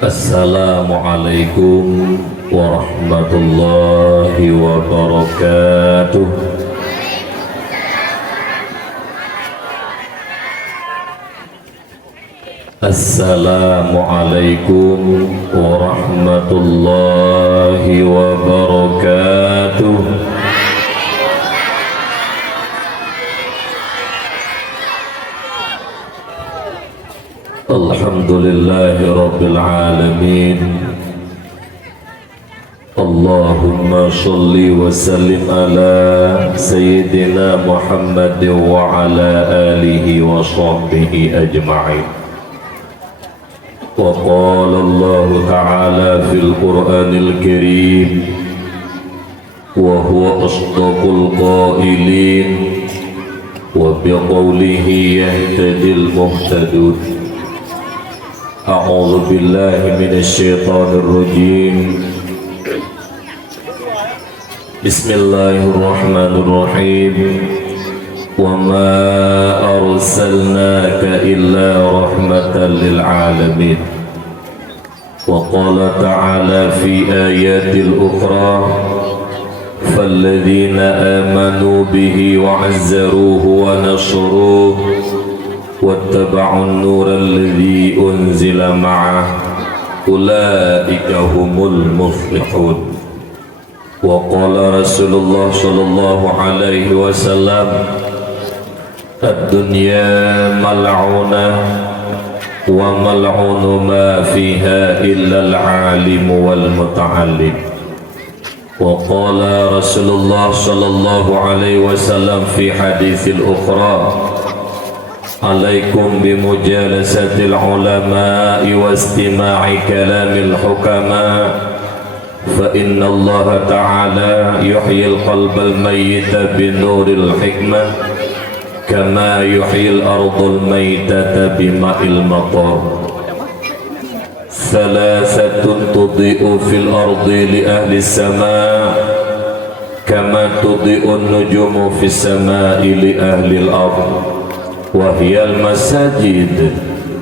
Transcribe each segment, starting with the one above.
Assalamualaikum warahmatullahi wabarakatuh. Assalamualaikum warahmatullahi wabarakatuh. Alhamdulillahi rabbil alamin. Allahumma sholli wa sallim ala sayyidina Muhammad wa ala alihi wa sahbihi ajma'in. Wa qala Allah ta'ala fil Qur'anil Karim wa huwa asdaqul qailin wa biqawlihi yahtadil muhtadun. A'udzu billahi minasy syaithanir rajim. Bismillahirrahmanirrahim. Wa ma arsalnaka illa rahmatan lil alamin. Wa qala ta'ala fi ayatil ukhra falladzina amanu bihi wa 'azzaruhu wa nasruhu واتبعوا النور الذي أنزل معه أولئك هم المفلحون. وقال رسول الله صلى الله عليه وسلم الدنيا ملعونة وملعون ما فيها إلا العالم والمتعلم. وقال رسول الله صلى الله عليه وسلم في حديث الأخرى عليكم بمجالسة العلماء واستماع كلام الحكماء فإن الله تعالى يحيي القلب الميت بنور الحكمة كما يحيي الأرض الميتة بماء المطر. ثلاثة تضيء في الأرض لأهل السماء كما تضيء النجوم في السماء لأهل الأرض وهي المساجد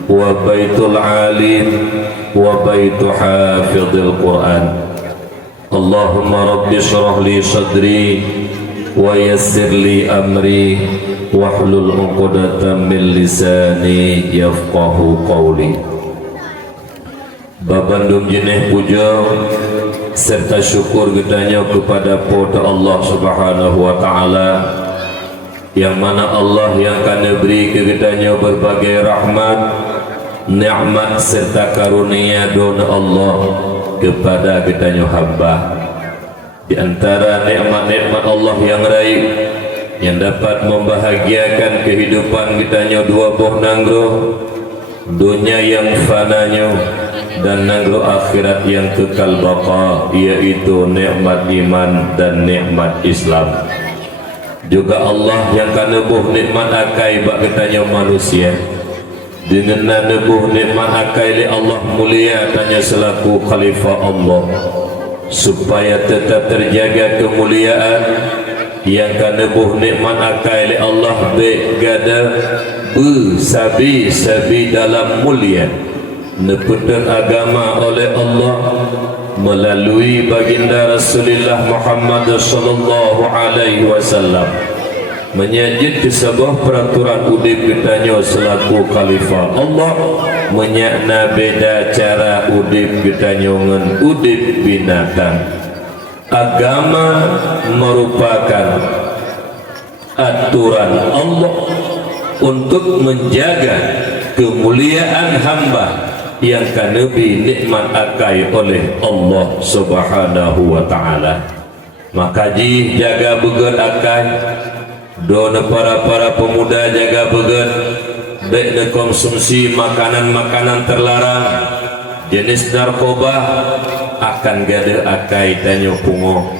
وبيت العالم وبيت حافظ القرآن. اللهم رب اشرح لي صدري ويسر لي أمري واحلل عقدة من لساني يفقه قولي. Babandung jeneh puja serta syukur getanya kepada pada Allah Subhanahu wa taala, yang mana Allah yang akan beri kegetanya berbagai rahmat, nikmat serta karunia don Allah kepada getanya hamba. Di antara nikmat-nikmat Allah yang raib yang dapat membahagiakan kehidupan getanya dua buah nanggro, dunia yang fananya dan nanggro akhirat yang kekal baqa, yaitu nikmat iman dan nikmat Islam. Juga Allah yang kanebuh nikmat akai bak ketanya manusia dengan nanebuh nikmat akai li Allah mulia tanya selaku khalifah Allah, supaya tetap terjaga kemuliaan yang kanebuh nikmat akai li Allah begada sabi dalam mulia neputun agama oleh Allah melalui baginda Rasulullah Muhammad sallallahu alaihi wasallam, menyajid ke sebuah peraturan udip kitanya selaku khalifah Allah, menyakna beda cara udip kitanya ngan udip binatang. Agama merupakan aturan Allah untuk menjaga kemuliaan hamba yang kanebi nikmat akai oleh Allah Subhanahu wa ta'ala. Maka ji jaga beget akai dona para pemuda jaga beget baik de konsumsi makanan-makanan terlarang jenis narkoba akan gade akai tanyo pungo.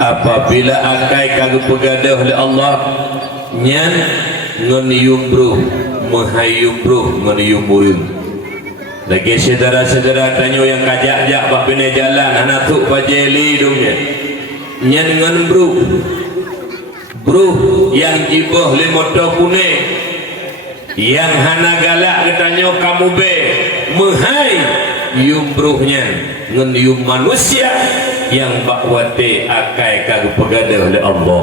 Apabila akai kagak pegadah oleh Allah nyan ngenium bro menghayum bro ngenium burung. Lagi saudara-saudara tanyo yang kajak-jak bak pine jalan anak tu pajeli dongnya nyan dengan bro yang jiboh limoto pune yang hana galak ketanyo kamu be menghai yumbruhnya ngan yum manusia yang bakwate akai kagak pegadah oleh Allah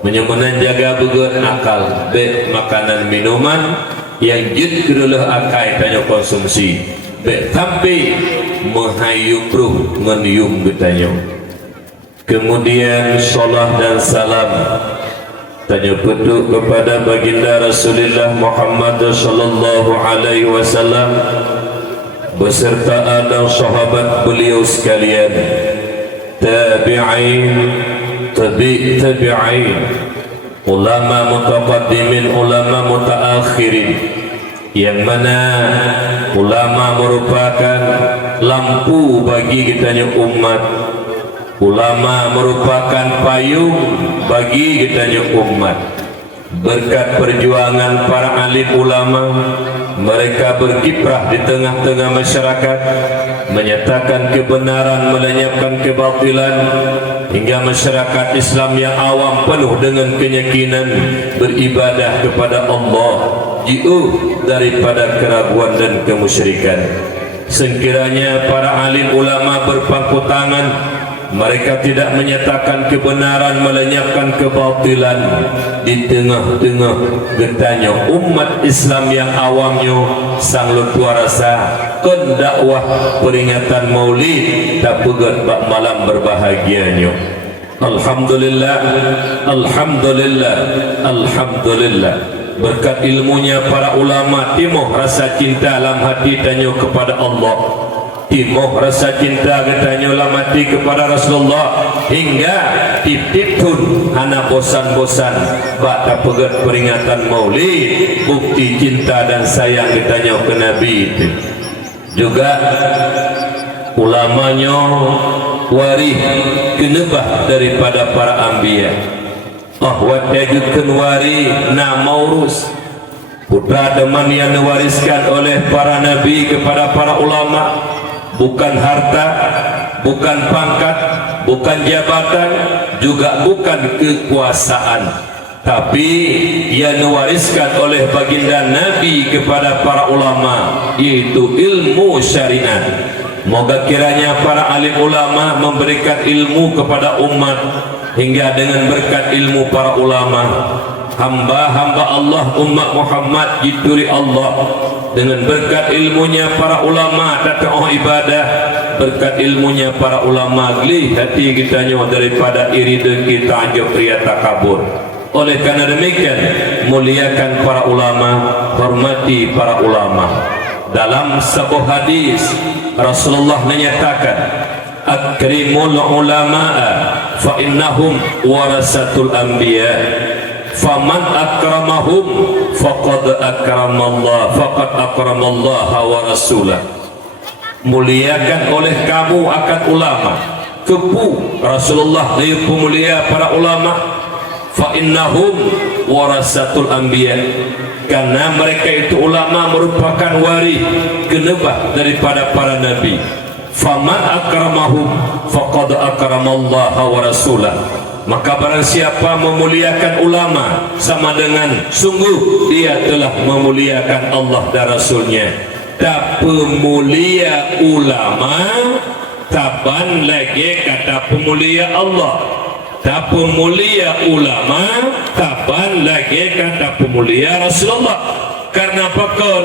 menyamanan jaga begut akal be makanan minuman yang jid kerulah akai tanya konsumsi be tapi menghayumbruh ngan yum getanya. Kemudian salat dan salam tanya petuk kepada baginda Rasulullah Muhammad sallallahu alaihi wasallam beserta anak sahabat beliau sekalian, tabi'in, tabi'in, ulama mutaqaddimin, ulama mutaakhirin, yang mana ulama merupakan lampu bagi kitanya umat. Ulama merupakan payung bagi kitanya umat. Berkat perjuangan para alim ulama, mereka berkiprah di tengah-tengah masyarakat, menyatakan kebenaran, melenyapkan kebatilan, hingga masyarakat Islam yang awam penuh dengan keyakinan beribadah kepada Allah, jauh daripada keraguan dan kemusyrikan. Sekiranya para alim ulama berpangku tangan, mereka tidak menyatakan kebenaran, melenyapkan kebatilan di tengah-tengah getanya umat Islam yang awamnya sanglut rasa kon dakwah peringatan maulid tak pegat bak malam berbahagianya. Alhamdulillah, alhamdulillah, alhamdulillah. Berkat ilmunya para ulama timuh rasa cinta dalam hati tanya kepada Allah, timuh rasa cinta katanya mati kepada Rasulullah, hingga tip-tip pun hana bosan-bosan bak pegat peringatan maulid, bukti cinta dan sayang katanya ke Nabi itu. Juga ulamanya warih kenebah daripada para anbiya, ahwat tajudkan wari nama urus putra deman yang diwariskan oleh para nabi kepada para ulama, bukan harta, bukan pangkat, bukan jabatan, juga bukan kekuasaan, tapi yang diwariskan oleh baginda Nabi kepada para ulama, yaitu ilmu syariat. Moga kiranya para alim ulama memberikan ilmu kepada umat, hingga dengan berkat ilmu para ulama, hamba-hamba Allah umat Muhammad dituri Allah dengan berkat ilmunya para ulama datang ibadah, berkat ilmunya para ulama geli hati kitanya daripada iri dengki ta'jab riya takabur. Oleh karena demikian, muliakan para ulama, hormati para ulama. Dalam sebuah hadis Rasulullah menyatakan, akrimul ulama'a fa innahum warasatul anbiya, faman akramahum faqad akramallah, faqad akramallah wa rasulah. Muliakan oleh kamu akan ulama, kepu Rasulullah dari pemulia para ulama, fa innahum warasatul anbiya, karena mereka itu ulama merupakan waris genebah daripada para nabi. Faman akramahum faqad akramallah wa rasulah, maka barang siapa memuliakan ulama sama dengan sungguh dia telah memuliakan Allah dan Rasulnya. Tak pemulia ulama taban lagi kata pemulia Allah, tak pemulia ulama taban lagi kata pemulia Rasulullah. Karena pakon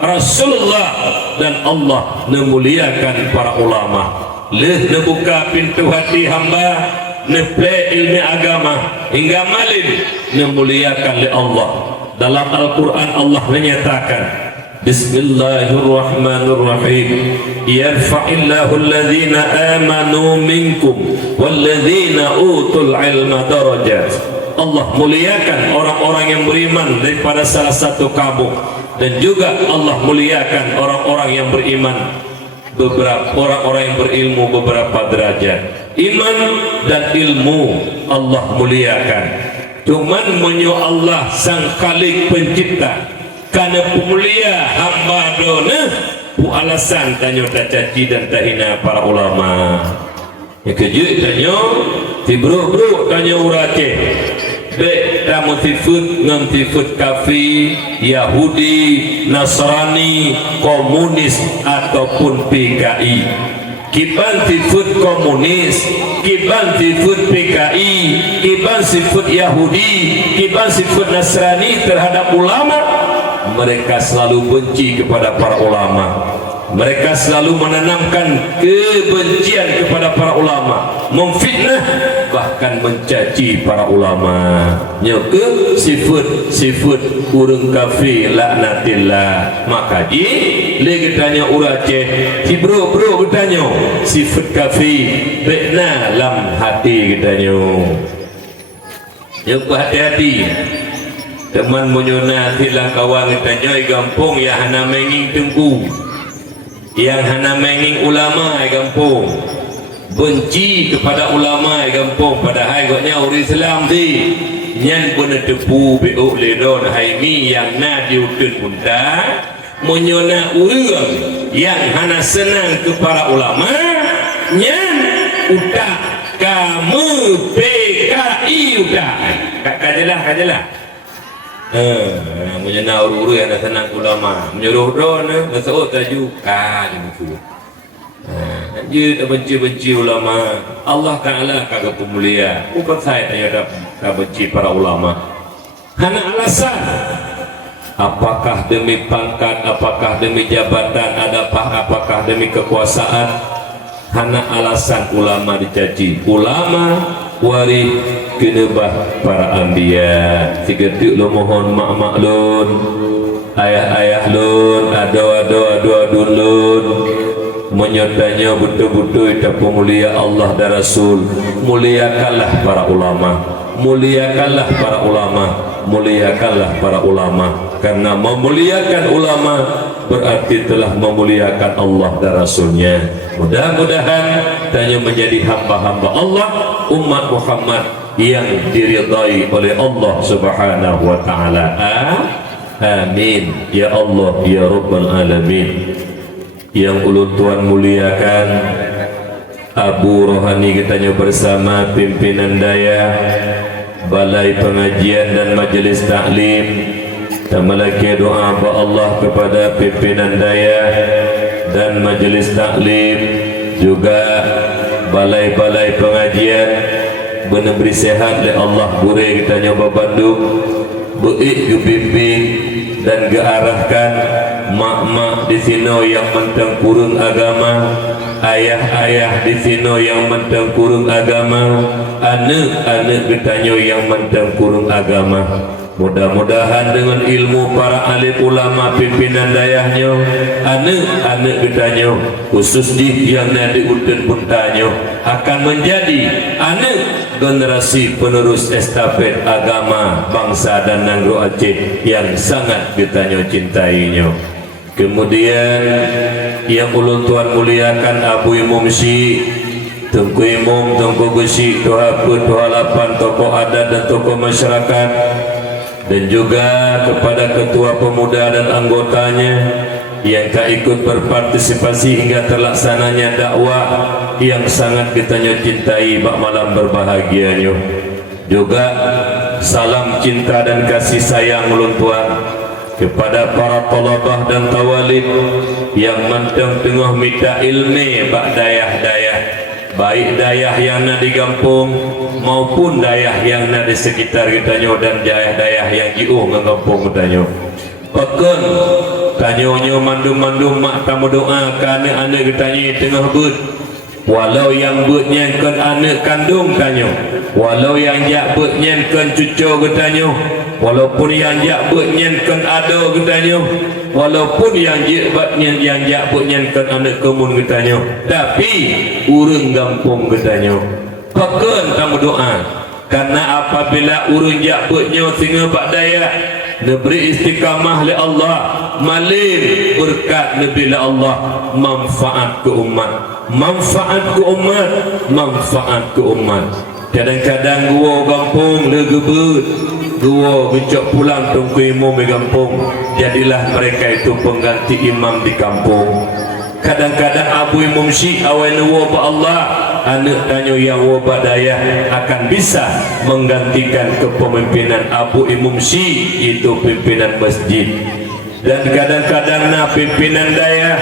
Rasulullah dan Allah memuliakan para ulama, leh membuka pintu hati hamba, neple ilmu agama, hingga malin memuliakan oleh Allah. Dalam Al-Quran Allah menyatakan, Bismillahirrahmanirrahim, yarfa'illahu alladhina amanu minkum walladhina utul ilma darajat. Allah muliakan orang-orang yang beriman daripada salah satu kamu, dan juga Allah muliakan orang-orang yang beriman, beberapa orang-orang yang berilmu beberapa derajat. Iman dan ilmu Allah muliakan. Cuman menyo Allah sang Khalik pencipta, karena pemulia hamba dona bu alasan tanya tak caci dan tak hina para ulama. Yang kejut tanya ti bro tanya urake baik tamu tifut ngam tifut kafir, Yahudi, Nasrani, komunis ataupun PKI. Kiban tifut komunis, kiban tifut PKI, kiban sifut Yahudi, kiban sifut Nasrani terhadap ulama, mereka selalu benci kepada para ulama. Mereka selalu menanamkan kebencian kepada para ulama, memfitnah, bahkan mencaci para ulama. Nyoke sifut urang kafir laknatillah. Maka ji le tanya urace si bro bertanya sifat kafir bekna lam hati katanya. Nyoke hati-hati. Teman menyona tilang kawan katanya gampung ya hana menging tengku. Yang hana menging ulama ai kampung, benci kepada ulama ai kampung, padahal agaknya orang Islam di nyan pun tepu beuk ledon haimi yang na diutun punta menyona urang yang hana senang kepada ulama nyan utak kamu PKI utak kajalah menyena uru-uru yang senang ulama menyuruh don ngasau taju gitu. Dia tak benci ulama. Allah Ta'ala kagak pemulia. Bukan saya tanya tak benci para ulama. Hana alasan. Apakah demi pangkat, apakah demi jabatan, apakah demi kekuasaan? Hana alasan ulama dicaci. Ulama wari kenebah para anbiya. Tiga tuk lo mohon mak-mak lun, ayah-ayah lun, ado-ado lun, menyertanya betul-betul itu pemulia Allah dan Rasul. Muliakanlah para ulama, muliakanlah para ulama, muliakanlah para ulama. Karena memuliakan ulama berarti telah memuliakan Allah dan Rasulnya. Mudah-mudahan tanya menjadi hamba-hamba Allah, umat Muhammad yang diridai oleh Allah Subhanahu wa Ta'ala. Amin ya Allah ya Rabbal Alamin. Yang ulun Tuhan muliakan, Abu Rohani kitanya bersama pimpinan daya Balai Pengajian dan Majelis Taklim. Tamalaki doa ba Allah kepada pimpinan daya dan Majelis Taklim, juga balai-balai pengajian, benar beri sehat oleh Allah bure kita nyoba Bandung, beik ke bimbing dan gearahkan mak-mak di sini yang mentang kurung agama, ayah-ayah di sini yang mentang kurung agama, anak-anak kita yang mentang kurung agama. Mudah-mudahan dengan ilmu para alim ulama pimpinan dayahnya, anak-anak kitanya khusus di yang nanti udin puntanya akan menjadi anak generasi penerus estafet agama bangsa dan Nangro Aceh yang sangat kitanya cintainya. Kemudian yang ulun Tuhan muliakan Abu Imam Si, Tengku Imam, Tengku Gusi, Tuha Put, Tuha Lapan, tokoh adat dan tokoh masyarakat, dan juga kepada ketua pemuda dan anggotanya yang tak ikut berpartisipasi hingga terlaksananya dakwah yang sangat kita cintai bak malam berbahagianya. Juga salam cinta dan kasih sayang ulun Tuhan kepada para talabah dan tawalib yang menteng tengah minta ilmu bak dayah-dayah, baik dayah yang nak di kampung maupun dayah yang nak di sekitar kitanya dan dayah-dayah yang jauh ke kampung kitanya. Pakun tanyonyo mandum-mandum mak tamu doa kerana anak kitanya tengah but, walau yang butnya kan anak kandung tanya, walau yang jak butnya kan cucu kitanya, walaupun yang jak butnya kan ada kitanya, walaupun yang jak butnya kan anak kemun kitanya, tapi urang kampung kitanya. Pakun tamu doa karena apabila urang jak butnya singa bak daya neberi istiqamah li Allah, malim berkat nabi li Allah, manfaat ke umat, manfaat ke umat, manfaat ke umat. Kadang-kadang gua kampung legebut, gua becok pulang tunggu imam di kampung, jadilah mereka itu pengganti imam di kampung. Kadang-kadang Abu Imam Syekh awan wa Allah anak tanyo yang wabadaya akan bisa menggantikan kepemimpinan Abu Imam Syi, itu pimpinan masjid. Dan kadang-kadang na pimpinan daya,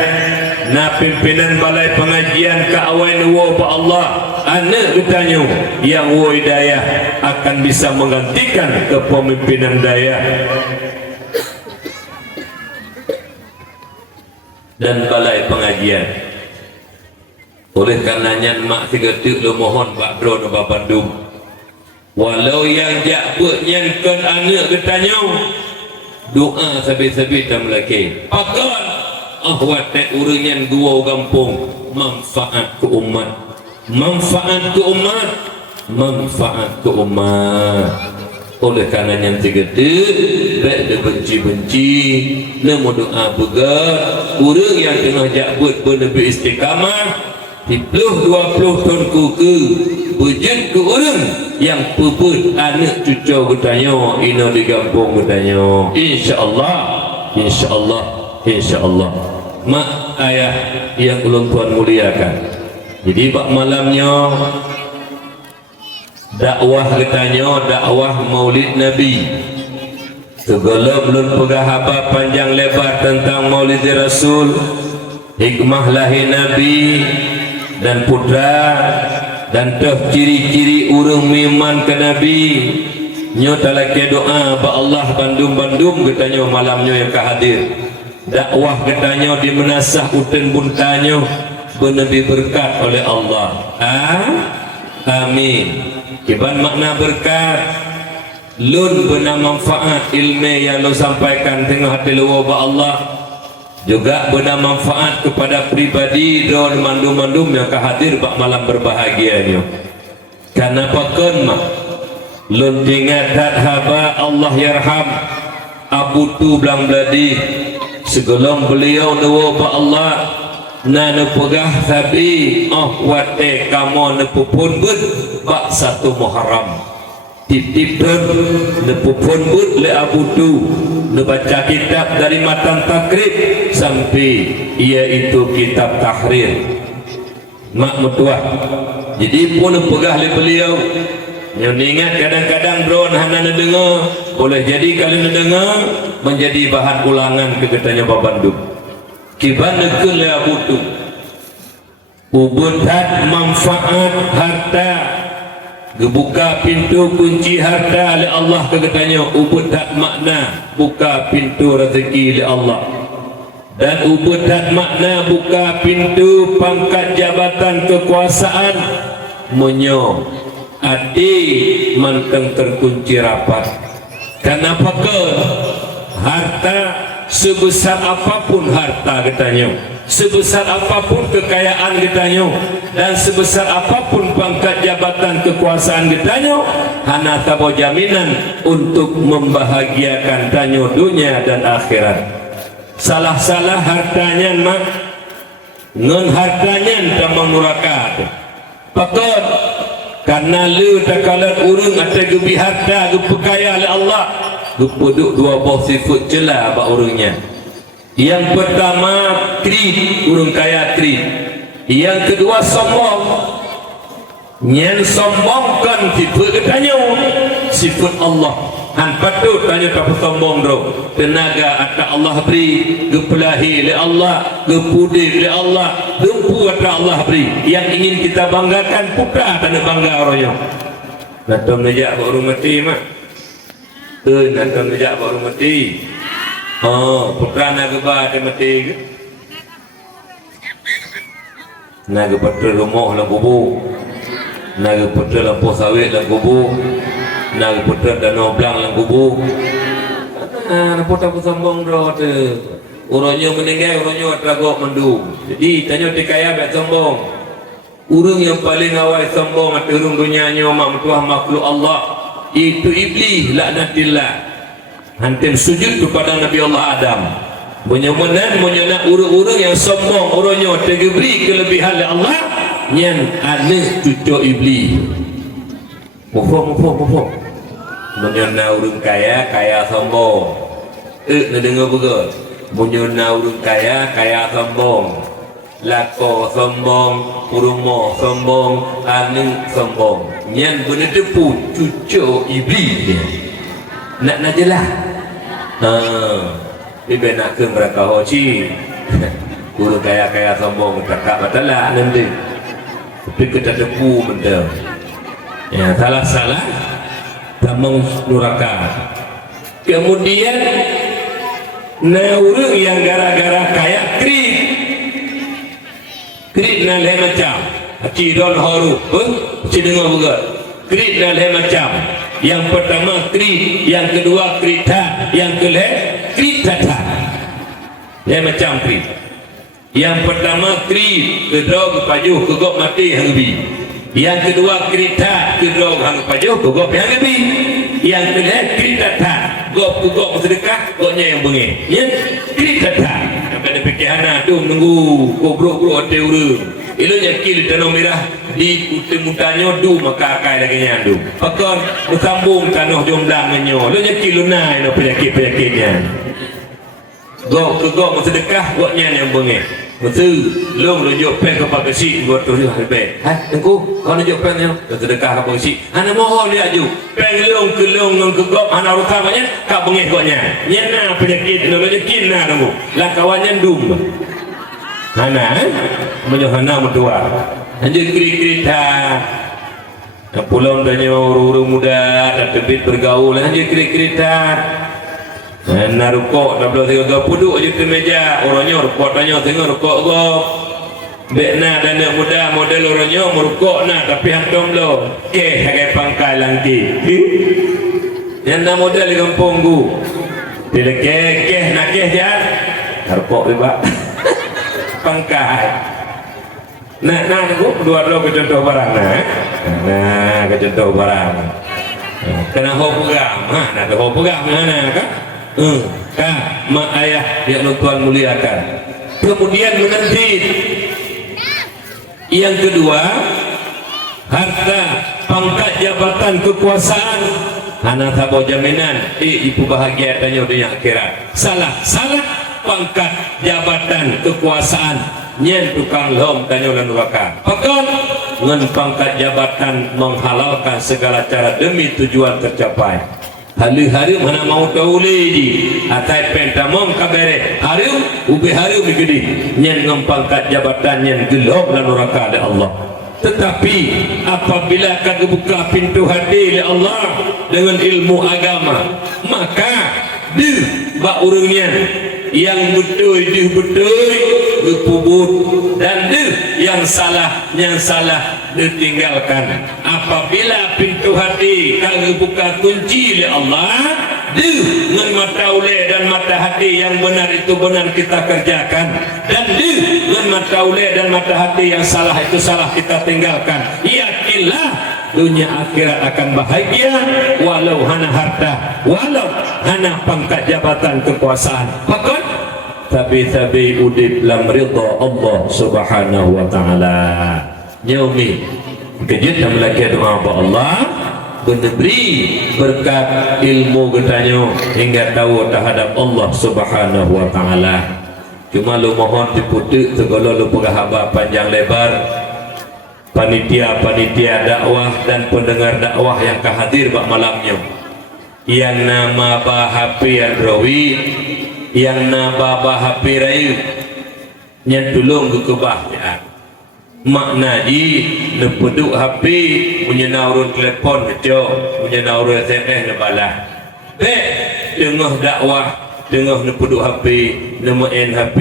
na pimpinan balai pengajian ka awain wa Allah, anak getanyo yang wa daya akan bisa menggantikan kepemimpinan daya. Dan balai pengajian. Oleh karenanya mak segetik lu mohon Pak Bro Nubah Bandung, walau yang jakbut nyankan anak getanyo, doa sabit-sabit dan melaki pakon ahwatek uringan gua gampung, manfaat ke umat, manfaat ke umat, manfaat ke umat. Oleh karenanya segetik baik dia benci-benci nemu doa begat urang yang tengah jakbut berlebih istiqamah 10-20 tahun ke berjun ke orang yang peput anak cucu bertanya ina di kampung bertanya, insya-Allah, insya-Allah, insya-Allah. Mak ayah yang ulun tuan muliakan, jadi bak malamnya dakwah katanya, dakwah maulid Nabi. Segala belum pegah apa panjang lebar tentang maulid Rasul, hikmah lahir Nabi dan putra, dan teh ciri-ciri urang miman ke Nabi. Nyo talake doa ba Allah bandum-bandum katanya malamnya yang kehadir. Dakwah katanya di menasah uten buntanyo benabi berkat oleh Allah. Amin. Kiban makna berkat lun benar manfaat ilmu yang lo sampaikan tengah hati lo ba Allah, juga benar manfaat kepada pribadi dan mandum-mandum yang kehadir bak malam berbahagianya. Karena pakon mak lun tingatan haba Allah yarham Abu Tu Blang Bladi segolong beliau nuwa ba Allah na nepegah sabi wate kamu nepupun bud bak 1 Muharram tip-tipan nepupun bud le Abu Tu nebaca kitab dari matan takrib sampai iaitu kitab tahrir mak metuah. Jadi pun nepegah le beliau yang ingat kadang-kadang drone hana dengar, boleh jadi kali dengar menjadi bahan ulangan kegetanya Babandung. Kiban nekun le Abu Tu ubutat manfaat harta, gebuka pintu kunci harta oleh Allah kegetanya, ubutat makna buka pintu rezeki oleh Allah, dan ubutat makna buka pintu pangkat jabatan kekuasaan menyo adi manteng terkunci rapat. Kenapa ke harta sebesar apapun harta katanya, sebesar apapun kekayaan katanya, dan sebesar apapun pangkat jabatan kekuasaan katanya, hana tabo jaminan untuk membahagiakan tanyo dunia dan akhirat. Salah-salah hartanya mak ngon hartanya tamang nurakat pakot karena lu takalat urung atau gebi harta gepekaya oleh Allah gepuduk 2 buah sifat celah bak urungnya. Yang pertama krid, urung kaya krid. Yang kedua sombong. Nyen sombongkan sifat katanya sifat Allah. Han patut tanya tak sombong bro. Tenaga atas Allah beri, gepelahi oleh Allah, gepudi oleh Allah, dempu atas Allah beri. Yang ingin kita banggakan putra tanah bangga orangnya. Natom nejak bak urung mati mak. Natom nejak bak urung mati. Putra naga ba ada mati ke? Naga patra rumah dalam kubur, naga patra lampu sawit dalam kubur, naga patra danau belang dalam kubur. Nampak tak sombong bro tu. Orangnya meninggal, orangnya teragak mendung. Jadi tanya kaya tak sombong. Orang yang paling awal sombong atau urung dunianya makhluk Allah itu iblis laknatillah. Hantim sujud kepada Nabi Allah Adam. Menyemenan urang-urang yang sombong, orangnya tergeberi kelebihan oleh Allah, yang anak cucu iblis. Mufuk. Menyena urang kaya sombong. Nak dengar betul? Menyena urang kaya sombong. lako sombong, urumo sombong, anu sombong. Nyan benda depu cucuk iblis dia. Nak jelah. Ibe nak ke mereka hoci. Guru kaya sombong tak batalah nanti. Tapi kita depu benda. Ya, salah tamang nuraka. Kemudian orang yang gara-gara kaya krit na le macam cidon haru dengar juga krit na le macam. Yang pertama krit, yang kedua krita, yang kedua kritata. Le macam krit. Yang pertama krit kedog pajuh kegok mati hangbi. Yang kedua krita kedog hang pajuh kegok hangbi. Yang kedua kritata gop sedekah goknya yang bengih. Ya kritata sampai fikir hana tu nunggu bro ate urang. Ilo yakil tanah merah di mutanya du maka akai lagi nyandu. Pakon bersambung tanah jomblang menyo. Lo yakil lunai no penyakitnya. Gok sedekah goknya yang bengih. Betul, lo menunjuk pen kepada si buat tu dia lebih. Tengku, kau tunjuk pen yang sedekah kepada si. Ana mohon dia aju. Pen kelong ngegop ana utamanya kau bengih koknya. Nyana penyakit lo yakin na tunggu. Lakawannya dum. Ana menyohana mentua. Anjir kiri-kirita. Pulau tanya orang muda dan tebit bergaul anjir kiri-kirita. Narukok dah belah tiga puduk je di meja orangnya rukok tanya tengok rukok go bekna dan anak muda model orangnya merukok na tapi hantam lo hagai pangkai langki yang nak model di kampung gu bila nak jan rukok riba pangkai nah gu dua kecontoh barang nah kecontoh barang kena hopugam nak hopugam mana kan mak ayah yang Tuhan muliakan. Kemudian menanti yang kedua harta, pangkat, jabatan, kekuasaan. Hana tabo jaminan ibu bahagia tanya dunia akhirat. Salah pangkat, jabatan, kekuasaan nyen tukang lom tanya ulan neraka. Pakon ngen pangkat jabatan menghalalkan segala cara demi tujuan tercapai. Hari-hari mana mau tahu lagi atai pentamong kabere hari begini nyen ngempangkat jabatan nyen gelap dan neraka oleh Allah. Tetapi apabila kau buka pintu hati oleh Allah dengan ilmu agama, maka bak urangnya yang betul berpubut dan yang salah ditinggalkan. Apabila pintu hati kau buka kunci oleh Allah dengan mata ulai dan mata hati yang benar itu benar kita kerjakan, dan dengan mata ulai dan mata hati yang salah itu salah kita tinggalkan. Yakinlah dunia akhirat akan bahagia walau hana harta, walau hana pangkat jabatan kekuasaan. Pakon tapi udip lam ridha Allah subhanahu wa ta'ala. Nyaumi kejut dan melaki doa Allah beri berkat ilmu getanyo hingga tahu terhadap Allah subhanahu wa ta'ala. Cuma lu mohon diputuk segala lu pegahaba panjang lebar panitia dakwah dan pendengar dakwah yang kehadir bak malamnya, yang nama Bahapi Andrawi, yang nama Bahapi Rayu yang tolong kekebah ya makna di nepeduk HP punya naurun telepon kecok punya naurun SMS nebalah tengah dakwah tengah nepeduk HP nemain HP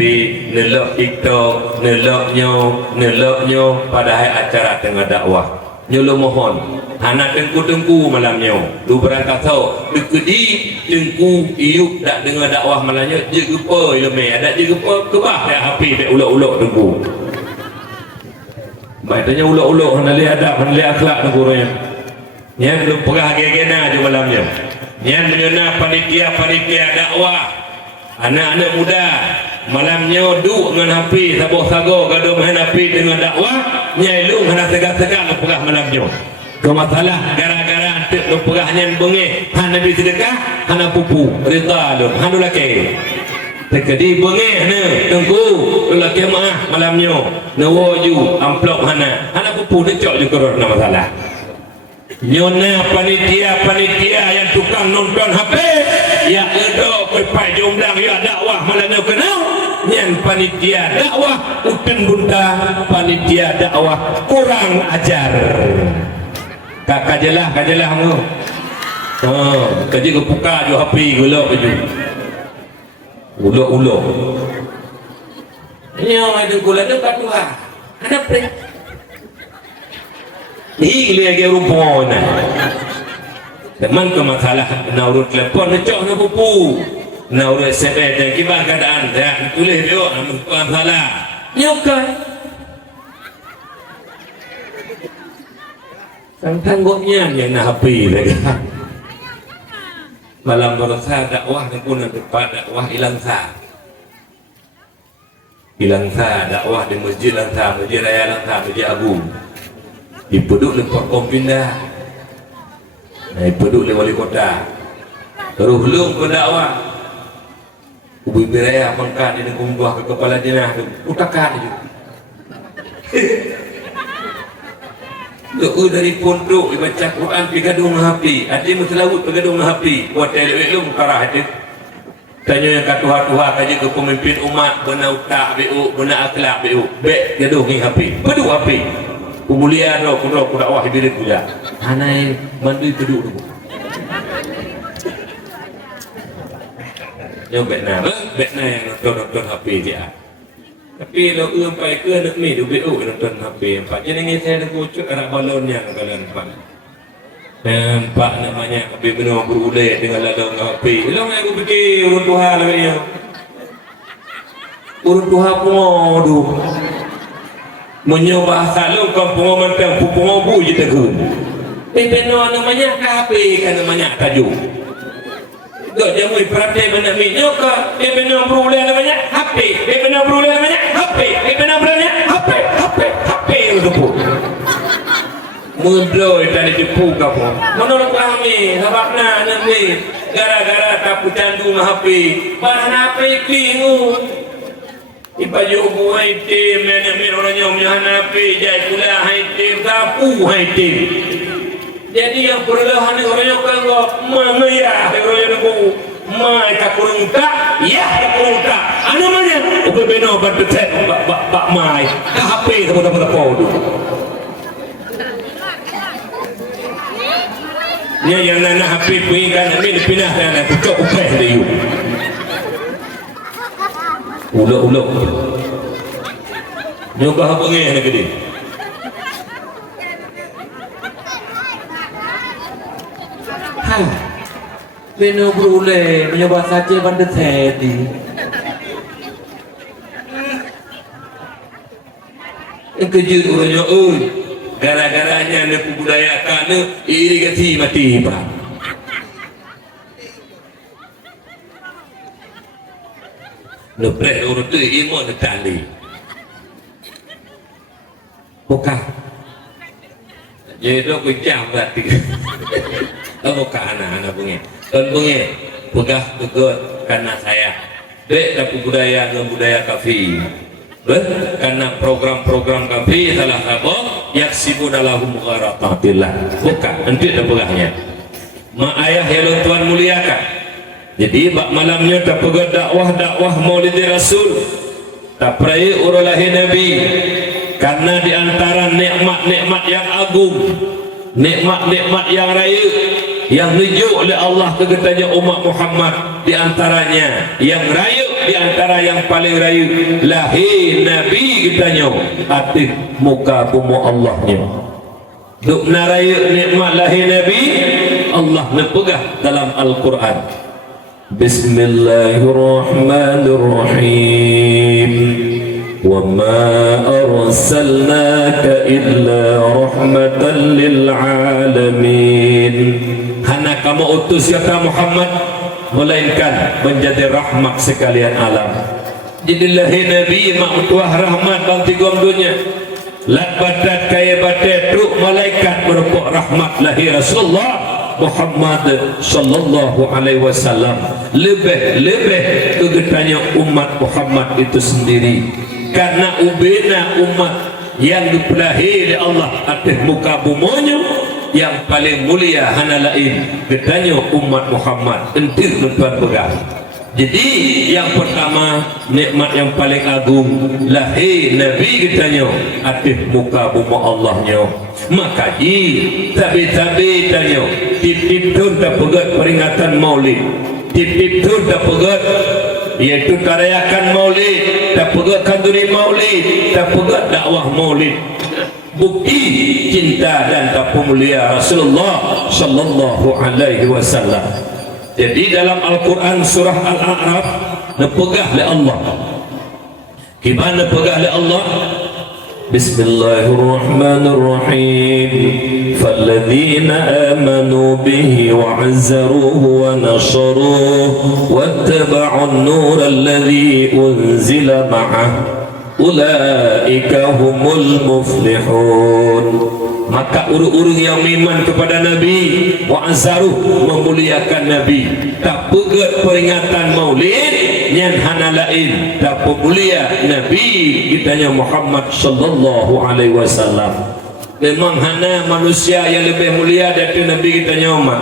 nelok TikTok neloknya padahal acara tengah dakwah nyolo mohon anak tengku malamnya lu berangkat tahu dekedi tengku iuk tak dengar dakwah malamnya je gepa ilmu ada je gepa kebah dah HP dak ulok-ulok tengku. Baiknya ulok-ulok hendak lihat adab, hendak lihat akhlak neguranya. Yang belum pegah gena je malamnya. Yang menyena panitia dakwah, anak-anak muda malamnya duk dengan HP saboh-sago gaduh main HP dengan dakwah, nyai lu hendak tegak-tegak pegah malamnya. Kemasalah gara-gara antek lu pegahnya bengih, hana bi sedekah, hana pupu, rida lu, hanu laki. Tekedi bengeh ne tengku lelaki maah malamnya nawoju amplop hana pupu ne cok juga nama salah nyona panitia yang tukang nonton HP ya edo pepai jomlang ya dakwah malamnya kenal nyan panitia dakwah uten bunda panitia dakwah kurang ajar kajelah mu kaji kepuka jo HP gulok baju ulo nyo ada gula tu katua ada pre hi lagi rumpona teman ke masalah naurut telepon cok na pupu naurut SMS dan kibar keadaan dah tulis dia masalah nyokan sang tanggungnya yang nak HP lagi malam berasa dakwah ni pun tempat dakwah hilang sah dakwah di masjid Langsa, masjid raya Langsa, masjid agung dipeduk oleh Pak Kompindah dipeduk oleh wali kota terus belum ke dakwah ubi raya mengkat ini kumbuah ke kepala jenah utakan itu doa dari pondok baca Quran pegadung hapi ada mutlawut pegadung hapi buat telewek lu mukarah itu tanya yang katuha-tuha kaji ke pemimpin umat benar utak BU benar akhlak BU bek gaduh ni hapi pedu hapi umulia ro kudo dakwah birit puja anai mandui pedu dulu yang bekna yang nonton hapi dia tapi lo sampai ke nak ni du BU nonton HP empat jadi ni saya nak ucap anak balonnya kalian empat empat namanya tapi benar berulet dengan ladang HP lo yang aku fikir urut Tuhan lagi urut Tuhan pengodu menyoba salung kampung mentang pupung bu je tegun benar namanya HP kan namanya tajuk gak jamui perhatian mana minyak dia benar berulet namanya HP dia benar berulet namanya HP dia benar berulet HP untuk pun mudloy tadi jepu kamu menurut kami sebabnya nanti gara-gara kapu candu HP bahan HP klingu ibaju buai tim nenek miroranya umyahan HP jai kuliah hai tim kapu hai tim jadi yang perlahan orangnya kalau mengaya orangnya nunggu mai kakurung tak ya kakurung tak anu mana udah beno berdetek bak mai HP sama-sama podo ya yang nana HP pergi kan ini dipindah kan buka upah dia ulok nyoba apa ni nak gede beno berule mencoba saja bandar tadi kejut orangnya gara-garanya nak budayakan irigasi mati pak lepres orang tu iman tali buka jadi aku jam berarti buka anak-anak bunyi dan bunyi pegah tegur karena saya dek tapi budaya dan budaya kafi karena program-program kafi salah satu yaksibuna lahum gharatatillah bukan nanti ada pegahnya mak ayah yang Tuhan muliakan jadi bak malamnya tak pegang dakwah maulid rasul tak peraya urulahi nabi karena diantara nikmat-nikmat yang agung nikmat-nikmat yang raya yang dijuk oleh Allah kegetanya umat Muhammad diantaranya yang raya diantara yang paling raya lahir nabi kitanya atik muka bumi Allahnya duk naraya nikmat lahir nabi Allah nepegah dalam Al-Quran Bismillahirrahmanirrahim wa ma arsalnaka illa rahmatan lil alamin hana kamu utus ya Muhammad melainkan menjadi rahmat sekalian alam jadilah nabi maktuah rahmat bang tigom dunia lat badat kaya badat truk malaikat berpok rahmat lahir Rasulullah Muhammad sallallahu alaihi wasallam, lebih kegetanya umat Muhammad itu sendiri, karena ubena umat yang dipelahi oleh Allah atas muka bumonya yang paling mulia hana lain getanya umat Muhammad entir tuan pegang. Jadi yang pertama nikmat yang paling agung lahir Nabi getanya atas muka bumi Allahnya. Maka tabi-tabi tanya tip-tip tu tak pegat peringatan maulid, tip-tip tu tak pegat iaitu karayakan maulid, tak pegat kanduri maulid, tak pegat dakwah maulid, bukti cinta dan tapu mulia Rasulullah sallallahu alaihi wasallam. Jadi dalam Al-Quran surah Al-A'raf nepegah oleh Allah. Gimana nepegah oleh Allah? Bismillahirrahmanirrahim. Falladzina amanu bihi wa'azzaruhu wa nasharuhu wattaba'un nura alladhi unzila ma'ah ulaika humul muflihun. Maka urung-urung yang iman kepada Nabi wa'azzaruh memuliakan Nabi, tak pegat peringatan maulid yang hana lain tak pemulia Nabi kitanya Muhammad sallallahu alaihi wasallam. Memang hana manusia yang lebih mulia dari Nabi kitanya umat.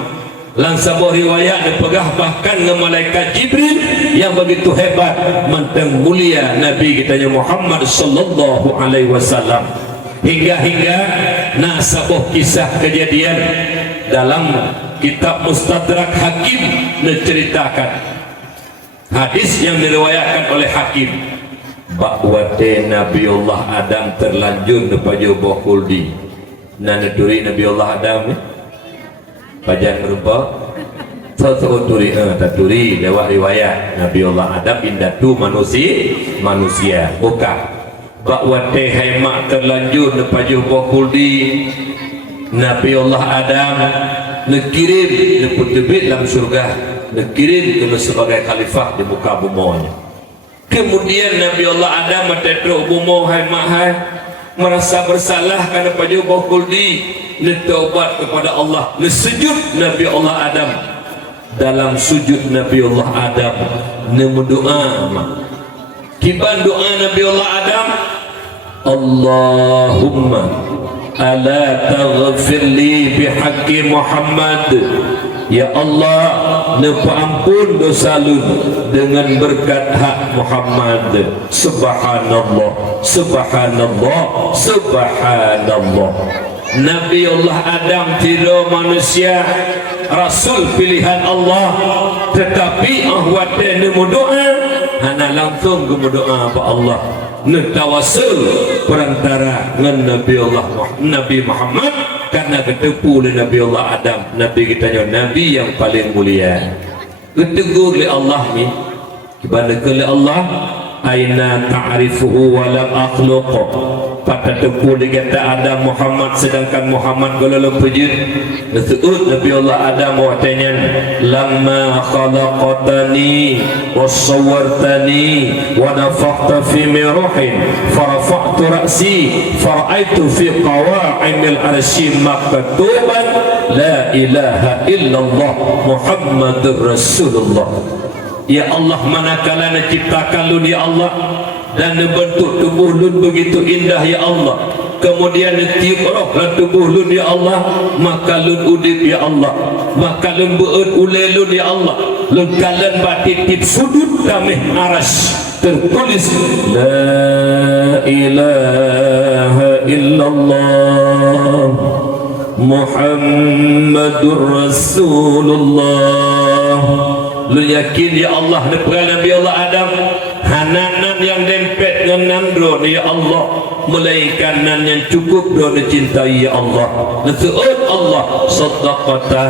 Dalam sebuah riwayat dipegah bahkan dengan malaikat Jibril yang begitu hebat mentang mulia Nabi kitanya Muhammad sallallahu alaihi wasallam. Hingga nah sebuah kisah kejadian dalam kitab Mustadrak Hakim menceritakan hadis yang diriwayatkan oleh Hakim bahwa Nabiullah Adam terlanjur kepada Bokuldi nanaturi Nabiullah Adam pajan berupa taturi lewat riwayat Nabiullah Adam indatu manusia bukan bahwa hemat terlanjur nepaju Bokuldi Nabiullah Adam nekirim neputubit dalam surga, nekirim ke sebagai khalifah di muka bumi. Kemudian Nabiullah Adam matetro bumi hai merasa bersalah kerana paju Bokuldi, netaubat kepada Allah, nesujud Nabiullah Adam. Dalam sujud Nabiullah Adam nemudoa kiban doa Nabiullah Adam, Allahumma ala taghfir li bihaqqi Muhammad, ya Allah nepa ampun dosa lu dengan berkat hak Muhammad. Subhanallah subhanallah subhanallah. Nabiullah Adam tidak manusia, rasul pilihan Allah, tetapi ahwatnya nemu doa hana langsung ke doa apa Allah netawasul perantara dengan Nabi Muhammad karena ketepu oleh Nabiullah Adam, Nabi kita Nabi yang paling mulia. Ketegur oleh Allah ni kepada oleh Allah aina ta'rifuhu wa lam akhluq, pada tepu dikata Adam Muhammad sedangkan Muhammad gololong pejut. Betul Nabiullah Adam watanya lamma khalaqtani wa sawwartani wa nafakhta fi ruhin farafa'tu ra'si fara'aitu fi qawa'imil arsy maktuban la ilaha illallah Muhammadur Rasulullah. Ya Allah, manakala nak ciptakan lun ya Allah dan bentuk tubuh lun begitu indah ya Allah, kemudian tiup roh dalam tubuh lun ya Allah, maka lun udip ya Allah, maka lun beut ule lun ya Allah, lun kalan batitip sudut damih aras tertulis la ilaha illallah Muhammadur Rasulullah. Lu yakin ya Allah nepera Nabi Allah Adam hananan yang dempet dengan nandro ya Allah, melainkan nan yang cukup do dicintai ya Allah. Nasu'ud Allah saddaqata,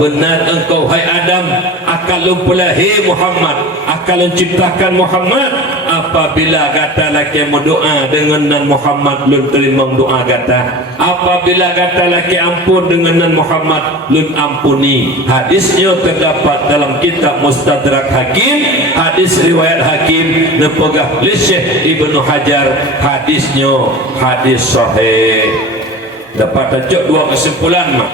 benar engkau hai Adam akal lu pelahi Muhammad, akal lu ciptakan Muhammad. Apabila kata laki berdoa dengan nan Muhammad lun terima doa kata, apabila kata laki ampun dengan nan Muhammad lun ampuni. Hadisnya terdapat dalam kitab Mustadrak Hakim, hadis riwayat Hakim nepegah li Syekh Ibnu Hajar, hadisnya hadis sahih. Dapat tajuk dua kesimpulan mak.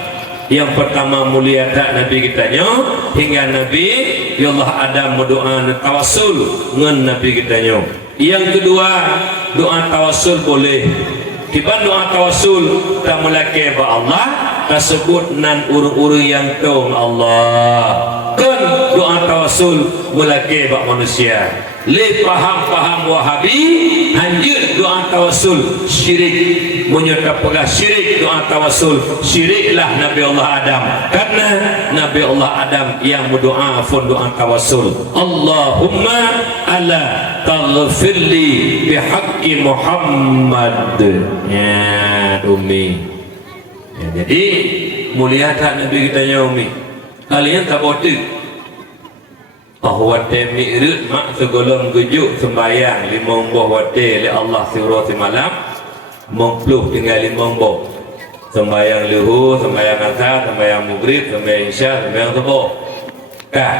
Yang pertama mulia tak Nabi kita nyo hingga Nabi ya Allah Adam berdoa tawassul dengan Nabi kita nyo. Yang kedua doa tawassul boleh. Tiba doa tawassul tak melake ba Allah tersebut nan urung-urung yang tong Allah. Kan doa tawassul melake ba manusia. Le paham-paham Wahabi anjur doa tawassul syirik, menyerta pegah syirik doa tawassul syiriklah Nabi Allah Adam, karena Nabi Allah Adam yang berdoa pun doa tawassul Allahumma ala taghfirli bihaqqi Muhammad ya Umi ya, jadi mulia tak Nabi kita ya Umi kalian tak bodoh bahwa mi'rud mak segolong gejuk sembayang 5 buah wate oleh Allah surah semalam mempluh tinggal 5 buah sembayang luhur, sembayang asar, sembayang maghrib, sembayang isya, sembayang subuh kan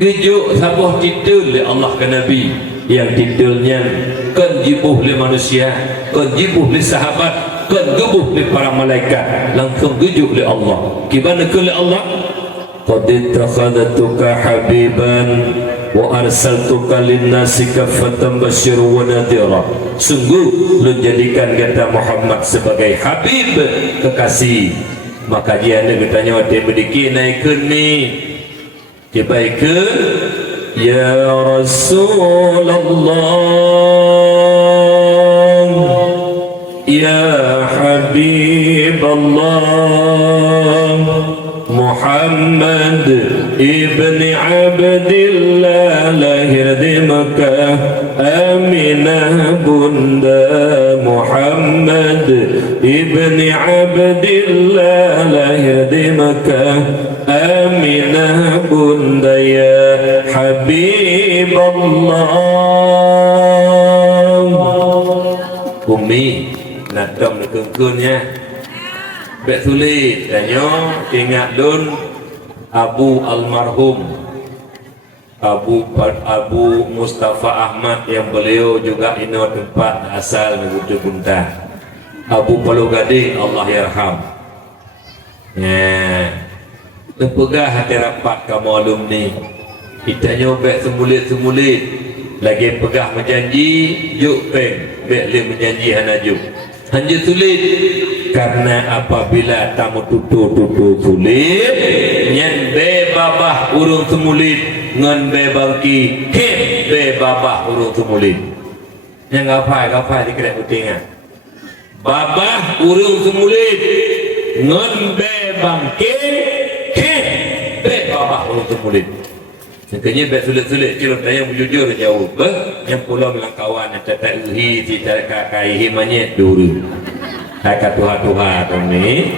gejuk sabuh titul oleh Allah ke Nabi yang titulnya kan jibuh oleh manusia, kan jibuh oleh sahabat, kan gebuh oleh para malaikat, langsung gejuk oleh Allah gimana ke oleh Allah qad ittakhadtuka habiban wa arsaltuka linnasi kaffatan basyiran wa nadhira. Sungguh lu jadikan kata Muhammad sebagai habib kekasih. Maka dia nak bertanya waktu berdiki naikkan ni kebaikan ya Rasulullah ya Habib Allah Muhammad ibni Abdillah lahir di Makkah Aminah bunda Muhammad ibni Abdillah lahir di Makkah Aminah bunda ya Habib Allah Umi nadam nekengkunnya Bek sulit tanya ingat lun Abu almarhum Abu Mustafa Ahmad yang beliau juga ino tempat asal Negeri Buntah Abu Palu Gading Allah yarham ya lepegah hati rapat kamu alumni kita nyobek semulit-semulit lagi pegah menjanji yuk peng bek le menjanji hanaju hanya sulit karena apabila tamu tutu sulit nyen be babah urung semulit ngan be bangki ke be babah urung semulit yang gapai dikira putingan babah urung semulit ngan be bangki ke be babah urung semulit makanya be sulit-sulit cilok yang jujur jauh yang pulau bilang kawan yang tak uhi tidak kakai himanya dulu Haka tuha-tuha kami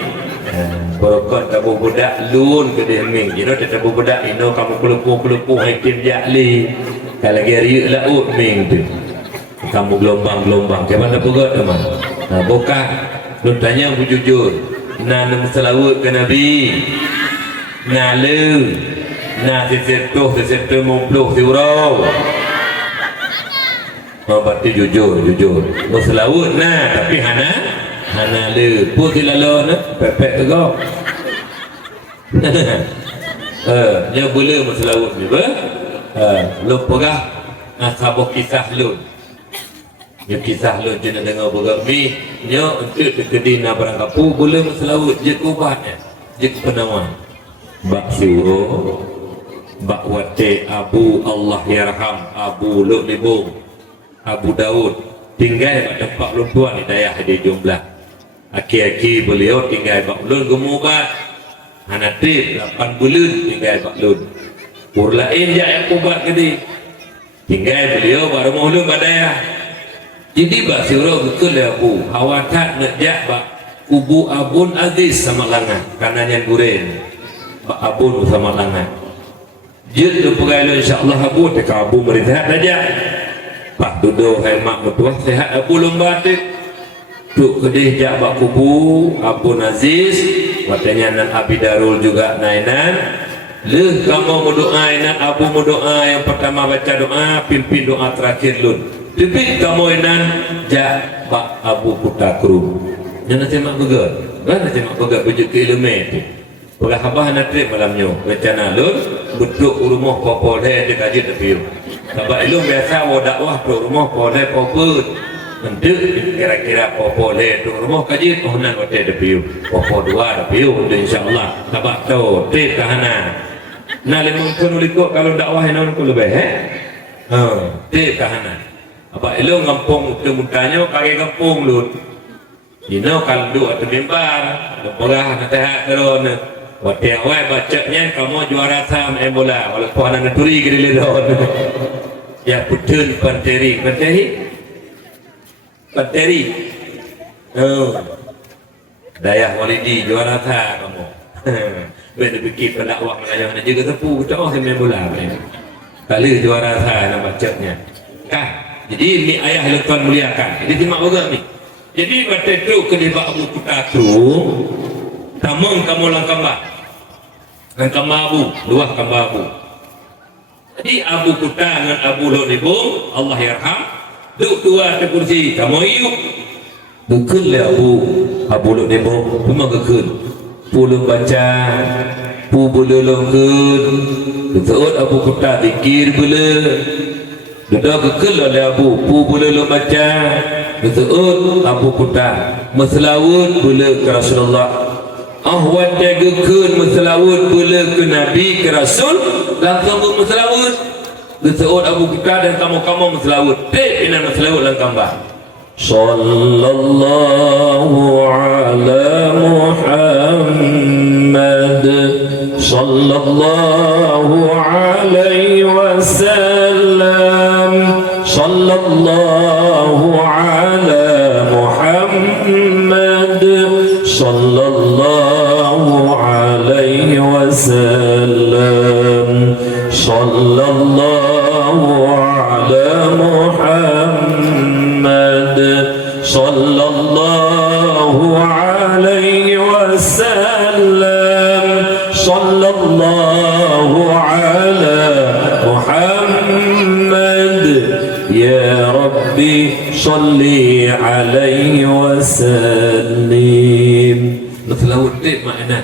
Berokot tabu budak lun ke diheming Ino tabu budak ino kamu kelupu-kelupu hakim jakli Kalau lagi riuk laut ming tu Kamu gelombang-gelombang Kaya mana pegot teman Bukan Lu tanya aku jujur Nah selawut ke Nabi Nah lu Nah sesetuh mempluh siurau berarti jujur Lu selawut nah tapi hana le putih lalu na pepek tegak dia boleh masalah ni lu pegah sabuk kisah lu dia kisah lu jangan dengar bergak mi nya untuk kedina barang kapu boleh masalah je kubatnya je penawan bak suruh bak wate Abu Allah yarham Abu Lu'libung Abu Daud tinggal pada 42 ni daya di jumlah aki-aki beliau tinggal baklun gemubat hanatib 8 bulan tinggal baklun urlain jak yang kubat kedi tinggal beliau baru maulun badaya jadi bak surau betul ya bu hawatat nak jak bak kubu Abun Aziz sama langan kanannya guren bak Abun sama langan jid lu pegailu insyaAllah Abu teka Abu merihat aja pak duduk hemat betul sehat Abu lombatik Tuk kedih jak bak kubu Abu Aziz katanya nan Abi Darul juga nainan leh kamu berdoa nan Abu berdoa yang pertama baca doa pimpin doa terakhir lun pimpin kamu nan jak bak Abu Putakru jangan semak betul Mana cuma pegang baju kilometer. Pegah habah nak trip malamnya. Rencana lun beduk rumah popoleh di kaji tepi. Sebab ilmu biasa dakwah tu rumah popoleh poput. Untuk kira-kira popoleh tu rumah kaji onan wate tepi. Popol dua tepi insya-Allah. Sebab tu trip kahana. Nah lemong pun ulikok kalau dakwah yang aku lebih trip kahana. Apa ilmu ngampung tu mutanya kaki kampung lun. Ino kalau duk atau mimbar, lemperah nanti hak terus. Waktu awal bacanya kamu juara sam bola, walaupun anak turi ke liron. Ya putun panteri. Dayah walidi juara sam kamu. Benda fikir pendakwah mengajar juga tepu kita main bola. Kali juara sam nak bacanya. Kah? Jadi ni ayah lekon muliakan. Jadi timak orang ni. Jadi pada itu kedebak Abu Kuta tu tamang kamu langkambah abu luah kambah abu. Jadi Abu Kuta dengan Abu Lodibung Allah yarham duk dua di kursi kamu yuk gekun le Abu Lodibung cuma gekun pulung baca pu bululungkun betul Abu Kuta dikir bula duduk gekun le Abu pu bululung baca betul Abu Kuta maslawut bula ke Rasulullah ahwat degekun maslawut bula ke Nabi ke Rasul langsung maslawut betul Abu Kuta dan kamu maslawut pina maslawut lang kambah sallallahu ala Muhammad sallallahu alaihi wasallam sallallahu ala Muhammad sallallahu alaihi wasallam sallallahu ala Muhammad sallallahu alaihi wasallam sallallahu ala Muhammad ya Rabbi salli alaihi wasallim. Selawut tip makna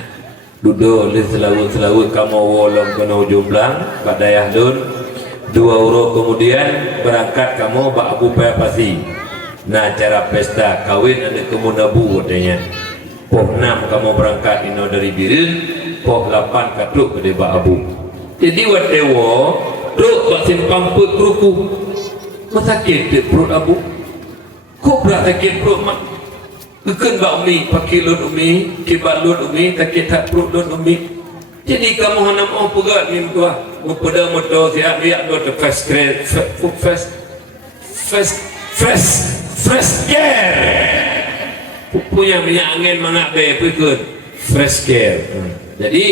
duduk le selawut kamu wolong kena ujung belang badayah dun 2 urut kemudian berangkat kamu bak Abu Pasi. Nah cara pesta kawin ada kemunabu katanya. Poh 6 kamu berangkat ino dari Birin, poh 8 katruk ke Bak Abu. Jadi watewo duk bak simpang put keruku. Masakit di perut Abu. Kok berat sakit perut mak? Kekan bak umi, pakai lut umi, kibat lut umi, sakit tak perut lut umi. Jadi kamu hanya mau pegat ni tua, mau pada motor siap lihat dua fresh care. Punya minyak angin mangak be pikun fresh care. Jadi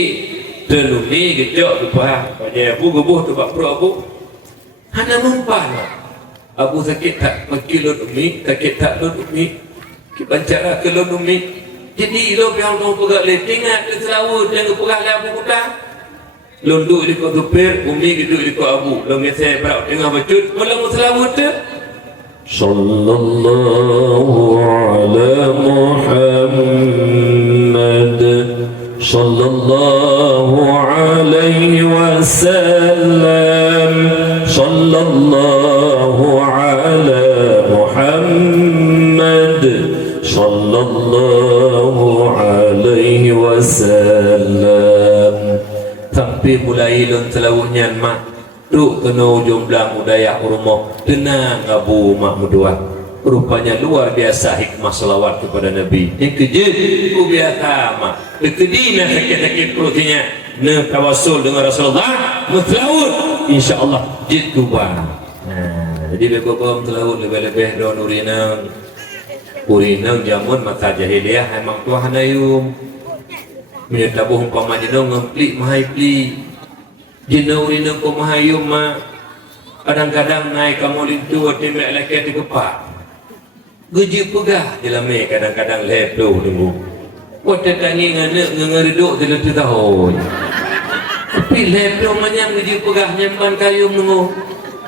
tenumi gejok lupa pada Abu gebuh tu bak perut Abu. Hanya mempan. Abu sakit tak pakai lut umi, sakit tak lut umi. Bancara ke lun umi. Jadi lo yang mau pegang leting ke selawut dan pegang le Abu Kuta. Lun duk di ko tupir, umi duduk di ko Abu. Lo ngese berau tengah bacut, mulang selawut tu. Sallallahu ala Muhammad sallallahu alaihi wasallam sallallahu ala Muhammad sallallahu alaihi wasallam. Tapi mulai lon selawutnya mak duk kena ujung belang udayah rumah tenang Abu mak mudua. Rupanya luar biasa hikmah selawat kepada Nabi. Yang kejut ku biasa mak kedina sakit-sakit perutnya ne tawasul dengan Rasulullah selawut insyaallah jid kubah. Jadi bekom selawut lebih-lebih don urinang jamun masa jahiliyah emang tuah hanayum menyetabuh umpama jenong ngemplik mahaypli jenong urinang ko mahayum ma kadang-kadang naik kamu lintu timek laki di kepak geji pegah jelame kadang-kadang leplo dulu wate tangi ngereduk di tahun tapi leplo manyam geji pegah nyamban kayum nunggu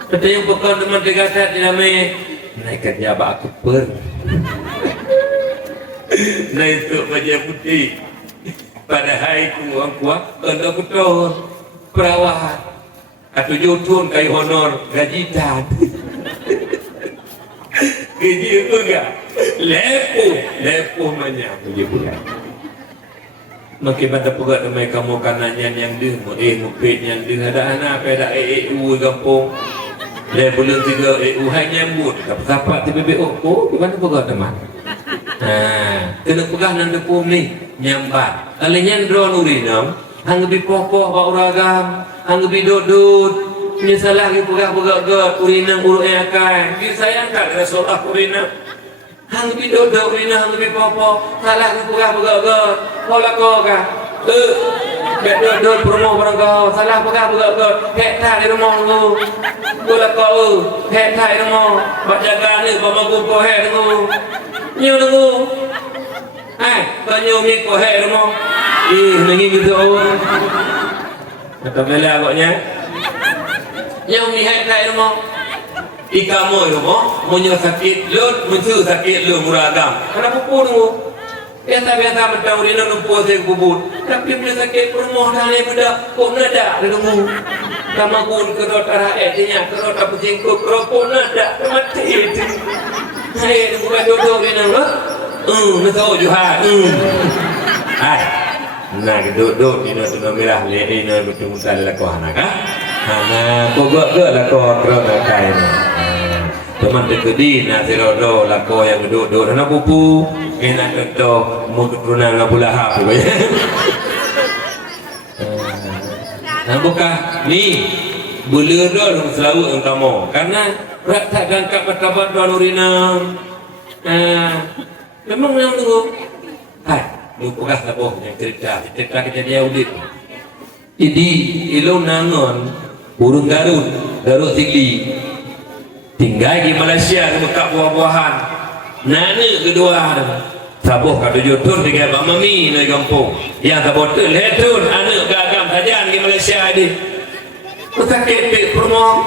ada yang pekan teman dekat jelame naik kerja bak keper Nah itu baca putih. Pada hari ku orang kuat, untuk betul perawat atau jutun kayu honor gaji tan. Gaji itu enggak lepo banyak puji bulan. Makin pada pegat ramai kamu kanannya yang dia, mupit yang dia ada anak pada gampung. Dia belum 3 hai nyambut, dapat TPBO. Oh, gimana pegat teman? Kena pegang nan depum ni nyambat. Alenya drone urinam, hang lebih pokok ba uragam, hang lebih dodot. Menyesalah ke pegang urinam uruk akan. Dia sayang kat Rasulullah urinam. Hang lebih dodot urinam hang lebih pokok. Salah ke pegang. Pola kau ka. Dodot promo barang kau. Salah pegang. Hek tak di rumah lu. Pola kau. Hek tak di rumah. Bak jaga ni ba magu ko hek tu. Nyo nunggu. Banyo mi ko hek mo. Nangi gitu. Kata bela agaknya. Nyo mi hek kai mo. Ika mo mo, monyo sakit lut, muncul sakit lu muragam. Kenapa pun nunggu? Biasa mentang urina numpu saya kubur. Tapi punya sakit permoh dah ni benda. Kok nada nunggu. Kama kun kerot arah etnya, kerot apa singkuk, kerot nada mati itu. Hai bukan duduk ni nak. Nak juhat. Hai. Nak duduk ni nak merah le ni nak betul-betul lah kau anak ah. Anak kau gak lah kau kerana kain. Teman dekedi nak serodo lah kau yang duduk nak pupu. Enak ketok mau keturunan nak bulah apa ya. Nah bukan ni belur selalu engkau karena berat tak gangkat bertabat doa urinam. Memang yang tunggu. Hai, lupa kah boh yang cerita kejadian audit. Jadi ilo nangon burung Garut Sigli. Tinggal di Malaysia di Mekah buah-buahan. Nana kedua sabuh kata jutun tiga bak mami di kampung. Yang sabuh tu letun anak gagam saja di Malaysia ni. Sakit pek permoh.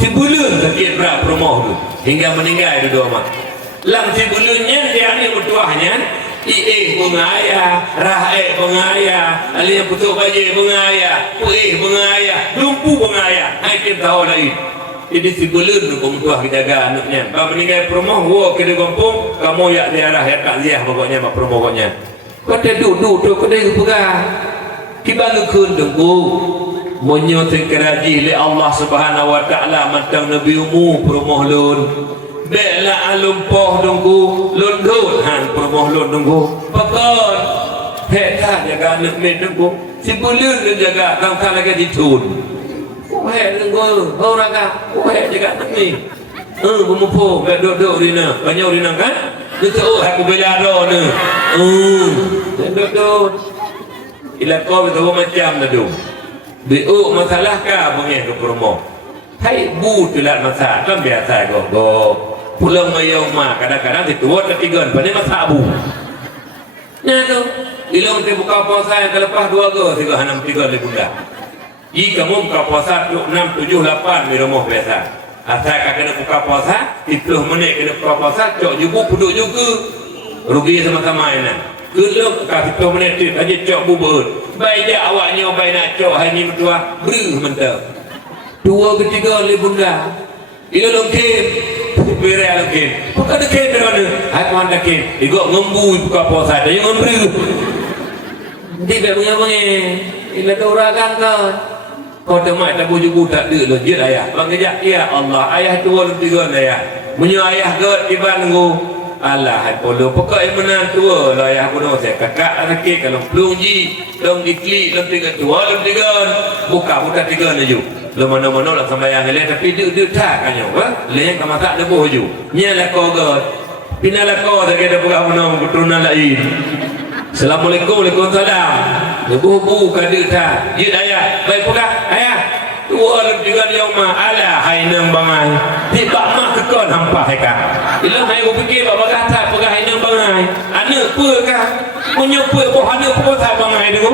Si bulun sakit berat permoh tu hingga meninggal itu dua mak. Lam si bulunnya dia ni bertuahnya pengaya, pengaya, alih putus bayi pengaya, pengaya, lumpuh pengaya. Hakim tahu lagi. Jadi si bulun tu bertuah jaga anaknya. Bapa meninggal permoh, wo ke kampung, kamu yak ziarah yak takziah pokoknya mak permoh pokoknya. Kata duduk tu kedai pegang. Kibang kun tunggu. Monyo tengkeraji li Allah Subhanahu wa taala matang nabi umu permoh lun. Bela alumpoh dunggu lundun han permoh lun dunggu. Pakon. Hekah jaga anak me dunggu. Si bulun dia jaga kang lagi ditun. Hek dunggu orang ka. Hek jaga anak ni. Bumupo mek duduk rina. Banyak rina kan? Dia tahu aku bela ro ni. Duduk. Ila kau betul macam dah tu. Biuk masalah kah bengih ke permoh. Hai bu tulat masak kan biasa go. Pulang mayau mak kadang-kadang dituat ketiga pada masak bu. Nya tu bila kita buka puasa yang kelepas 2 ke 3 hanam 3 le bunda. Jika kamu buka puasa 6 7 8 di rumah biasa. Asal kena buka puasa 30 menit kena buka puasa cok juga puduk juga. Rugi sama-sama ini. Kelok ka 10 menit aja cok bubur. Baik dia awaknya baik nak cok hari ni bertuah beri mentah. 2 ke 3 le bunda. Ilo longkin. Berea longkin. Bukan dekin mana? Aku anda kin. Igok ngembu buka puasa dah yang memberi. Dia bengi-bengi. Ila tu orang kan. Kau temat tak bujuk tak ada lo jid ayah. Bang kejap ya Allah. Ayah tua lu 3 ayah. Menyu ayah ke tiban ngu. Allah hai polo pokok yang menang tua lah ayah aku dah saya kakak sakit kalau pelung ji long diklik long 3 tua long 3 buka 3 laju lo mana-mana lah sembahyang lain tapi dia tak kan yo lain kan masak debuh ju nyalah kau god pinalah kau tak ada buka mana keturunan lain. Assalamualaikum waalaikumsalam debuh bu kada tak jid ayah baik pula ayah tua lebih juga dia mah ala hai nang bangai tiba mak kekon hampa heka ila hai aku fikir bapa kata pegah hai nang bangai anak apa kah menyepa boh anak apa tak bangai tu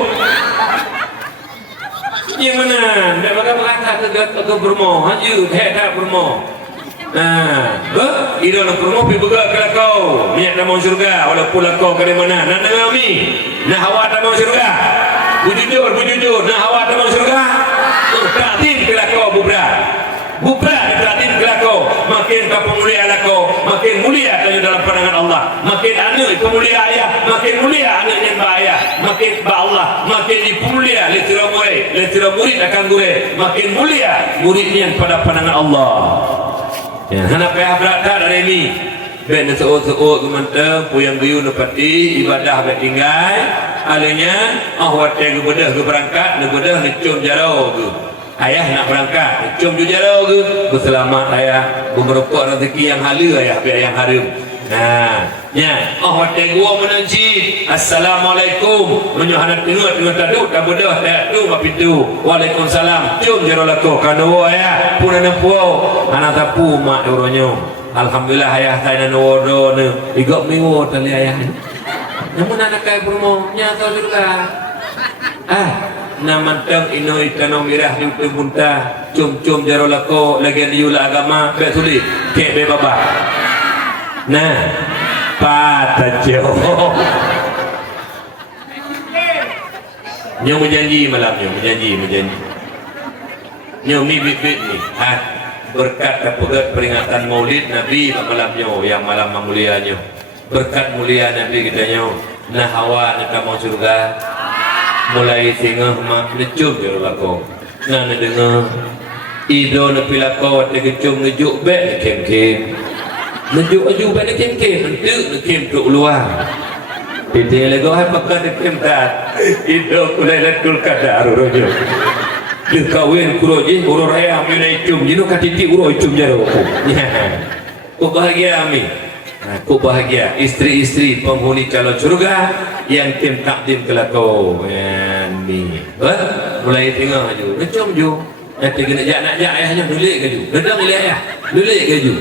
yang mana dak bapa kata ke bermo haju hek tak bermo Ira nak promo pi begak ke kau. Minyak dah mau syurga walaupun kau ke mana. Nak dengar mi. Nak hawa dah mau syurga. Bujujur. Nak hawa dah mau syurga. Takdim ke kau bubra. Bubra takdim ke kau. Makin kau mulia kau, makin mulia kau dalam pandangan Allah. Makin anak pemulia ayah, makin mulia anak yang ayah. Makin ba Allah, makin dipulia letira murid akan gure. Makin mulia muridnya pada pandangan Allah. Ya, hendak payah berada dari ini. Ben seut-seut kementeng puyang guyun nepati ibadah bet tinggal. Alanya awak teh gebedah ke berangkat, gebedah necum jarau ke. Ayah nak berangkat, necum ju jarau ke. Berselamat ayah, bermerokok rezeki yang halal ayah biar yang harum. Nah, nya awak teh gua menanci. Assalamualaikum. Menyohanat tengah taduk dah bedah tak tu mak pintu. Waalaikumsalam. Cium jarau lako kanu ayah. Pun ana puau. Anak tapu mak uronyo. Alhamdulillah ayah saya nak wodo ne. Igok miwo tali ayah. Namun anak kaya promo nya tahu juga. Nama teng ino ikano mirah di punta. Cum jaro lako lagi diula agama be sulit. Kek be baba. Nah, patajo. Nyo menjanji malam menjanji. Nyo bibit ni. Berkat kepegat peringatan Maulid Nabi malamnya yang malam mulianya. Berkat mulia Nabi kita nyo. Nah hawa nak mau surga. Mulai singa mak necum dia lako. Nah dengar. Ido nak pilako te kecum nejuk be kem. Nejuk aju be kem. Mentuk kem tuk luar. Piti lego hai pakai kem tat. Ido kulai letul kadar rojo. Dia kawin kuroji uro raya amina icum jino katiti uro icum jaro ku bahagia ami. Ku bahagia istri-istri penghuni calon surga yang tim takdim kelako ni. Mulai tengah aju necom ju nanti kena nak ayahnya dulik ke ju gedang oleh ayah dulik ke ju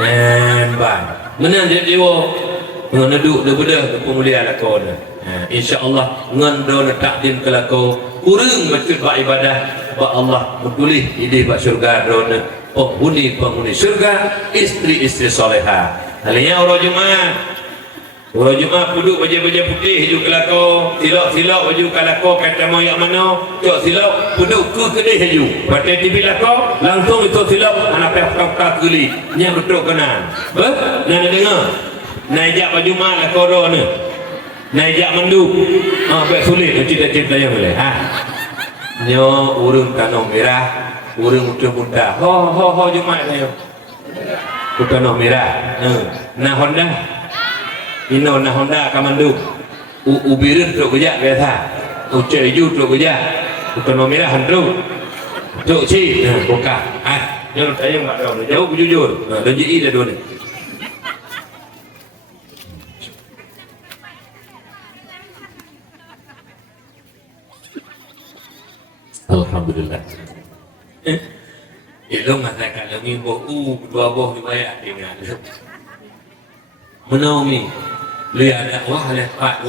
bang menang dia dewa ngeduk de bedah ke pemulia lako dah. InsyaAllah ngondo takdim kelako kurang masjid buat ibadah buat Allah berpulih ide buat syurga drone penghuni syurga istri-istri soleha. Halinya orang Jumaat duduk baju putih hiju kelako silok baju kelako kata mau yang mana cok silok duduk ke kedih hiju pakai TV lako langsung itu silok anak pekak geli nya betul kena nak dengar naik baju mak lako drone naik mandu baik sulit cerita-cerita yang boleh nyo urung kanong merah urung muda ho Jumaat ayo kanong merah nah Honda ino nah Honda kamandu ubirin tu kerja biasa ucai ju tu kerja kanong merah handru tu si buka nyo saya enggak tahu jauh jujur dan ji dah dua ni. Alhamdulillah. Itu masyarakat lagi dua boh dibayar dengan menaumi lihat dakwah lepat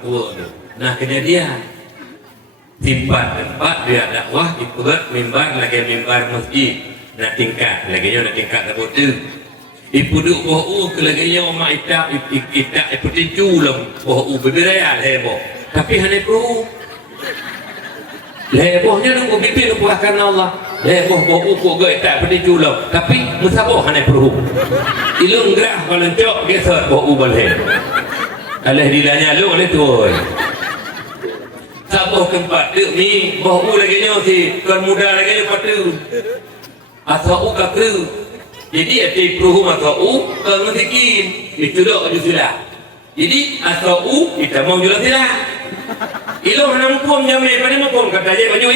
tua tu. Nah kejadian tempat dia dakwah ikut mimbar lagi mimbar masjid nak tingkat lagi nak tingkat tak betul. Ibu duk boh ke lagi mak itak ipeti culam boh beberaya heboh. Tapi hanya perlu lebohnya nunggu bibir buah karena Allah leboh ukur gaya tak berdiri julau tapi musaboh hanya perlu ilung gerah balencok gesot boh balhe alih dilanya lu oleh tu saboh keempat dek ni boh lagi nyo si kan muda lagi nyo patu asau kakru jadi ati perlu asau kan ngetikin dicudok aju sila jadi asau kita mau jual sila ilo nampum jamai pada nampum kata je baju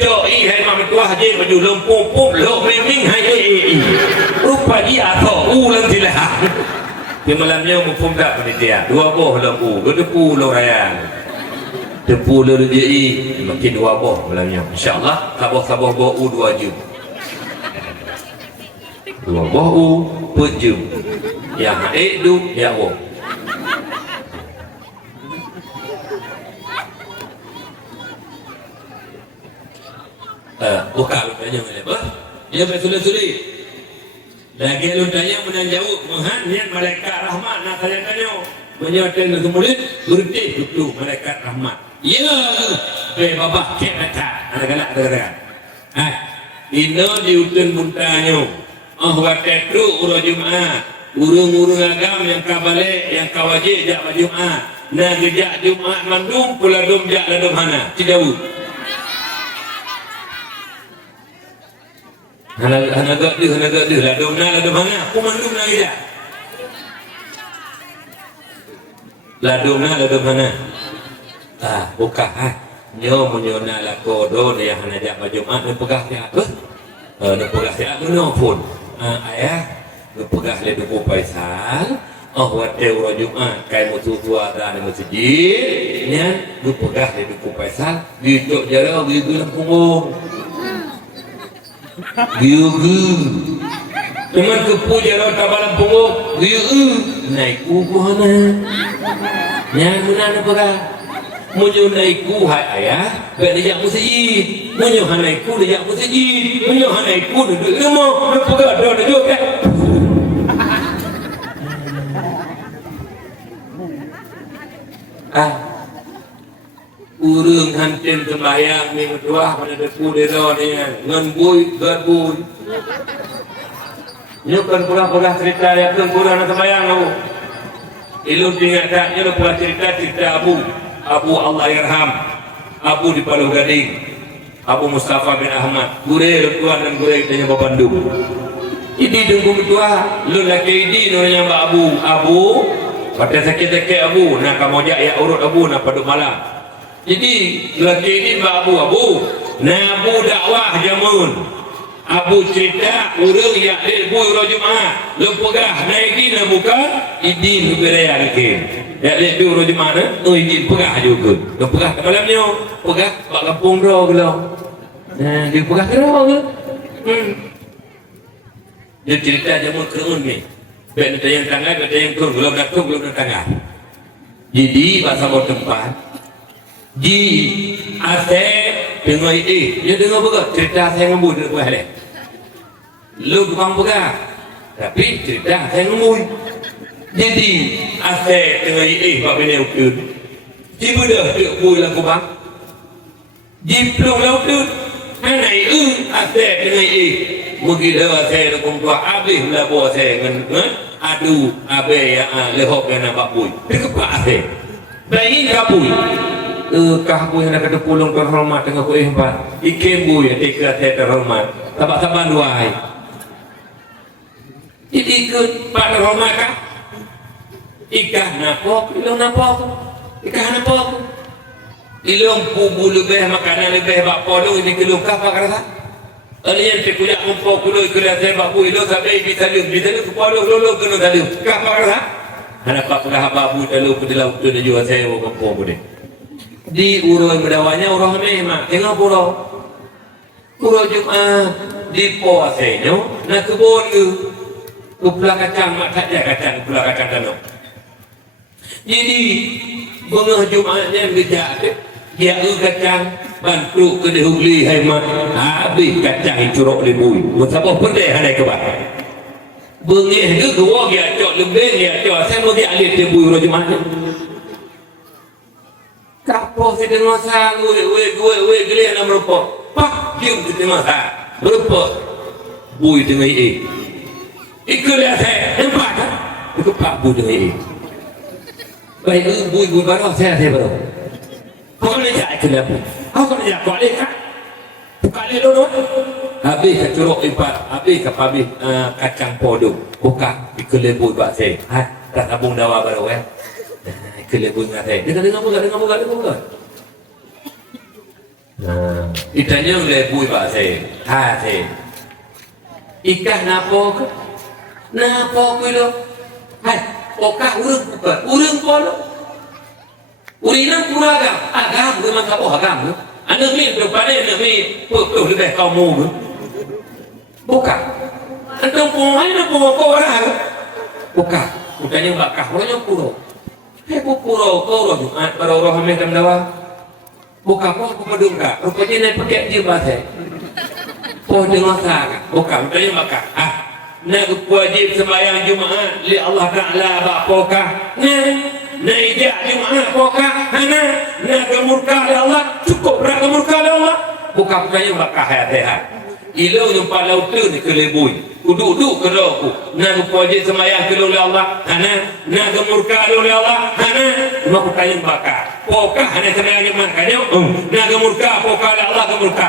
hai mak tua je baju lempum lo meming hai rupa dia atau ulang silah di malamnya mumpum tak penitia dua boh lempu gedepu lo raya depu lo dia makin dua boh malamnya insyaallah saboh boh dua jum dua boh pejum ya du ya boh buka rupanya apa? Dia bersulit-sulit. Lagi lu tanya menang jauh, niat malaikat rahmat nak saya tanya. Menyoten ke murid berhenti dulu malaikat rahmat. Ya, babak kata, ada. Ino diutin muntanyo. Waktu itu urut Jumat, urung agam yang kabalik, yang kawajib jak Jumat. Nah gejak Jumat mandung pula dum jak ladum hana. Tidak. Hana gak dia ladum hana. Aku mandung lagi dah. Ladum hana. Buka nyo menyona la kodo dia hana jak Jumat ni pegah dia. Ni pegah dia no pun. Ayah, ni pegah dia duku Faisal. Waktu urut Jumat kai mutu-tua ada di masjid nya du pegah di duku Faisal duduk jara gitu dalam punggung gitu teman kepu jara dalam punggung gitu naik kuku hana nya guna pegah munyo naik ku ayah baik dia masjid munyo naik ku dia masjid munyo naik ku duduk lemo du pegah dah duduk kan. Urung hantin sembahyang minggu tua pada depu dero ni ngan bui gat bui nyukan pura-pura cerita ya kan pura nak sembahyang lu ilmu tinggal tak lu pura cerita Abu Allah yarham Abu di Palu Gading Abu Mustafa bin Ahmad gure tuan dan gure tanya Bandung ini dunggu tua lu laki ini nurnya Abu pada sakit-sakit Abu nak kamojak ya urut Abu nak paduk malam. Jadi lagi ini Abu nak Abu dakwah jamun. Abu cerita urang ya bu urut Jumaat. Lu pegah naiki nak buka idin beraya lagi. Ya le urut Jumaat idin pegah juga. Lu pegah ke malamnya pegah bak kampung ro gelo. Nah dia pegah ke ro ke. Dia cerita jamun keun ni. Baik ada yang tangan, ada yang turun, belum datuk, belum tangan. Jadi bahasa mau tempat, di asep dengan dia dengar betul cerita saya ngembul dengan buah dia. Lu bukan betul, tapi cerita saya ngembul. Jadi asep dengan bab ini ukir. Tiba dah dia buih lagu bang. Jiplung laut tu, mana asep dengan begitu saya dukung tua habis lah buat saya dengan adu abe ya lehok yang nampak bui dekat saya bayi kabui kabui yang nak pulung terhormat dengan kuih empat ikem bui yang tiga saya terhormat tabak-tabak dua hari jadi ikut pak terhormat kah ikan napok ilong ilong pubu lebih makanan lebih bak podong ini kelung kah pak rasa Alian sekuyak mumpuk kulo ikulah saya babu ilo sampai bisalum kepala lolo kena salum kapal lah anak pak pegah babu dalu pedilau tu dia jual saya mumpuk kulo di urang berdawanya urang memang tengah pulau Jumaat di puasanya nak kebun ke pulau kacang mak tak ada kacang pulau kacang tanah jadi bengah Jumaatnya gejak dia kacang bantu ke dihuli hai mak habis kacang curok libui musabah pendek hanai ke bah bengih ke gua dia cok lebih dia cok saya mau dia alit libui ro Jumaat kapo si dengar sang we gele na merupa pak dium di tengah ha merupa bui dengan ikut lihat saya nampak kan ikut pak bui dengan baik bui baru saya baru kau ni tak kenapa kau ni tak boleh kan buka ni dulu habis kacuruk empat habis habis kacang podong buka ikelebu buat saya tak tabung dawa baru ikelebu dengan saya dengar buka ditanya oleh bui buat saya saya ikan napok itu okah urang polo Urinan pura agam memang kau agam. Anak ni depan ni betul lebih kamu. Bukan. Antum punya kau orang. Bukan. Bukannya bakah orangnya puro. Puro kau Jumaat baru orang hamil dalam dawa. Bukan aku pedung kak. Rupanya naik pakai je bahasa. Dengar sah. Bukan. Bukannya bakah. nak wajib sembahyang Jumaat li Allah Taala bapokah na ijak Jumaat pokah na gemurka Allah cukup rak gemurka Allah bukan punya bakah hati-hati ilo yang palau tu ni kelebui duduk ke roku na wajib sembahyang ke Allah na gemurka Allah mau kaya bakah pokah na sembahyang Jumaat kaya na gemurka pokah Allah gemurka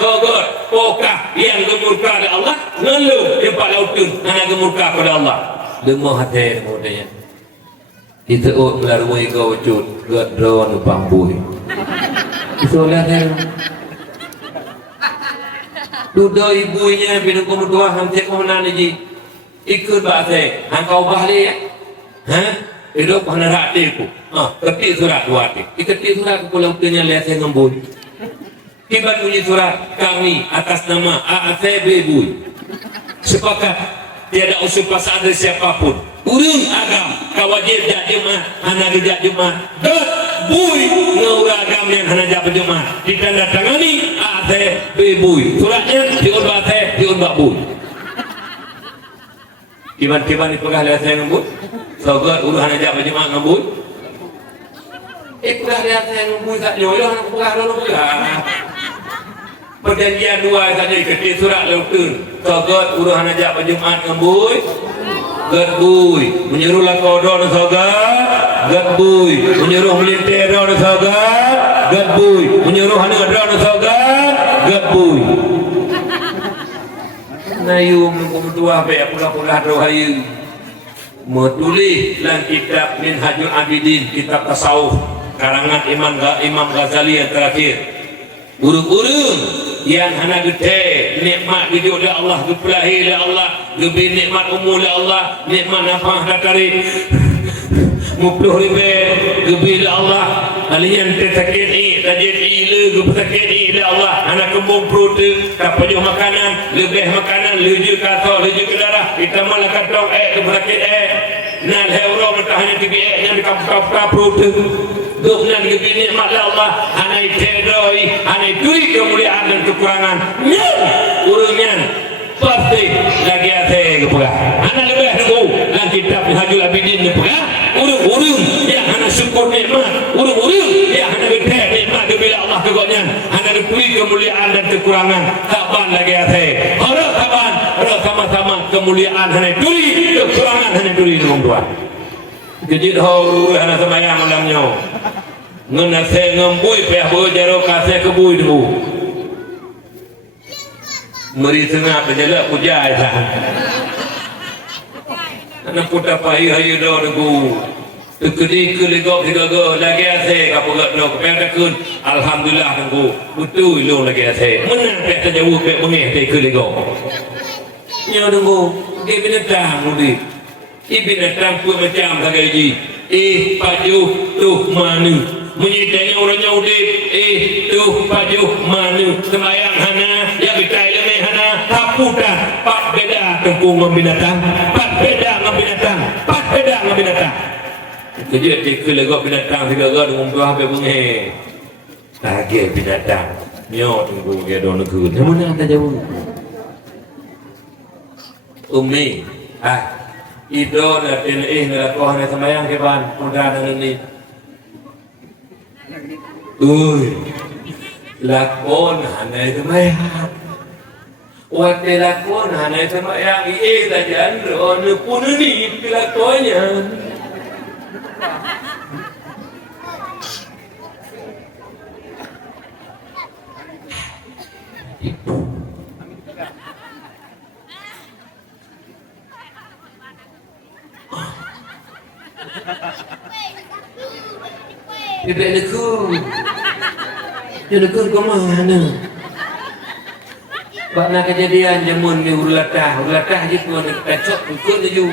sogot pokah yang gemurka Allah ngeluh yang palau tu na gemurka kepada Allah demo hati mudanya kita melalui kau wujud drone bambui soalnya duduk ibunya bina kumudua hamcek kumana niji ikut bahasa kau bahli hidup hana ratiku ketik surat dua ketik surat pulau punya lihat saya ngembun tiba bunyi surat kami atas nama AACB bui sepakat tiada usul pasal dari siapapun urung agam kawajib jak Jumaat hana jak Jumaat bui ngurang agam yang hana jak Jumaat ditandatangani AACB bui suratnya diunbah bui tiba-tiba dipegang lihat saya ngembut sogot urung hana jak Jumaat ngembut pegang lihat saya ngembut tak nyoyo hana pegang dulu perjanjian dua saja ketik surat leutun sogot urung hana jak Jumaat ngembut Gatbui menyuruh lakodon sogat Gatbui menyuruh melintir don sogat Gatbui menyuruh hana don sogat Gatbui nayu mengkumtua be pula-pula rohayu metulis dalam kitab Minhajul Abidin kitab tasawuf karangan Imam Ghazali yang terakhir burung-burung yang hana gede nikmat hidup oleh Allah gepelahi oleh Allah gebi nikmat umur oleh Allah nikmat nafah datari mupluh ribe gebi oleh Allah alian tersakit ni tajid ila gepesakit ni oleh Allah hana kembung protein kapajuh makanan lebih makanan leju kata leju ke darah kita malah katong gepesakit nan heuro bertahan tibi yang dikap-kap protein Duhnan gebini nikmat Allah anai tedoi anai duri kemuliaan dan kekurangan urungnya pasti lagi ate kepegah anak lebih nunggu dalam kitab Minhajul Abidin kepegah urung-urung yang anak syukur nikmat urung-urung yang anak gede nikmat bila Allah kegoknya anak duri kemuliaan dan kekurangan taban lagi ate orang taban orang sama-sama kemuliaan anak duri kekurangan anak duri nomor dua kejid hau anak sembahyang malamnya ngenase ngembui peh bojaro kasih kebui dulu meri tengah berjalan puja asa anak putar pahi hayu do dulu tekedi keligok tiga lagi ase kapogat do kepetakun alhamdulillah tunggu betul lo lagi ase menang peh terjauh peh bengih teh keligok nya tunggu ke binatang mudi binatang pun macam sagaji paju tuh manu menyitanya orang Yahudi tuh paju manu sembayang hana ya bitai lemeh hana taputa pat beda tengkung binatang pat beda binatang kejut kelegok binatang tiga dengan buah bebengeh lagi binatang nyo tunggu dia do negeri mana tak jauh umi itu dan nerakoh na sembahyang keban mudah dengan ini lakon hanai sembahyang waktu lakon hanai sembahyang tajan ron pun ni lakonnya bebek nekun ke mana bakna kejadian jamun ni ulatah gitu nak tacok ikut je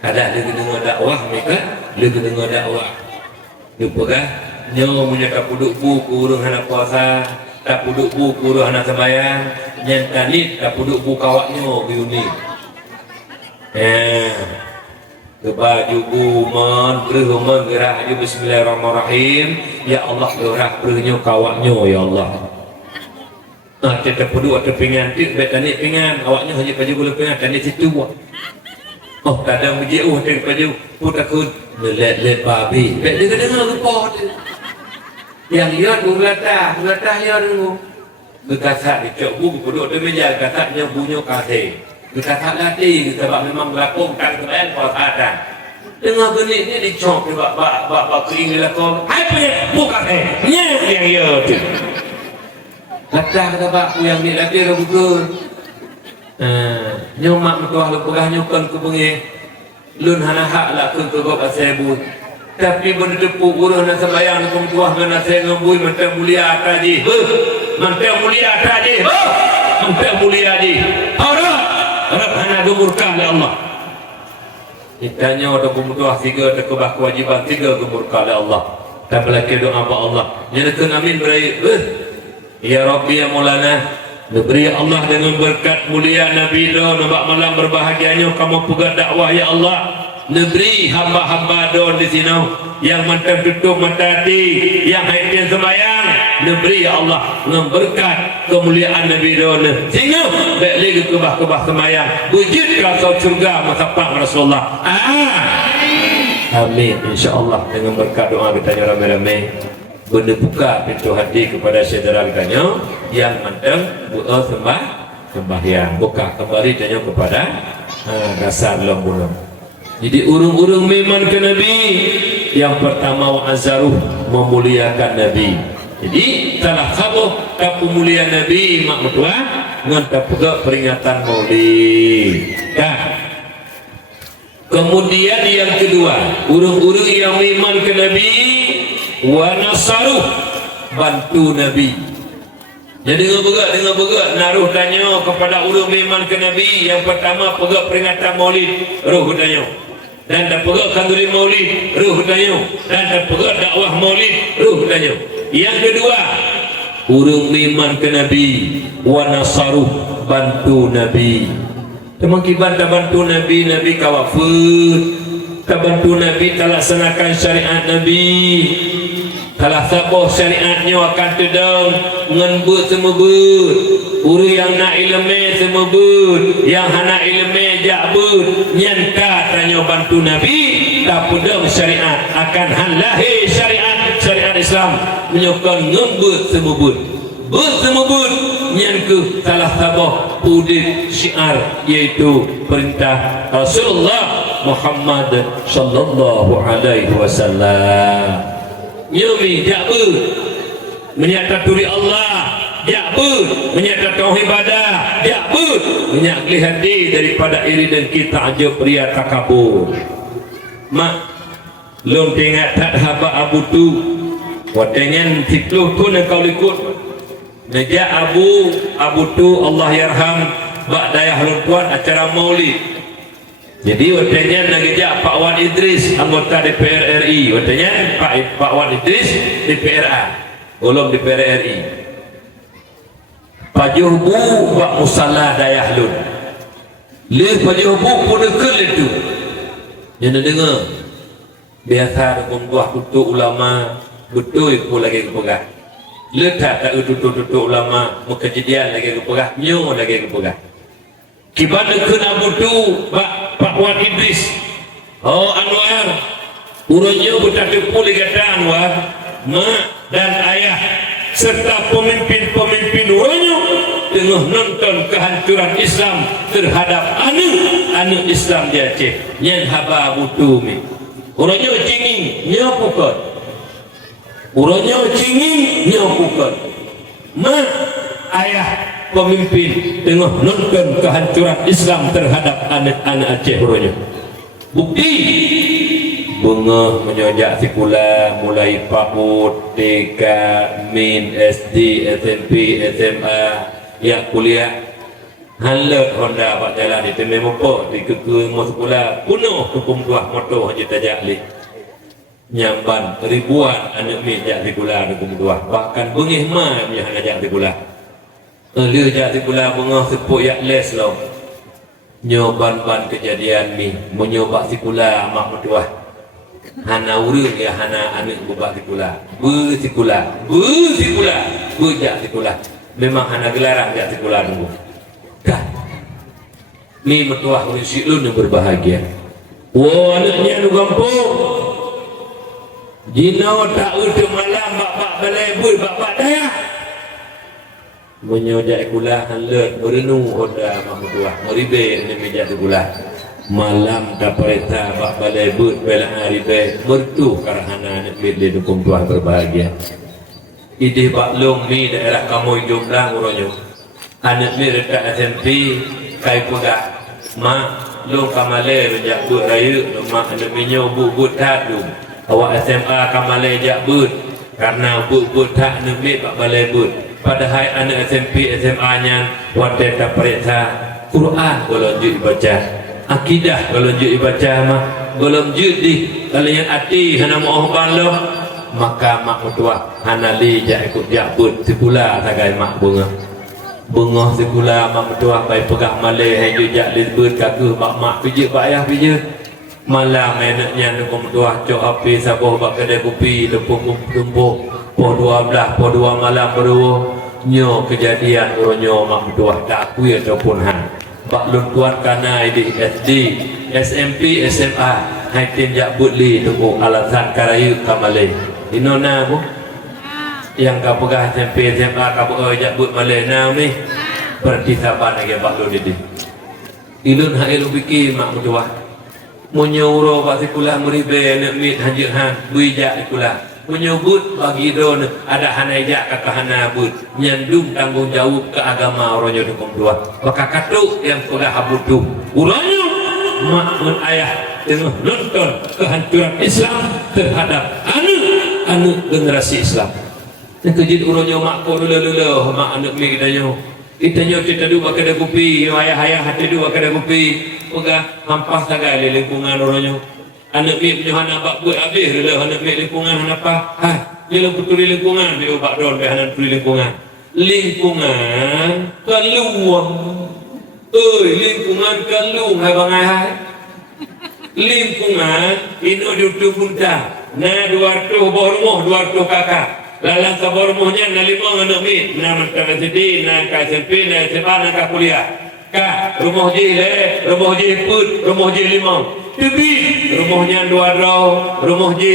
ada lagi dengar dakwah mereka lagi dengar dakwah lupa kan nyo punya tak puduk buku urung hana puasa tak puduk buku urung hana sembahyang nyantanit tak puduk buku kawaknyo biuni baju guman berhuman gerah aja bismillahirrahmanirrahim ya Allah gerah berhnya kawaknya ya Allah Kita perlu ada pingan tik bet tani pingan awaknya hanya baju gula pingan tani situ. Oh tak ada muji dari baju putar kun let babi. Bet dia dengar lupa dia. Yang lihat bulatah lihat dulu. Berkata dicok buku perlu ada meja katanya bunyo kate. Berkata latih sebab memang berlakon kan kemarin kalau ada. Dengar benih ni dicok bak kering dia kau. Hai punya buka yang ya tu. Latah kata bak yang ni latih betul. Nyomak mentuah lu pegah nyukan ke bengi lun hana hak lah ke gop asebu tapi benda tepuk urus nak sembayang ku mentuah ngana saya ngembui mentang mulia ataji mentang mulia ataji mentang mulia ji harap hana gemurkah oleh Allah ditanya ada ku mentuah tiga tekebah kewajiban tiga gemurkah oleh Allah dan belakang doa apa Allah nyatakan amin berai ya Rabbi ya Maulana beri Allah dengan berkat mulia Nabi Don nampak malam berbahagianya kamu pegang dakwah ya Allah negeri hamba-hamba Don di sini yang mata tutup mata hati yang hati sembahyang negeri ya Allah dengan berkat kemuliaan Nabi Don sehingga baik lagi kebah-kebah sembahyang wujud rasa surga masapak Rasulullah amin insyaAllah dengan berkat doa kita ramai-ramai benda buka pintu hati kepada saudara kita yang manteng buat sembahyang buka kembali tanya kepada dasar lembulung. Jadi urung-urung memang ke Nabi yang pertama wa'azaruh memuliakan Nabi. Jadi salah satu pemuliaan Nabi mak mertua ngan juga peringatan Maulid. Kemudian yang kedua urung-urung yang memang ke Nabi wa nasaruh bantu Nabi. Jadi dengan begak naruh tanya kepada ulun iman ke Nabi yang pertama pegak peringatan Maulid ruh tanya dan pegak kanduri Maulid ruh tanya dan pegak dakwah Maulid ruh tanya. Yang kedua urung iman ke Nabi wa nasaruh bantu Nabi. Teman-teman bantu Nabi kawafut bantu Nabi laksanakan syariat Nabi. Kalau sabah syariatnya akan tedang ngenbut semua but uri yang nak ilmu semua but yang hana ilmu jak but nyanta tanya bantu Nabi tak pedang syariat akan halahi syariat Islam menyokong ngebut semua but semua but nyanku salah sabah udit syiar iaitu perintah Rasulullah Muhammad sallallahu alaihi wasallam. Nyumi jakber menyatakan turi Allah jakber menyatakan tauhid ibadah jakber menyak hati daripada iri dan kita aja pria takabur mak lom tengok tak haba abu tu watengan tikluh tu nak kau ikut najak abu tu Allah yarham bak dayah luntuan acara Maulid. Jadi watanya nagejak Pak Wan Idris anggota DPR RI watanya Pak Wan Idris DPRA ulum DPR RI pajuhbu buat musalla dayah lun leh pajuhbu pun dekel itu yang dengar biasa dengan buah tutup ulama betul pun lagi kepegah letak tak tutup ulama kejadian lagi kepegah nyo lagi kepegah kibana kena butuh Pak Wan Idris Anwar urunnya bertakdir pulih kata Anwar mak dan ayah serta pemimpin-pemimpin urunnya tengah nonton kehancuran Islam terhadap anak Islam di Aceh yang haba butuh mi urunnya cinging nyapukan urunnya cinging nyapukan mak ayah pemimpin tengah nonton kehancuran Islam terhadap anak-anak Aceh urunnya. Bukti bunga menyojak sikula mulai PAUD, TK, MIN, SD, SMP, SMA yang kuliah halat Honda pak jalan itu memang di kekemu sekolah penuh hukum tuah motor haji tajak li nyamban ribuan anak mi jak sikula hukum tuah bahkan bengih ma yang ajak sikula dia jadi pula bengah sepuk yak les lo nyoban-ban kejadian ni menyoba si pula mak mertua hana urang ya hana anak bubak si pula bersikulah bujak si pula memang hana gelaran jak sekolah dulu kan ni metuah urisi lu yang berbahagia wah anaknya nu gampung jina tak udah malam bapak balebul bapak daya menyojak kulah hanlet merenung hoda mahmudah meribe ni meja kulah malam dapareta bak balebul bela aribe bertuh karahana anak bidli dukung tuah berbahagia ide bak long ni daerah kamu jumlah uronyo anak ni dekat SMP kai pegah mak long kamale rejak but raya mak anak minyo but tak lu awak SMA kamale jak but karena but tak anak ni bak balebul padahal anak SMP SMA nya wadah dapareta Quran golong juk baca akidah golong juk baca mah golong juk di kalian ati hana mau balo maka mak mutua hanali jak ikut jakut sekula tagai mak bunga sekula mak mutua bai pegah male haju jak lisbut kaku mak pijit bayah pijit malam enaknya nu mutua cok api saboh bak kedai kopi lempung tumpuk po 12 po 2 malam berdua nyo kejadian uronyo mak mutua tak akui ataupun han bak luntuan kana di SD SMP SMA haitin jak budli tunggu alasan karayu kamale inona bu yang ka pegah SMP SMA ka pegah jak bud male now ni berarti saban lagi bak lu didi ilun ha elu biki mak mutua munyo bak sekolah meribe nak mit hajir han buijak sekolah menyebut bagi don ada hanajak kakahana but nyandung tanggung jawab ke agama oronyo dukung dua maka katuk yang sudah habutu uronyo mak mun ayah tengah nonton kehancuran Islam terhadap anak generasi Islam yang kejid uronyo mak ko lulu mak anak mi kita cerita dua kedai kopi ayah hati dua kedai kopi pegah hampas tagai lingkungan oronyo anak mi punya anak bak buat habis dah anak mi lingkungan apa dia betul lingkungan dia bak don be anak betul lingkungan keluang lingkungan keluang hai bangai lingkungan ino duduk punta na 200 bormoh 200 kakak lalang ka bormohnya na 5 anak mi na mentang SD na ka SMP na SMA na ka kuliah ka rumah je rumah je put rumah je 5 Tebi rumahnya 2 rumah je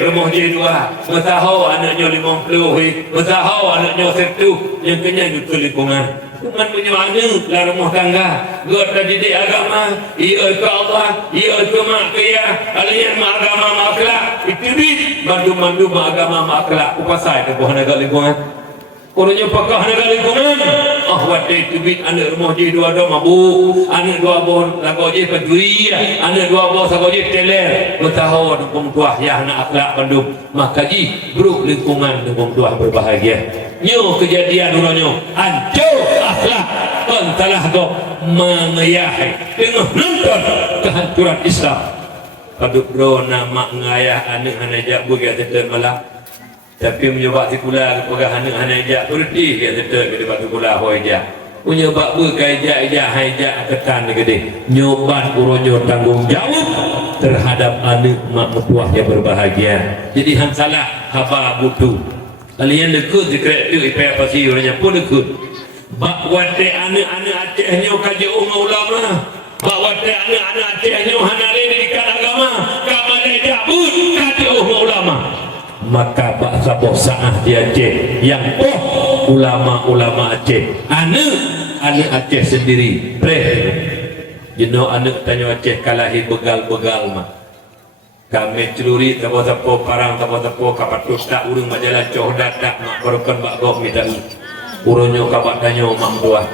rumah je 2 mesahau anaknya 50 mesahau anaknya 1 yang kenyang itu lingkungan cuman punya anak lah rumah tangga gua terdidik agama ia ke Allah ia ke mak kaya alian mak agama mak akhlak itu mandu mak agama mak akhlak upasai ke buah negara lingkungan orangnya pakah negara lingkungan wadai tubit anak rumah je 2 mabuk anak 2 bon lagu je peduli anak 2 bon sago je teler bertahu dukung tuah ya anak akhlak bandung maka ji bro lingkungan dukung tuah berbahagia nyo kejadian orangnya hancur akhlak pantalah go mengayahi tengah nonton kehancuran Islam paduk bro nama ngayah anak hanajak buga tetel malam tapi menyebab sekolah pegah anak jak berdi dia tetap ke batu sekolah hoja punya bab berkaijak haijak ketan gede nyobat uronyo tanggung jawab terhadap anak mak mertua yang berbahagia jadi han salah haba butuh kalian dekut dikrek tu ipai apa sih orangnya pun dekut bak wate anak Acehnya kaji ulama bak wate anak Acehnya hanale didikan agama kamane jabut kaji ulama maka Pak Saboh Sa'ah di Aceh yang ulama-ulama Aceh anak Aceh sendiri jenuh anak tanya Aceh kalahi begal-begal mah kami celuri tapo-tapo parang tapo-tapo kapat tak urung majalah cohdat tak mak berokon bak gok minta uronyo kapat tanyo mak tuah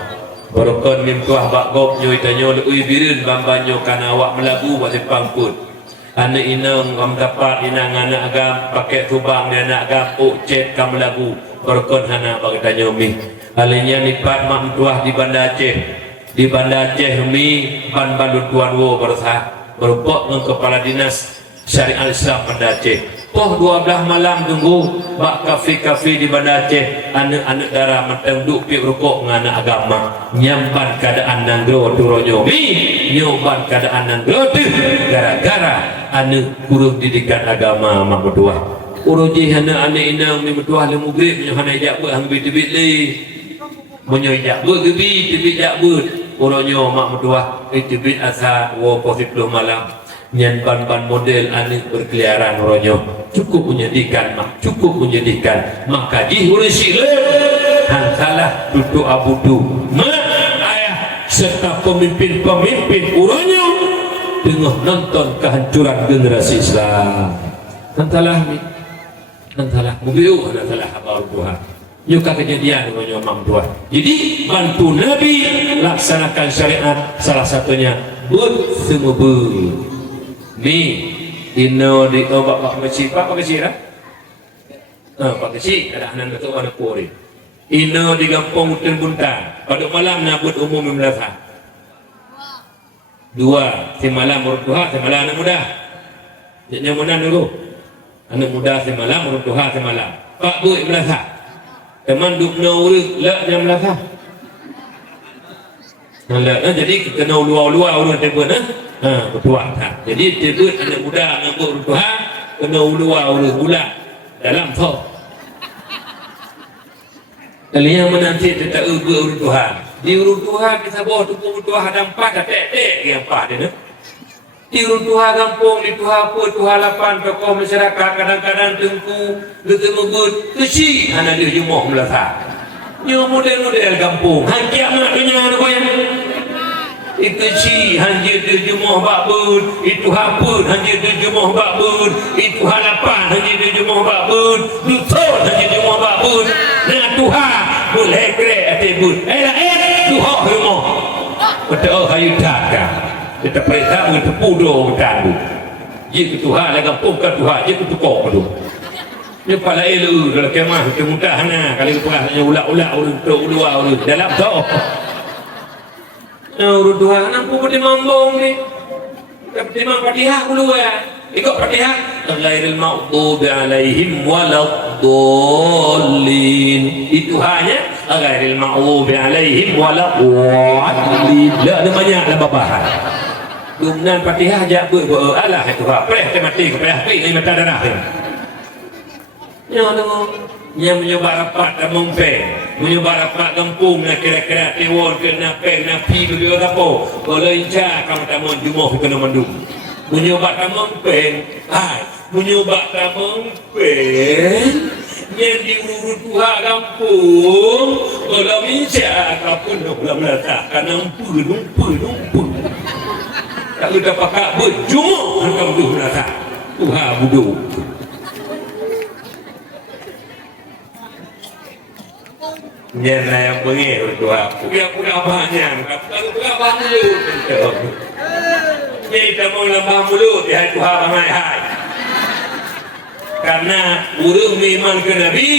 berokon mim tuah bak gok nyoy tanyo ui birin bambanyo kana awak melagu buat sepang pun anak inang kam dapat inang anak agam pakai tubang dia anak agam cet kam lagu berkon hana bagi tanya mi alinya nipat mak tuah di Banda Aceh mi ban balut tuan wo bersah berpok dengan kepala dinas syariat Islam Banda Aceh poh 12 malam tunggu bak kafe di Banda Aceh anak-anak darah matang duk pi rokok dengan anak agama nyamban keadaan nanggro turonyo mi nyoban keadaan nanggro tu gara-gara anak kurung didikan agama mak berdua uruji hana ane inang mi metuah le mugrib nyo hana jak buat hang bit-bit le menyo jak buat gebi tibit jak buat uronyo mak metuah tibit asa wo posiplo malam nyan ban-ban model ane berkeliaran uronyo cukup menyedihkan mak cukup menyedihkan mak kaji urusi le hang salah duduk abudu mak ayah serta pemimpin-pemimpin uronyo tengah nonton kehancuran generasi Islam nantalah ni nantalah mubiu nantalah habar Tuhan yuka kejadian dengan Imam Tuhan jadi bantu Nabi laksanakan syariat salah satunya bud semua ni ino di bapak kecil lah pak kecil ada anak ketua anak pori ino di kampung Hutan Buntang pada malam nabut umum memelasan dua si malam bertuha si malam anak muda jadi mana dulu anak muda si malam bertuha si malam pak buik melasa teman duk urut lak jam melasa jadi kita nak luar-luar urut tebut bertuah jadi tebut anak muda anak bertuha kena luar urut bulat dalam thok kalian menanti tetap urut Tuhan di urut Tuhan kita bawa tukung Tuhan ada 4 ada tek-tek yang 4 dia di urut Tuhan kampung di Tuhan apa Tuhan 8 tokoh masyarakat kadang-kadang tengku kita membut kecil hanya dia jumlah melasa nyo model-model kampung hang kiamat dunia ada goyang itu si hanya dia jumlah bakbun itu hapun hanya dia jumlah bakbun itu halapan hanya dia jumlah bakbun dusun hanya jumlah bakbun nah Tuhan boleh kere atibun Tuhan rumah betul hayu takkan kita perintah untuk pudo bertandu jika Tuhan lagi kampung ke Tuhan jika tukok tu ini pala elu dalam kemah kita mudah kali perahnya ulak-ulak untuk ulua dalam tu urut Tuhan nampu bertimang bong ni bertimang Fatihah dulu ya ikut Fatihah ghairil maghdubi alaihim waladdallin itu hanya ghairil maghdubi alaihim waladdallin la namanya la babahan dumnan Fatihah jak Allah itu ha preh mati ke preh pi ni mata darah ni yang menyebar rapat dan mempeng menyebar rapat kampung nak kira-kira tewon ke napeng napi ke dia apa boleh incar kamu tamun jumlah kena mandum menyebar tak mempeng menyebar tak mempeng yang diurut Tuhan kampung kalau incar kapun dah pula meletakkan numpu tak ada pakai berjumlah kamu tu meletak Tuhan buduk nyana yang bengih untuk aku ya punya banyak kalau punya mulut kita mau lembah mulut ya Tuhan ramai karena urung iman ke Nabi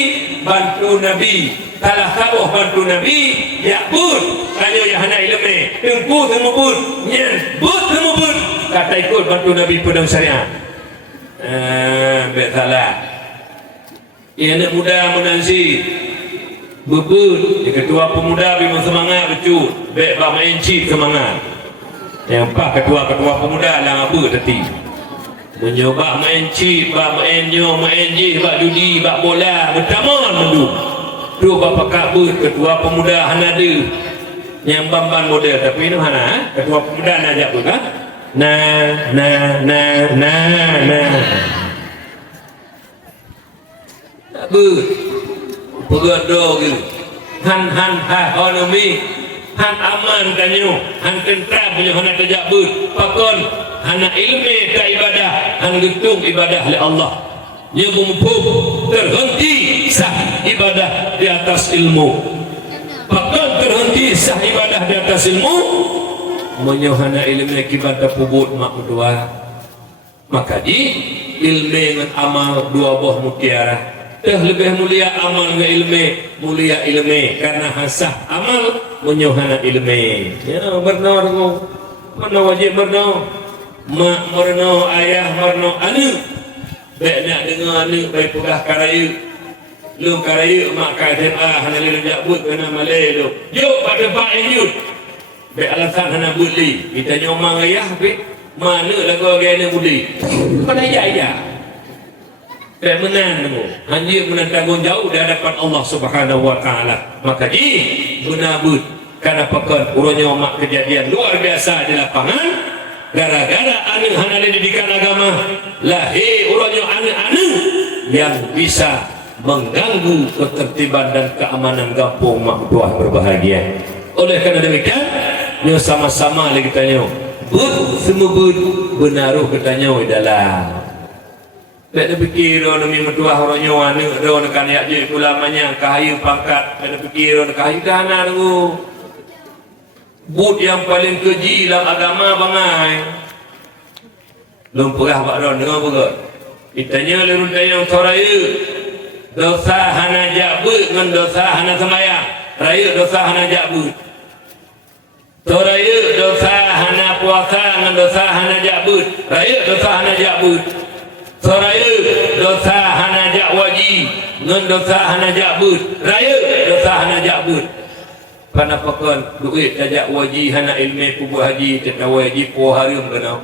bantu Nabi salah sabuh bantu Nabi ya pun tanya ya hana ilmu tengku semua pun nyen but semua pun kata ikut bantu Nabi pedang syariat salah ya anak muda menansi bebut ketua pemuda memang semangat betul baik bah main cip semangat yang pak ketua-ketua pemuda lah apa tadi menyoba main cip bah main nyo main je bah judi bah bola bertaman mendu tu bapa kabut ketua pemuda hanada yang bamban model tapi ini hana ketua pemuda nak ajak pun nah tak pegador gitu han ekonomi han aman kanyo han tentram punya hana tajabut pakon hana ilmu ta ibadah han getung ibadah oleh Allah dia mampu terhenti sah ibadah di atas ilmu pakon terhenti sah ibadah di atas ilmu menyohana ilmu akibat pubut mak dua maka di ilmu dengan amal dua buah mutiara lebih mulia amal dengan ilmu mulia ilmu karena hasah amal menyohana ilmu ya berno wajib berno mak berno ayah berno anu baik nak dengar anu baik pegah karaya lu karaya mak SMA hana lu jabut kena malay lu yuk pada pak yuk baik alasan hana buli kita nyomang ayah baik mana lagu gaya ni buli pada ayah Pemenan tu. Hanya menanggung jauh di hadapan Allah Subhanahu wa taala. Maka benabut karena pekan urangnya mak kejadian luar biasa di lapangan. Gara-gara anu hana didikan agama lahir urangnya anu yang bisa mengganggu ketertiban dan keamanan kampung mak tuah berbahagia. Oleh karena demikian, nyo sama-sama lagi tanya, bud semua bud benaruh katanya dalam. Tak fikir orang mi metuah orangnya anu orang kan ya je ulamanya kayu pangkat, tak fikir orang kayu dana tu. Bud yang paling keji dalam agama bangai. Lumpurah bak ron dengar apa? Itanya lerun tayang soraya. Dosa hana jabut dengan dosa hana sembahyang. Raya dosa hana jabut. Soraya dosa hana puasa dengan dosa hana jabut. Raya dosa hana jabut. Soraya dosa hana jak waji dengan dosa hana jabut. Raya dosa hana jabut. Karena pakon duit tajak wajib hana ilmu kubu haji tetap wajib puah harum kena.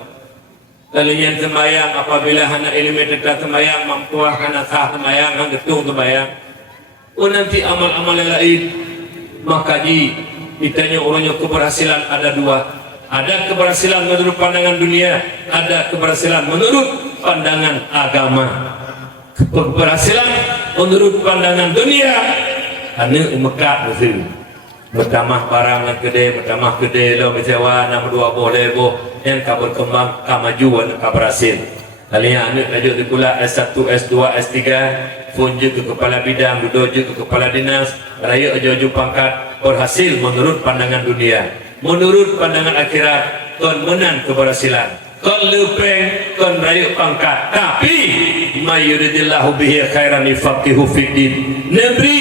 Kalau yang sembahyang apabila hana ilmu tetap sembahyang mampuah hana sah sembahyang hang getung sembahyang. Oh nanti amal-amal yang lain maka ditanya orangnya keberhasilan ada dua. Ada keberhasilan menurut pandangan dunia, ada keberhasilan menurut pandangan agama. Keberhasilan menurut pandangan dunia anu Mekah musim. Bertamah barang dan bertamah gede lo menyewa nama dua boleh boh yang kau berkembang kemajuan kau berhasil. Kalian anak lanjut di pula S1, S2, S3, funju ke kepala bidang, duduk ke kepala dinas, raya jauh pangkat, berhasil menurut pandangan dunia, menurut pandangan akhirat, kon menang keberhasilan, kon lepeng, kon raya pangkat. Tapi mayuridillahu bihi khairan yufaqihu fiddin. Nabi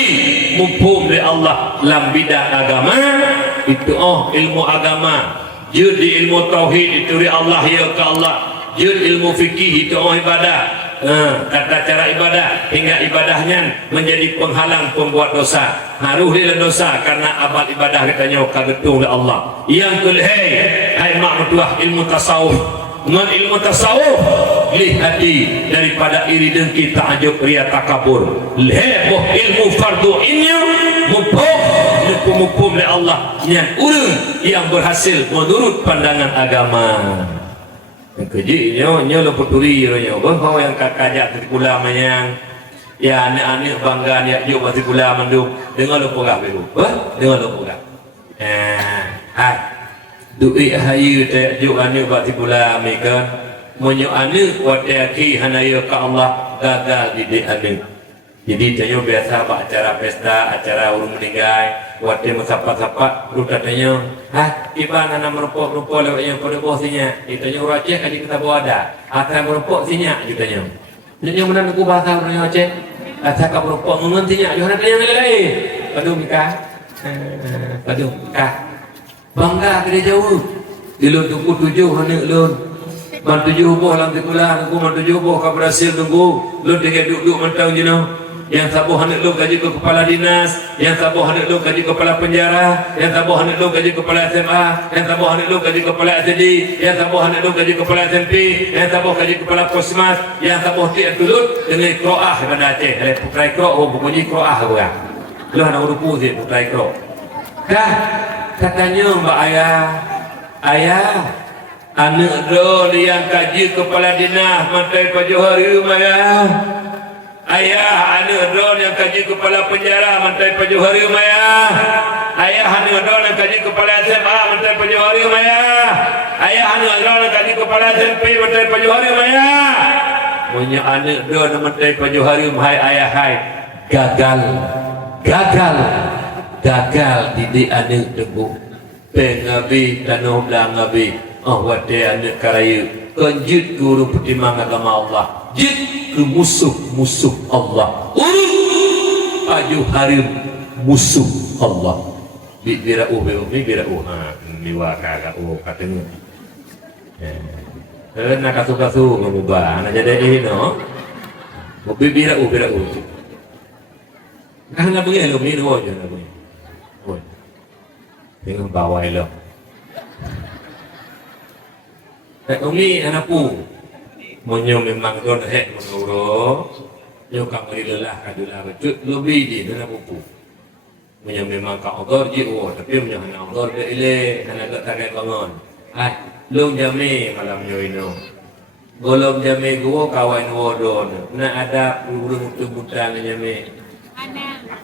mumpung dari Allah dalam bidang agama itu ilmu agama jadi ilmu tauhid itu dari Allah ya ke Allah jadi ilmu fikih itu ibadah tata cara ibadah hingga ibadahnya menjadi penghalang pembuat dosa haruh dia dosa karena amal ibadah katanya kagetung oleh Allah yang kelih hai mak metuah ilmu tasawuf dengan ilmu tasawuf lihati daripada iri dengki ta'ajub ria takabur leheboh ilmu fardu ini mumpung oleh Allah yang urung yang berhasil menurut pandangan agama yang keji nyo lupa turi nyo bahawa yang kakajak dari ulamanya ya anak-anak bangga niat jauh masih ulam manduk dengar lupa gak beru dengar lupa gak duit hayu tak jauh anak bati ulam ikan menyo anak wadaki hanaya ke Allah gagal didik anak. Jadi tanya biasa pak acara pesta, acara urung meninggal, wadai mesapa-sapa, lu katanya, iban anak merupuk lewat yang pada bawah sinya. Ditanya orang Aceh kali kita bawa ada, asal merupuk sinya, ditanya. Nanya mana aku bahasa orang Aceh, asal kau merupuk mengertinya, johan tanya lagi. Padu nikah, padu nikah. Bangga kita jauh, dilun tunggu 7 anak lun. Man 7 boh dalam sekolah, aku man 7 boh kau berhasil tunggu, lun tinggal duduk mentau jenau. Yang sabuh hendak lu gaji ke kepala dinas, yang sabuh hendak lu gaji kepala penjara, yang sabuh hendak lu gaji kepala SMA, yang sabuh hendak lu gaji kepala SD, yang sabuh hendak lu gaji kepala SMP, yang sabuh gaji kepala Posmas, yang sabuh tiap tulut dengan Qiraah pada Aceh. Putra Qiraah bukannya Qiraah bukan. Lu hendak urupu sih putra Qiraah. Dah katanya mbak ayah anak dol yang gaji kepala dinas mantai Pajohari ayah. Ayah anu drone yang kaji kepala penjara mantai Pajohari ayah. Ayah anu drone yang kaji kepala SMA mantai Pajohari ayah. Ayah anu drone yang kaji kepala SMP mantai Pajohari ayah. Punya anu drone mantai Pajohari hai ayah hai. Gagal didik anu tebu. Pengabi tanuh belang ngabi. Wadai anu karayu. Konjut guru pertimang agama Allah. Jid ke musuh Allah. Aju harim musuh Allah. Birau miwaka katanya. Nak kasu ngubah. Nak jadi no. Birau. Karena begini lo minum aja nak begini. Tengok bawah lo. Umi anakku. Monyo memang don hek menurut Nyokap beri lelah kadulah becut lebih di dalam buku. Punya memang kau odor je tapi punya hana odor dia ile hana tak takai bangun. Long jame malam nyoino. Golong jame gua kawan wodon. Na ada burung tu butang jame.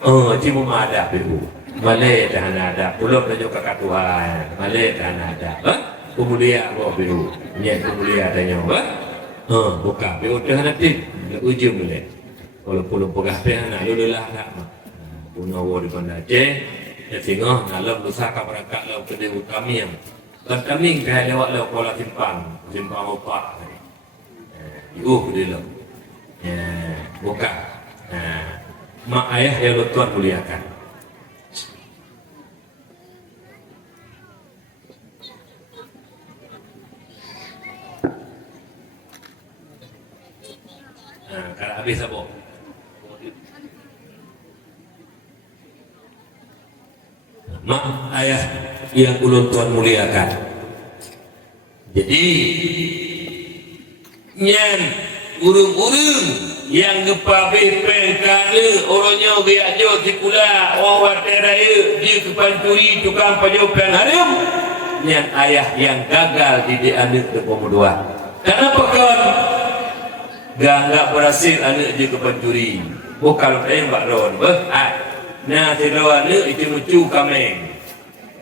Oh, cimu ada biru. Malay dah ada. Pulau dah juga katuhan. Malay dah ada. Kemuliaan gua biru. Nyet kemuliaan dah nyawa. Buka biru dah nanti. Ujung boleh. Kalau pulau pegah dia nak lululah nak punya war di Banda Aceh ya tengok dalam lusaka berangkat lau ke dewa kami yang dan kami kaya lewat lau pola simpang opak dia lau buka mak ayah yang Tuhan muliakan kalau habis apa? Mak ayah yang ulun Tuhan muliakan. Jadi nyan urung-urung yang ngepabih pengkana orangnya biajo di pula orang raya di kepancuri tukang pajo pengharum nyan ayah yang gagal didik anak ke pemudua. Kenapa kawan gak berhasil anak di kepancuri? Bukan yang Mbak Ron nah tirawan ni itu mucu kami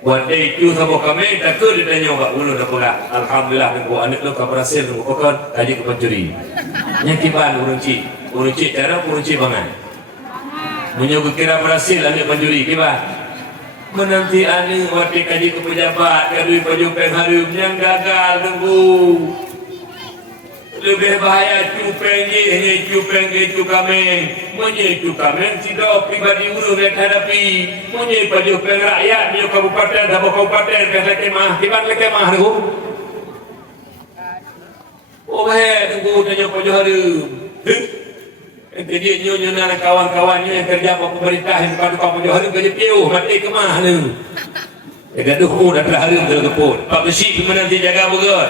buat dia itu sama kami tak ke dia tanya Mbak Ulu dah pula Alhamdulillah nunggu anak lu kau berhasil nunggu kau kaji ke pencuri yang tiban urung cik cara urung cik bangan menyuguh kira berhasil anak pencuri tiba menanti anak waktu kaji ke pejabat kadui paju pengharum yang gagal nunggu lebih bahaya cupeng je cupeng ke kami menye cupeng tidak pribadi urus yang hadapi menye paju peng rakyat di kabupaten dan kabupaten ke lekemah tiban lekemah tu oh tunggu tanya paju harum jadi nyonya nak kawan-kawannya yang kerja pemerintah yang depan tukang paju harum kerja piuh mati kemah tu gaduh dah terharum terkeput pak besi nanti jaga begot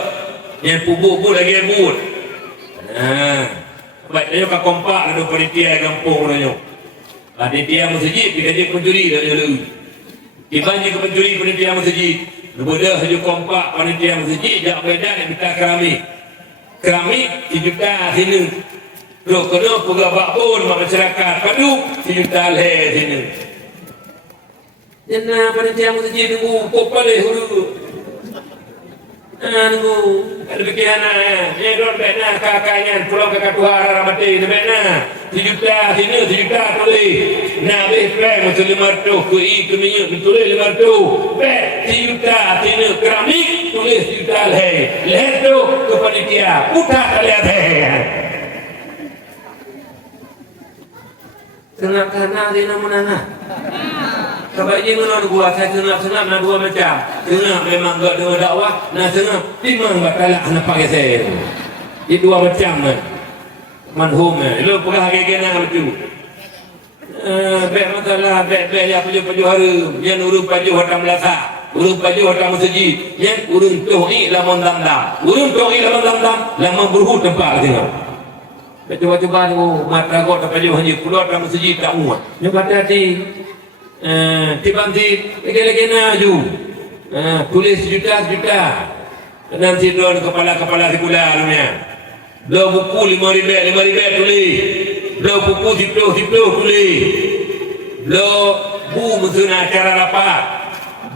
yang pupuk lagi embut baik dia kan kompak ada panitia kampung dia. Panitia masjid dikaji pencuri dah dulu. Dibanding ke pencuri panitia masjid. Berbeda saja kompak panitia masjid jak bedan kita keramik 1 juta sini. Terus kena pegawai pun masyarakat padu 1 juta le sini. Jangan panitia masjid tunggu popale dulu. Nunggu ada pikiran ya don bena kakaknya pulang ke Katuhara mati bena 1 juta sini 1 juta tulis nabi plan macam 500 ke i ke minyak tulis 500 bet 1 juta sini keramik tulis 1 juta leh tu ke panitia putar lihat tengah-tengah di nama sebaiknya menurut gua saya tengah-tengah nak dua macam tengah memang tak ada dakwah nah tengah timang batalah nak pakai saya ini dua macam manhum lu pegah kena betul baik masalah baik yang paju harum yang urung paju hatam lasa urung paju hatam masjid yang urung tohi lamon damdam urung tohi lamon damdam lamon berhut tempat tengok coba-coba tu mata kau tak paju hanya keluar dalam masjid tak muat ni hati-hati tiba-tiba lagi-lagi naju tulis 1 juta nanti don kepala sekolah namanya lo buku 5 ribu tulis lo buku 10 tulis lo bu musnah acara rapat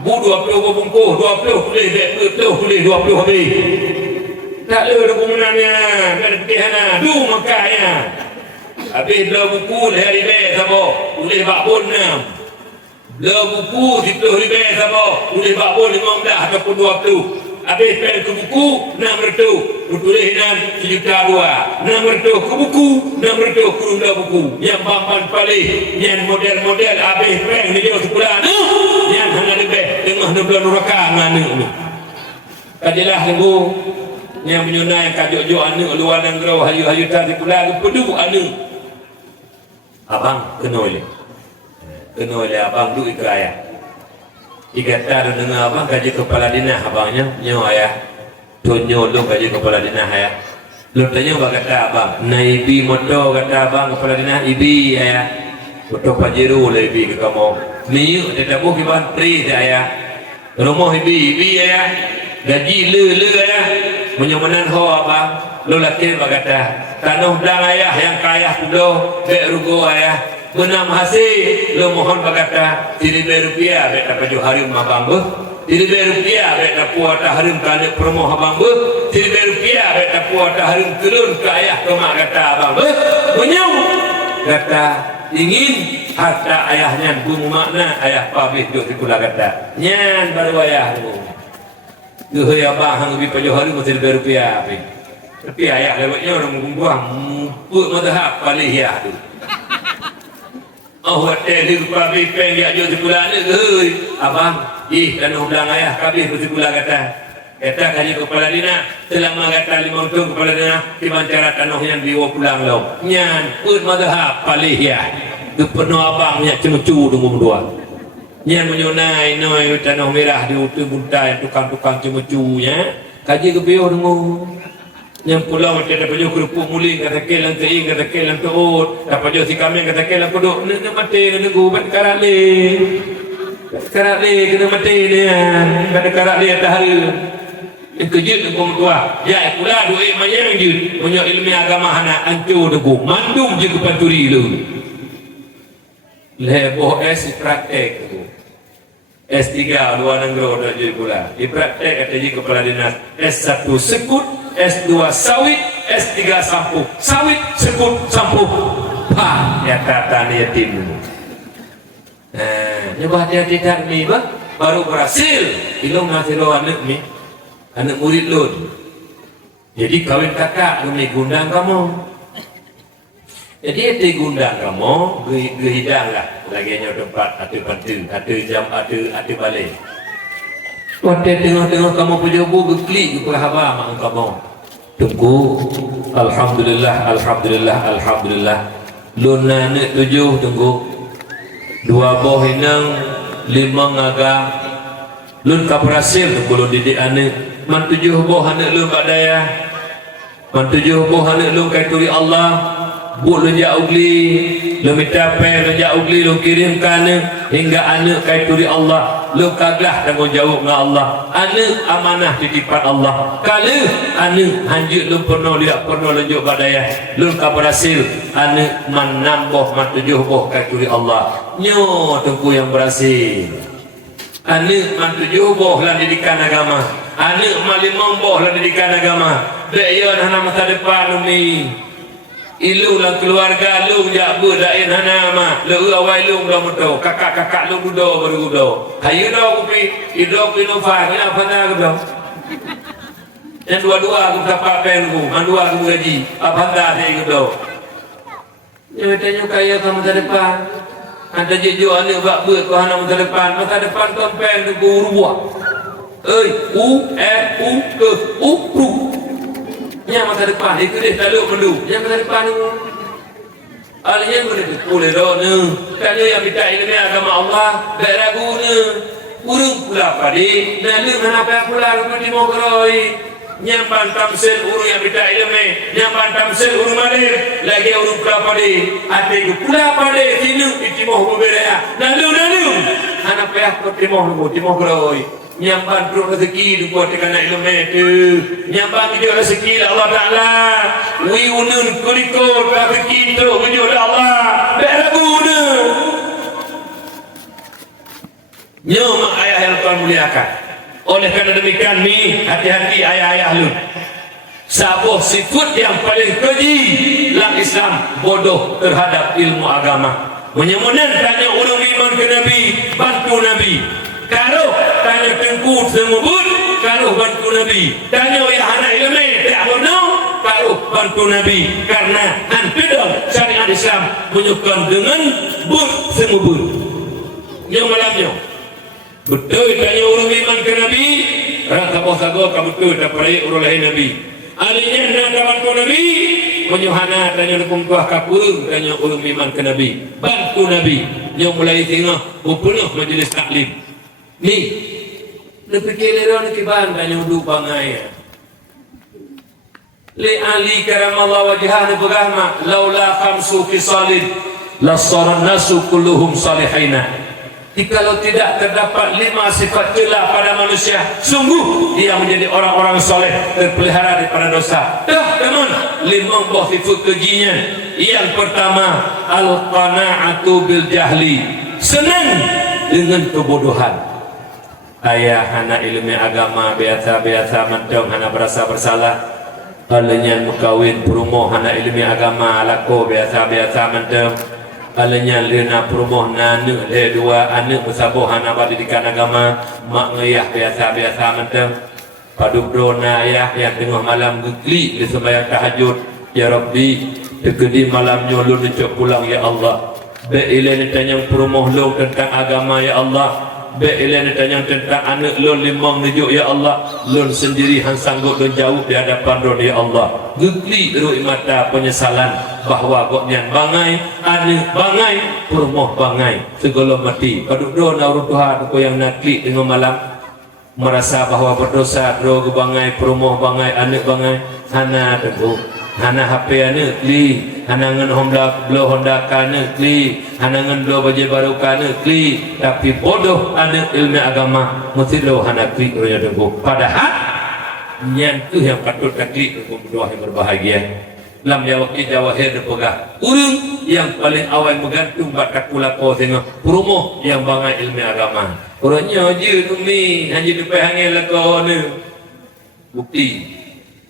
bu 20 bungkus 20 tulis 20 habis tak ada dokumenannya tak ada pilihannya du makanya habis lo buku hari be sabo tulis bakbun lo buku 10 ribu sabo tulis bakbun 15 ataupun 20 habis pen ke buku nombor tu tulis 1 juta 2 nombor tu ke buku nombor tu kurung dah buku yang bamban paling yang model-model habis pen dia sekolah yang hanya lebih tengah 16 neraka mana ni kajilah tunggu yang menyunai yang kajuk-juk anak luar negara hayu-hayu tadi pula pedu anak abang kena oleh abang duk ikut ayah dikata dengan abang gaji kepala dinas abangnya nyo ayah tunyo lu gaji kepala dinas ayah Lu tanya apa kata abang? Nah ibi motor kata abang kepala dinas ibi ya. Motor Pajero lah ibi ke kamu. Ni ada tabu kiban pri saya. Rumah ibi ya. Gaji le ya. Menyamanan ho abang. Lu laki kata tanah dang ayah yang kaya kudo bek rugo ayah. Benam hasil lu mohon berkata $1,000 bek dapat harum abang bu. $1,000 bek dapat harum kali promo abang bu. $1,000 bek dapat harum turun ke ayah ke mak kata abang bu. Menyau kata ingin harta ayahnya bung makna ayah pabih duk dikula kata nyan baru ayah tu. Tuh ya abang hang lebih pajak harum $1,000 api. Tapi ayah lewatnya orang buang put madhab palih ya tu. Oh hotel di pabrik peng dia jo sebulan ni heuy abang kan undang ayah kabeh sebulan kata kaji kepala dinas selama kata 5 tahun kepala dinas di mancara tanah yang diwa pulang lo nyan pun madhab palih ya tu penuh abangnya cemucu tunggu dua nyan menyonai noi tanah merah di utu buntai tukang-tukang cemucunya kaji kebeo tunggu yang pulau macam ada baju kerupuk muling kata kelang keing kata kelang keut dapat baju si kambing kata kelang kodok nak mati nak nunggu bat karat le kena mati ni kata karat le atas hari yang kejut nunggu tua ya pula duit mayang je punya ilmu agama anak hancur nunggu mandum je ke panturi lu leboh es praktek tu S3 luar negara dah jadi pula dipraktek kata je kepala dinas S1 sekut S2 sawit, S3 sampuh. Sawit, sekut, sampuh. Pah, ya kata ni yatim. Nyoba dia tidak ni baru berhasil. Ilmu masih lo anak ni, anak murid lo. Jadi kawin kakak ni gundang kamu. Jadi itu gundang kamu, gehidang lah. Lagi hanya tempat, ada bantu, ada jam, ada balik. Waktu tengah-tengah kamu punya buku klik ke perhaba mak kamu. Tunggu. Alhamdulillah. Luna ni 7 tunggu. 2 boh inang 5 ngagam. Lun kaprasil tunggu lun didik anak. Man 7 boh anak lun kat daya. Man 7 boh anak lun kaituri Allah. Buk lun jak ugli. Lun minta pen lun jak ugli lun kirimkan hingga anak kaituri Allah. Lu kaglah tanggungjawab dengan Allah. Anak amanah titipan Allah. Kalau anak hanjut lu pernah tidak pernah lanjut badaya. Lu berhasil anak menambah matujuh boh katuri Allah. Nyo tengku yang berhasil. Anak matujuh boh lah didikan agama. Anak malimong boh lah didikan agama. Beyon hana masa depan umi. Ilu lah keluarga lu jak berdain hana mah lu awai lu belum betul kakak-kakak lu gudo baru gudo hayu dah kopi hidup inovasi ni apa nak gudo yang dua-dua aku dapat pengu mandua aku gaji apa dah saya gudo yang tanya kaya ke masa depan ada jejo anak bak ber ke hana masa depan tuan pen tu rubuh ru yang masa depan itu dia selalu mendu yang masa depan itu alihnya boleh doa ni kalau yang minta ilmu agama Allah tak ragu ni urung pula padi dan lu kenapa pula seperti mokroi yang bantam sel urung yang minta ilmu yang bantam sel urung malir lagi urung pula padi hati ku pula padi sinu itimoh berbeda dan lu anak payah seperti mokroi nyamban perut rezeki buat dengan ilmu itu nyamban video rezeki Allah Ta'ala wiunun kulikor rezeki teruk video Allah berabu nyoma ayah yang Tuhan muliakan oleh kerana demikian ni hati-hati ayah-ayah lu sabuh sifat yang paling keji dalam Islam bodoh terhadap ilmu agama menyemunan tanya orang iman ke Nabi bantu Nabi kalau tanya tengku semubun kalau bantu Nabi tanya ya anak ilmu tak benar kalau bantu Nabi karena antidam syariat Islam menyukan dengan bun semubun yang malamnya betul tanya orang iman ke Nabi rasa bosago kamu betul tak perih orang lain Nabi alinya nak bantu Nabi menyuhana tanya hukum tuah kapur tanya orang iman ke Nabi bantu Nabi yang mulai tengah berpenuh majlis taklim ni nak fikir ni orang kiban tanya hudu pangai li ali karamallahu wajhah berahma laula khamsu fisalin lasaran nasu kulluhum salihina. Jikalau tidak terdapat 5 sifat celah pada manusia, sungguh dia menjadi orang-orang soleh, terpelihara daripada dosa. Teman, 5 buah sifat kejinya. Yang pertama, al-qana'atu bil jahli, senang dengan kebodohan. Ayah hana ilmu agama biasa-biasa mentong hana berasa bersalah. Alanya mukawin perumoh hana ilmu agama lako biasa-biasa mentong. Alanya lena perumoh nanu le 2 anak bersabuh hana pendidikan agama mak ngayah biasa-biasa mentong. Paduk dona ayah yang tengah malam gugli di sembahyang tahajud, ya Rabbi dekedi malam nyolun dicok pulang ya Allah. Be ilan tanya perumoh lo tentang agama ya Allah. Be ilan tanya tentang anak lo 5 nujuk ya Allah. Lo sendiri han sanggup dan jauh di hadapan lo ya Allah. Gugli derui mata penyesalan bahawa goknya bangai anak bangai perumoh bangai segala mati. Paduk do na urut Tuhan ko yang nakli dengan malam merasa bahawa berdosa do bangai perumoh bangai anak bangai hana teguh hana HP anak li hana ngan honda kana li hana ngan do baje baru kana li tapi bodoh anak ilmu agama mesti lo hana kli roya teguh. Padahal nyan tu yang patut takli untuk berdoa yang berbahagia. Lam yawaki jawahir depegah urung yang paling awal menggantung bakat pula kau tengok perumoh yang bangai ilmu agama. Orangnya je umi hanya depan hangil lakau ni bukti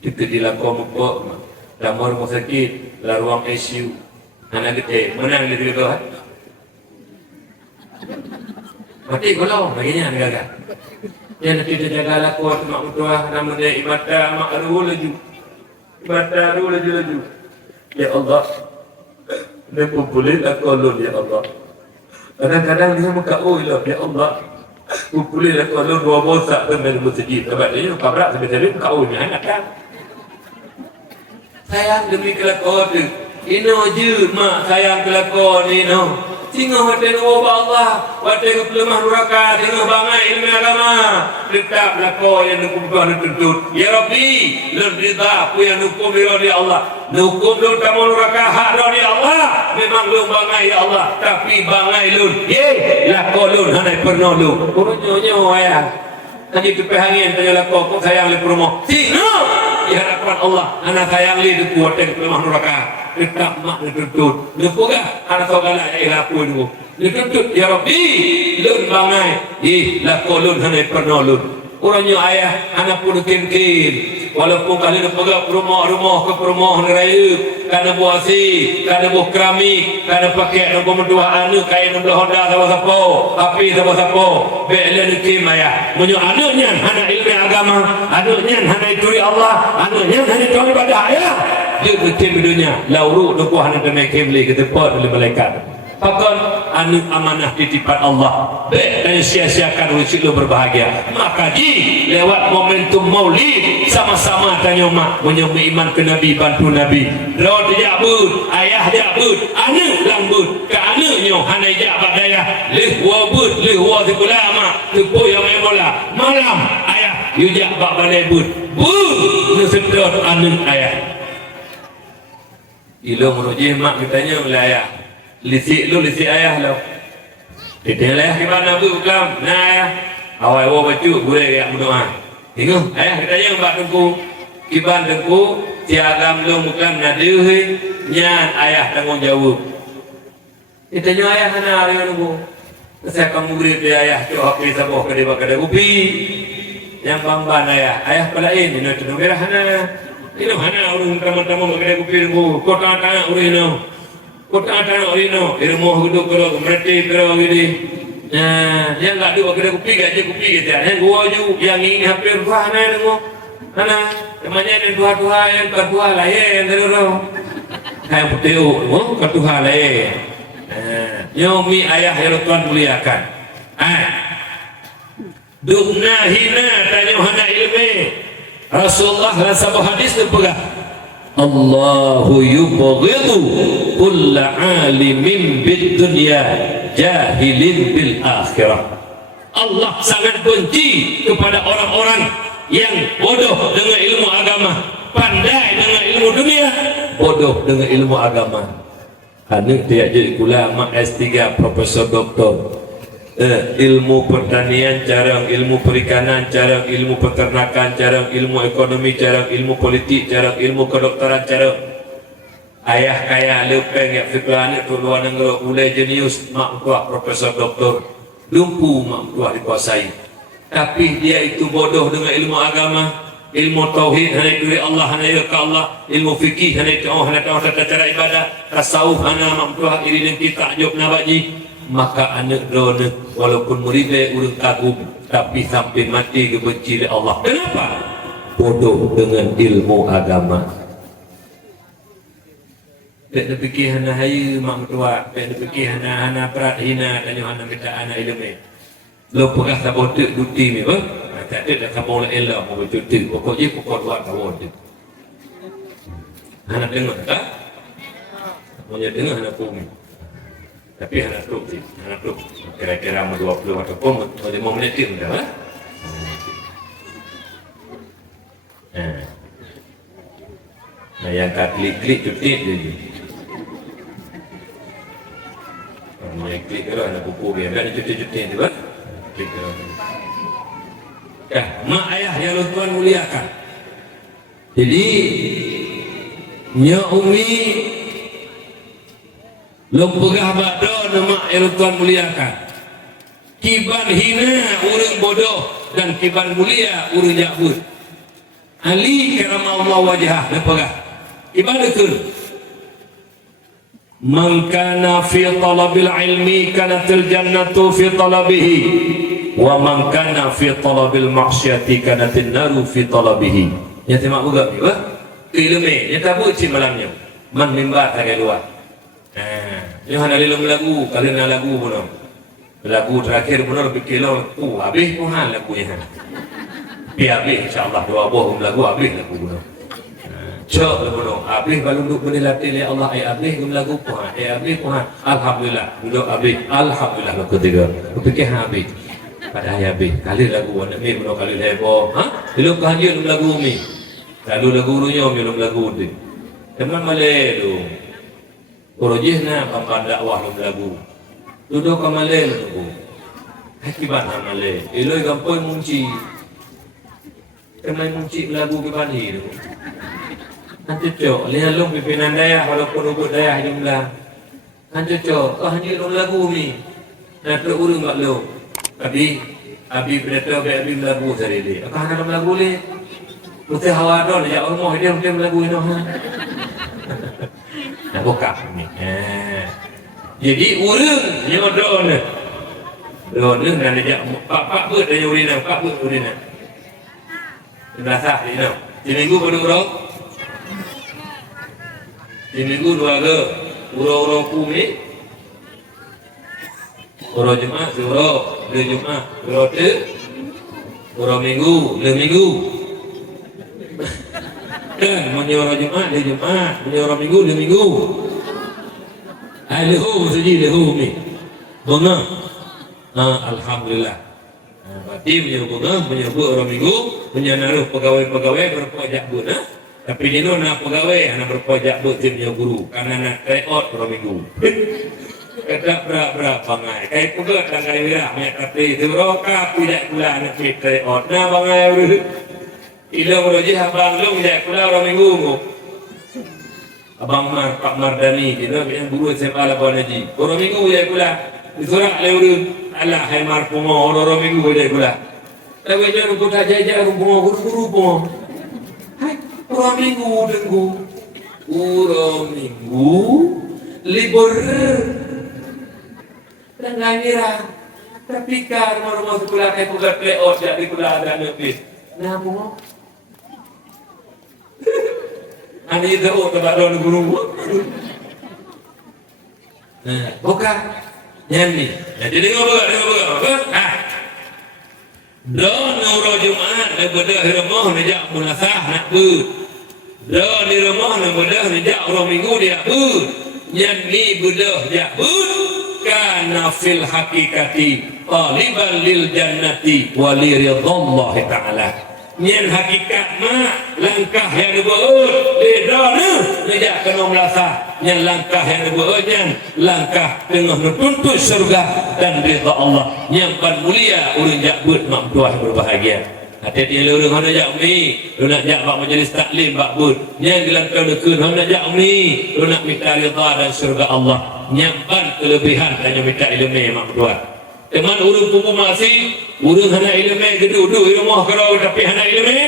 dekat di lakau muka damar rumah sakit la ruang ICU anak gede menang di dekat kau mati golong baginya negara yang nanti dia jaga lakau mak mutua nama dia ibadah mak aru laju ibadah aru laju ya Allah dia pun boleh lakau lun ya Allah. Kadang-kadang dia muka ya Allah boleh lah kalau 2 bosak dengan masjid sebab dia kabrak sampai tadi kau ni anak kan sayang demi kelakon tu ino je mak sayang kelakon ni no tengok hotel Allah hotel lemah neraka tengok bangai ilmu agama tetap lakon yang hukum Tuhan tuntut ya Rabbi lun rida apa yang hukum di Allah hukum lun kamu neraka hak di Allah memang lun bangai ya Allah tapi bangai lun lakon lun hanai pernah lun kurunyo ayah hanya tepi angin tanya lakon kau sayang li promo tengok di hadapan Allah anak sayang li di hotel lemah neraka tetap mak dituntut lepugah anak sogala ya ilapu dulu dituntut ya Rabbi lun bangai lakon lun hanai pernah lun orangnya ayah anak pun kin walaupun kali nak pegang rumah ke rumah raya kana buasi kana buah keramik kana pakai nombor dua anak kain nombor Honda siapa api siapa be'lan kim ayah munyo anaknya anak ilmu agama anaknya anak duri Allah anaknya anak duri ibadah ayah dia betul dunia lauru nak hana kena kim le ke tempat oleh malaikat pakon anu amanah titipan Allah baik dan sia-siakan rezeki lo berbahagia. Maka lewat momentum maulid sama-sama tanya mak menyembah iman ke Nabi bantu Nabi rod jabut ayah jabut anak lambut ke anaknya hanai jabat daya leh wabut leh wa ulama tepo yang bola malam ayah yujak bak balai but nu sedot anak ayah ilo merujih mak ditanya oleh ayah lisik ayah lo dia ayah gimana bu kelam nah ayah awal awal bacu boleh yang berdoa tengok ayah kita yang mbak tengku kiban tengku tiagam lo mukam naduhi nyan ayah tanggung jawab kita nyo ayah kana hari nunggu saya kamu beri dia ayah tu hak saboh ke dia kada upi yang bangban ayah pelain ini tu merah hana ini hana urung teman-teman kada upi nunggu kota tanah urino kota tanah orino irmoh guduk kero merti kero gini nah yang enggak dua kena kupi gaje kupi gitu yang gua ju yang ini hampir dua na dengo ana namanya yang dua yang kedua lah yang terus kayak putih kedua lah yomi ayah yang Tuhan muliakan duhna hina tanya hana ilmi Rasulullah dalam sebuah hadis terpegang Allahu yubghidu kulla alimin bid dunya jahilin bil akhirah. Allah sangat benci kepada orang-orang yang bodoh dengan ilmu agama pandai dengan ilmu dunia, bodoh dengan ilmu agama. Anak dia jadi ulama S3, profesor doktor. Ilmu pertanian carang, ilmu perikanan carang, ilmu peternakan carang, ilmu ekonomi carang, ilmu politik carang, ilmu kedokteran carang. Ayah kaya lepeng ya fikrani tu luar negara ulai jenius mak tua profesor doktor lumpuh mak tua dikuasai. Tapi dia itu bodoh dengan ilmu agama, ilmu tauhid hanya dari Allah, hanya ke Allah, ilmu fikih hanya tahu tata cara ibadah, tasawuf hanya mak tua iri dan kita jawab nabaji. Maka anak drone walaupun muridnya urang kagum tapi sampai mati kebenci Allah. Kenapa? Bodoh dengan ilmu agama. Tak ada fikir hana hayu mak tua, tak ada fikir hana perat hina dan hana minta anak ilmu. Lo pegah sabot duti ni apa? Tak ada dah sabot elok mau bercuti. Pokoknya pokok buat kawan tu. Hana dengar tak? Punya dengar hana pun. Tapi hana tu sih, hana tu. Kira-kira mau 20 ataupun 5 minit tu dah. Nah yang tak klik-klik cuti je. Yang klik kalau anak buku dia kan cuti-cuti tu kan. Klik kalau. Mak ayah yang Tuhan muliakan. Jadi nya umi lompegah bado nama yang Tuhan muliakan. Kiban hina urang bodoh dan kiban mulia urang jabut. Ali karama Allah wajah lepegah. Ibadatul man kana fi talabil ilmi kanatil jannatu fi talabihi wa man kana fi talabil maksiati kanatin naru fi talabihi. Ya tema juga ni bah ilmu ya tabu ci malamnya man mimbar tak luar. Yo hana lagu kalena lagu bono lagu terakhir bono berkilo habis pun lagunya habis insyaallah doa bohong lagu habis lagu bono. Cok lagu habis baru duk berlatih oleh Allah habis lagu puan habis puan alhamdulillah duk habis alhamdulillah lagu ketiga fikir habis pada habis kali lagu warna ni bono kali heboh belum kajian lagu mi lalu lagu runyo belum lagu tu teman male tu korojihna pampan dakwah lagu duduk ke male lagu akibat male eloi gampoi munci teman munci lagu ke bani tu. Nanti cok, lihat long pimpinan daya walaupun ubud daya jumlah. Nanti cok, hanya long lagu ni. Nanti urung mak long. Abi berita abi lagu tadi ni. Apa hanya long lagu ni? Mesti hawa don, ya Allah dia lagu ini. Nah buka ni. Jadi urung yang don. Don ni nanti dia pak ber dia urina, pak ber urina. Terasa ni no. Di minggu berdua. Di minggu 2 ke uro-uro kumi uro Jumat uro le Jumat uro te uro minggu le minggu kan menyuruh Jumat le Jumat menyuruh minggu le minggu lehu saja lehu mi bunga alhamdulillah berarti menyuruh bunga menyuruh uro minggu menyuruh pegawai-pegawai berpajak bunga. Tapi dia nak pegawai, nak berpajak bertimnya guru, karena nak tryout per minggu. Kata berat bangai, kaya pegat dan kaya wirah, banyak kata itu roka, tidak pula nak tryout. Nah bangai urut, ilang rojih abang long tidak pula orang minggu. Abang Pak Mardani, dia yang guru SMA Labuan Haji. Orang minggu tidak pula, disurak oleh urut, Allah hai marpungo, orang minggu tidak pula. Tapi dia rumput aja rumpungo, guru-guru pungo. Urang minggu libur dan ngira tapi kar mau sekolah kayak pegat layout jadi kula ada lebih nah mo ani itu kepada guru bukan nyami jadi ngobrol don nuro Jumat bedah rumah nejak munasah nak but don di rumah bedah nejak orang minggu dia but nyani bedah jak but kana fil haqiqati taliban lil jannati wa li ridallah taala nyen hakikat mak langkah yang dibuat ledana nejak kena melasa nyen langkah yang dibuat nyen langkah tengah menuntut surga dan ridha Allah nyen ban mulia urang jak buat mak tuah berbahagia. Hati-hati lurung hana jak mi lu nak jak bak majlis taklim bak buat nyen gelangkah dekeun hana jak mi lu nak minta ridha dan surga Allah nyen ban kelebihan hanya minta ilmu mak tuah. Teman urang pupu masih urang hana ilmu geduduk di rumah kalau tapi hana ilmu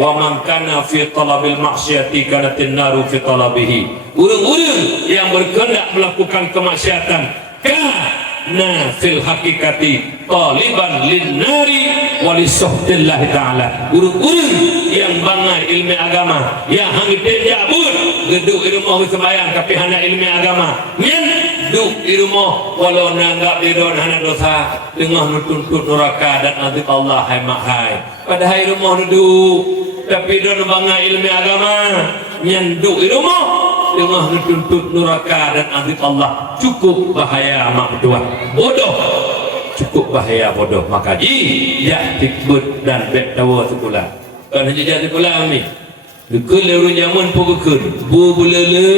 wa man kana fi talabil maksiati kanatin naru fi talabihi. Urang-urang yang berkehendak melakukan kemaksiatan kana fil hakikati taliban lin nari wa li suhtillah taala. Urang-urang yang bangai ilmu agama yang hangit jabut geduduk di rumah sembahyang tapi hana ilmu agama nyen duduk di rumah walau nanggap di don hana dosa tengah nuntut neraka dan azab Allah hai mak hai padahal di rumah duduk tapi don bangai ilmu agama nyen duduk di rumah tengah nuntut neraka dan azab Allah cukup bahaya mak tua bodoh cukup bahaya bodoh maka ji ya tikbut dan bet tawa sekolah kan hanya jadi sekolah ni dekul urang zaman pogekun bu bulele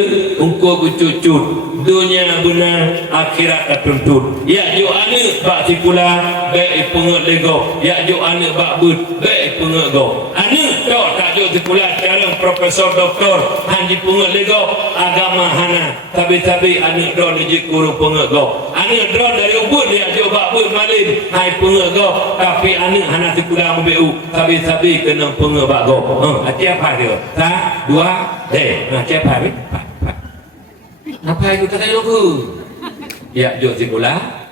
ungko kucucut dunia benar akhirat tertuntut ya jo ane bak tikula baik penget lego ya jo ane bak but baik penget go ane tok tak jo tikula cara profesor doktor hanji penget lego agama hana tabi-tabi ane don ji guru penget go ane don dari ubud ya jo bak but malim hai penget go tapi ane hana tikula mbeu tabi-tabi kena penget bak go hati apa dia tak dua deh nah siapa ni apa itu kata aku ya jok sikula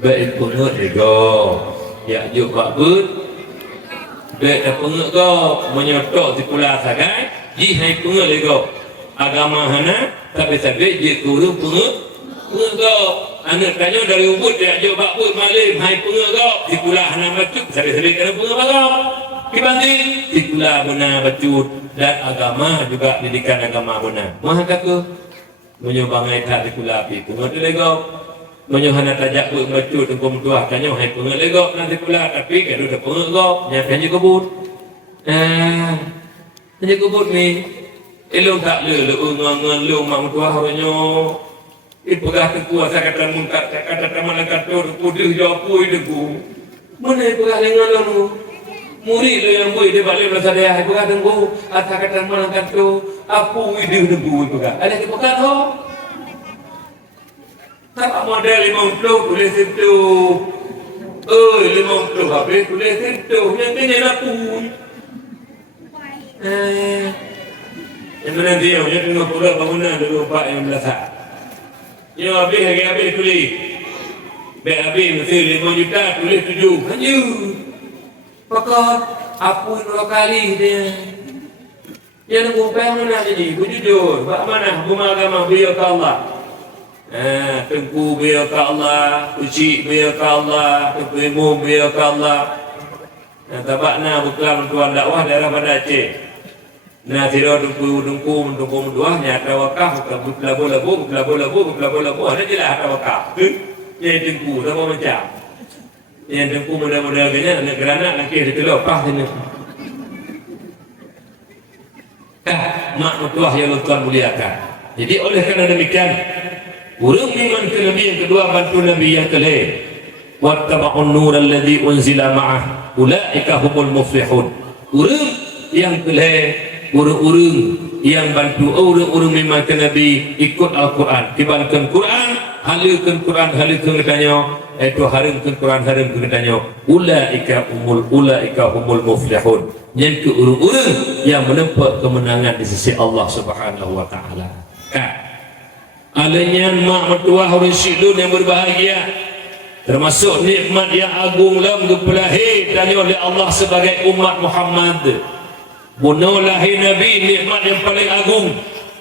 baik pengut ego ya jok bakut baik pengut go menyotok sikula sagai ji hai pengut ego agama hana tapi sabe ji guru pengut go anak tanya dari ubud ya jok bakut malim hai pengut go sikula hana macuk sabe-sabe kena pengut bagam dibanding sikula benar bacut dan agama juga didikan agama benar maha kaku menyobangai tak sikula api pengut lego menyohana tajak buat bacut tengkom tuah tanya hai pengut lego nanti sikula tapi kalau dah pengut go nyatanya kebut hanya kebut ni elok tak le ngan lu mak tuah harusnya ipegah kekuasa kata mungkat kata taman kantor putih jauh deku mana ipegah dengan lu murid lo yang boleh dia balik masa dia hai bukan tengku atau kata melangkat tu apu ide debu bukan ada di bukan ho tak model 50 tulis itu 50 habis tulis itu yang ini apu yang mana dia yang tengah pula bangunan dulu pak yang belasak yang habis tulis baik habis mesti 5 juta tulis 7 hanya pakot apa 2 kali dia yang ngupeng mana jadi jujur bak mana rumah agama beliau ke Allah tengku beliau ke Allah uci beliau ke Allah tengku imum beliau ke Allah tabakna buklam tuan dakwah daerah Banda Aceh nah tidak dengku menduah nyata wakaf bukla bola ada jelas ada wakaf jadi tengku sama macam yang tengku muda-muda kena nak geranak laki dia lepas sini mak mertuah yang Tuhan muliakan jadi oleh kerana demikian urang iman ke Nabi yang kedua bantu Nabi yang kelih wattaba'un nur alladhi unzila ma'ah ulaika humul muflihun urang yang kelih urang-urang yang bantu urang-urang iman ke Nabi ikut Al-Quran dibantukan Quran halilkan Quran halilkan katanya itu harimkan Quran harimkan katanya ulaika humul muflihun yang ke urang-urang yang menempat kemenangan di sisi Allah Subhanahu wa taala alanya mak mertua orang syidun yang berbahagia termasuk nikmat yang agung lam dipelahi dan oleh Allah sebagai umat Muhammad bunuh lahir Nabi nikmat yang paling agung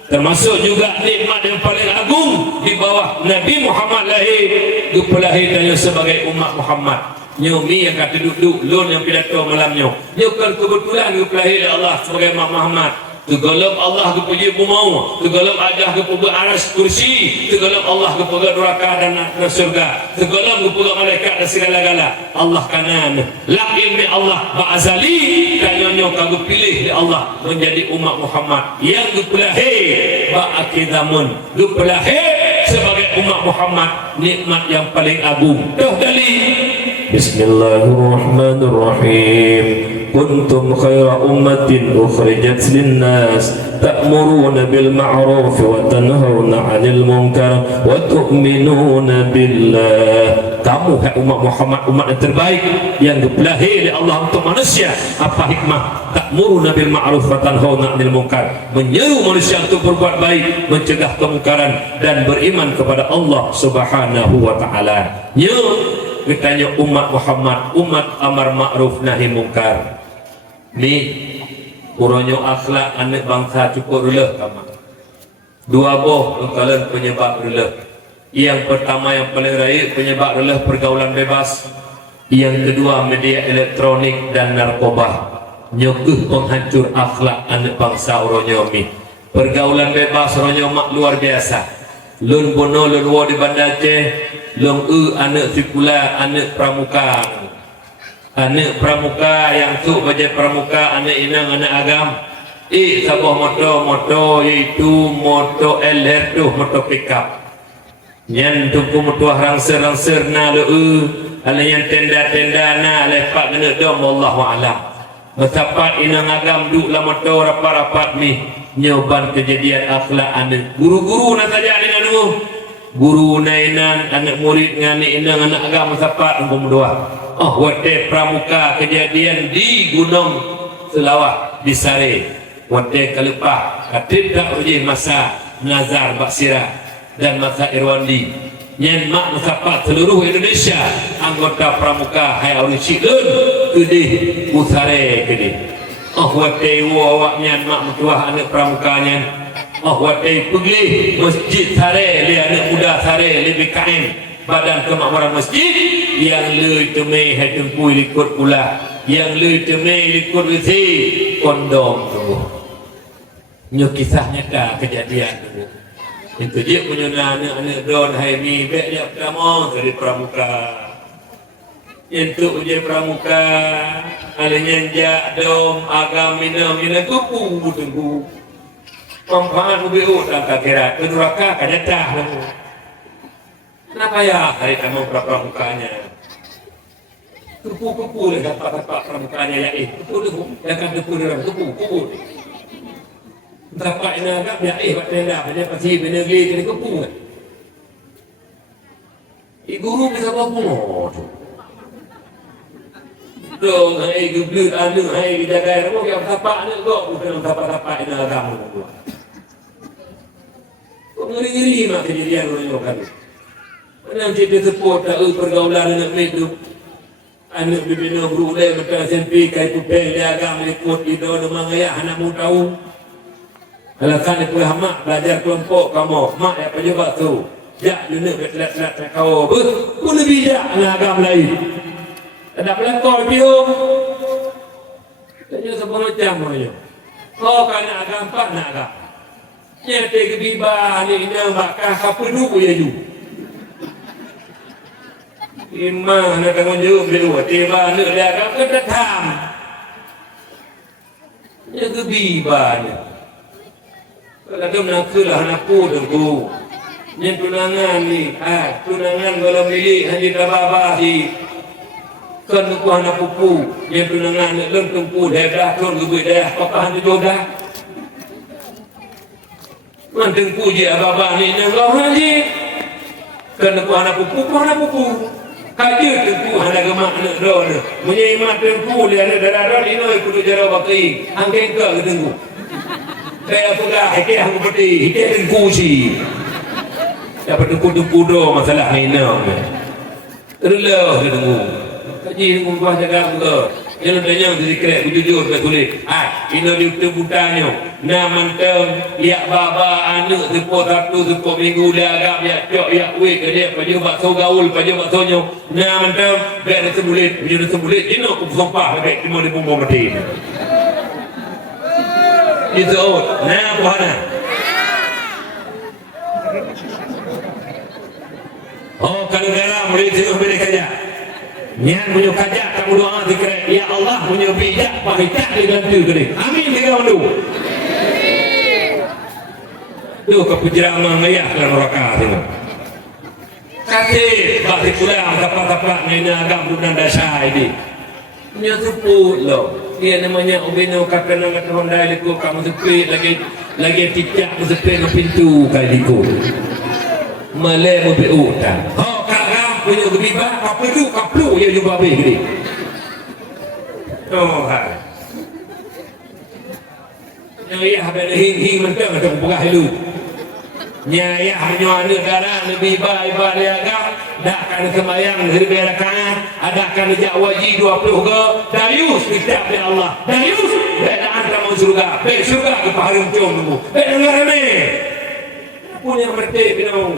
termasuk juga nikmat yang paling agung di bawah Nabi Muhammad lahir dipelahi dan sebagai umat Muhammad nyomi yang kata duduk lon yang pidato malamnya nyokal kebetulan dipelahi oleh Allah sebagai umat Muhammad Tegolong Allah ke puji bumau, tegolong ajah ke puji aras kursi, tegolong Allah ke puji neraka dan surga, tegolong ke puji malaikat dan segala-gala. Allah kanan, lak ilmi Allah ba'azali dan nyonya kagum pilih di Allah menjadi umat Muhammad yang dipelahir ba'akidamun, dipelahir sebagai umat Muhammad, nikmat yang paling agung. Dah dali. Bismillahirrahmanirrahim. Kuntum khaira ummatin ukhrijat linnas ta'muruna bil ma'ruf wa tanhauna 'anil munkar wa tu'minuna billah. Kamu hai umat Muhammad, umat yang terbaik yang dipelahir oleh Allah untuk manusia. Apa hikmah? Ta'muruna bil ma'ruf wa tanhauna 'anil munkar. Menyeru manusia untuk berbuat baik, mencegah kemungkaran dan beriman kepada Allah Subhanahu wa taala. Katanya umat Muhammad, umat amar ma'ruf nahi mungkar. Ni uronyo akhlak anak bangsa cukup rela kama. Dua boh engkalan penyebab rela. Yang pertama yang paling raya penyebab rela pergaulan bebas. Yang kedua media elektronik dan narkoba. Nyokuh penghancur akhlak anak bangsa uronyo mi. Pergaulan bebas uronyo mak luar biasa. Lun bono lun wo di Bandar Aceh, lun anak sikulah anak pramuka, anak pramuka yang tu baca pramuka, anak inang anak agam. Sabah motor itu motor LR tu motor pickup. Yang tu motor rangser na lu, ada yang tenda na lepak kena dom wallahu alam. Bersapat inang agam duk lah motor rapat ni. Nyoban kejadian akhlak anak guru-guru nak saja dengan tu guru nainan anak murid ngani inang anak agama sapat engkau dua. Wate pramuka kejadian di Gunung Selawah di Sare wate kalepah katib tak uji masa Nazar Baksira dan masa Irwandi nyen mak sapat seluruh Indonesia anggota pramuka hai aurusi kedih Usare kedih. Wate awaknya mak mutuah anak pramukanya. Wate pergi masjid Sare li anak muda Sare li BKM Badan Kemakmuran Masjid yang lui temui hai tempui likut pula yang lui temui likut wisi kondom tu. Nyo kisah nyata kejadian tu. Itu dia punya anak don hai mi bek dia pertama dari pramuka. Untuk ujian pramuka alanya jak dom agam minum kupu tunggu pembangan UBU tak kira keduraka kadetah kenapa ya hari kamu pramukanya kupu le dapat pramukanya ya kupu kan kupu dalam kupu dapat ina agak ya buat tenda dia pasti benar geli kupu guru bisa bawa dong, hai gublut anu, hai dijaga rumah yang tapak anak kau bukan tapak-tapak ini agama tu. Kau ngeri-ngeri mak kejadian orang kan. Nanti dia support tak pergaulan anak itu. Anak bibina berulai macam SMP kai pupil dia agama ikut itu demang ayah anak mu tahu. Alasan itu mak belajar kelompok kamu, mak apa juga tu. Jak dunia betelat-telat kau. Pun lebih jak anak agama lain. Ada pelakor biung. Tanya sebab macam mana? Kau kan agak empat nak agak. Nyata kebiba ni ina bakah apa dulu ya ju. Imah nak tanggung jawab dulu. Tiba nak dia agak kedatam. Nyata kebiba ni. Kalau tu nak kelah nak pun Nyata tunangan ni. Tunangan kalau milik haji tababah di. Kan aku anak pupu yang tunangan leng tumpu dah turun ke dah papa hanya jodoh manteng puji abah ni nang haji kan aku anak pupu kaji tumpu anak gemak nak don menyimah tumpu dia ada darah ini kudu jara bakai angkeng ke tunggu saya sudah hikih aku peti hikih tunggu si dapat tumpu do masalah ni nak relah tunggu kaji ngubah jaga muka yang tanya dikira jujur tak tulis ini di butanya na manteng ya baba anak sepo satu sepo minggu dia agak ya cok ya we ke dia paju bakso gaul paju baksonya na manteng biar sebulit ini aku sumpah baik cuma di bumbu mati Itu nah buahana. Oh kalau dalam boleh tengok boleh kaja. Nyan punya kaja kamu doa zikir. Ya Allah punya bijak pahicak di dalam tu gede. Amin tiga mandu. Duh kepujiraan mengayah dalam neraka tengok. Kasih bagi pulang tapak-tapak ni agam dunan dasar ini. Punya tupu lo. Dia namanya ubino kakana kata Honda liku kamu tepi lagi tidak tepi ke pintu kaliku. Malay mo beutan. Oh kakak punya gebiba kaplu ya juga be gede. Oh hai. Ya habis hi mentang ada buka hilu. Nyaya menyoal negara lebih baik agam dak kan kemayang dari rakaat adakan jak wajib 20 ke Darius kitab ya Allah Darius beda antara mau surga beda surga ke paharum cium beda ngarame punya merdek binau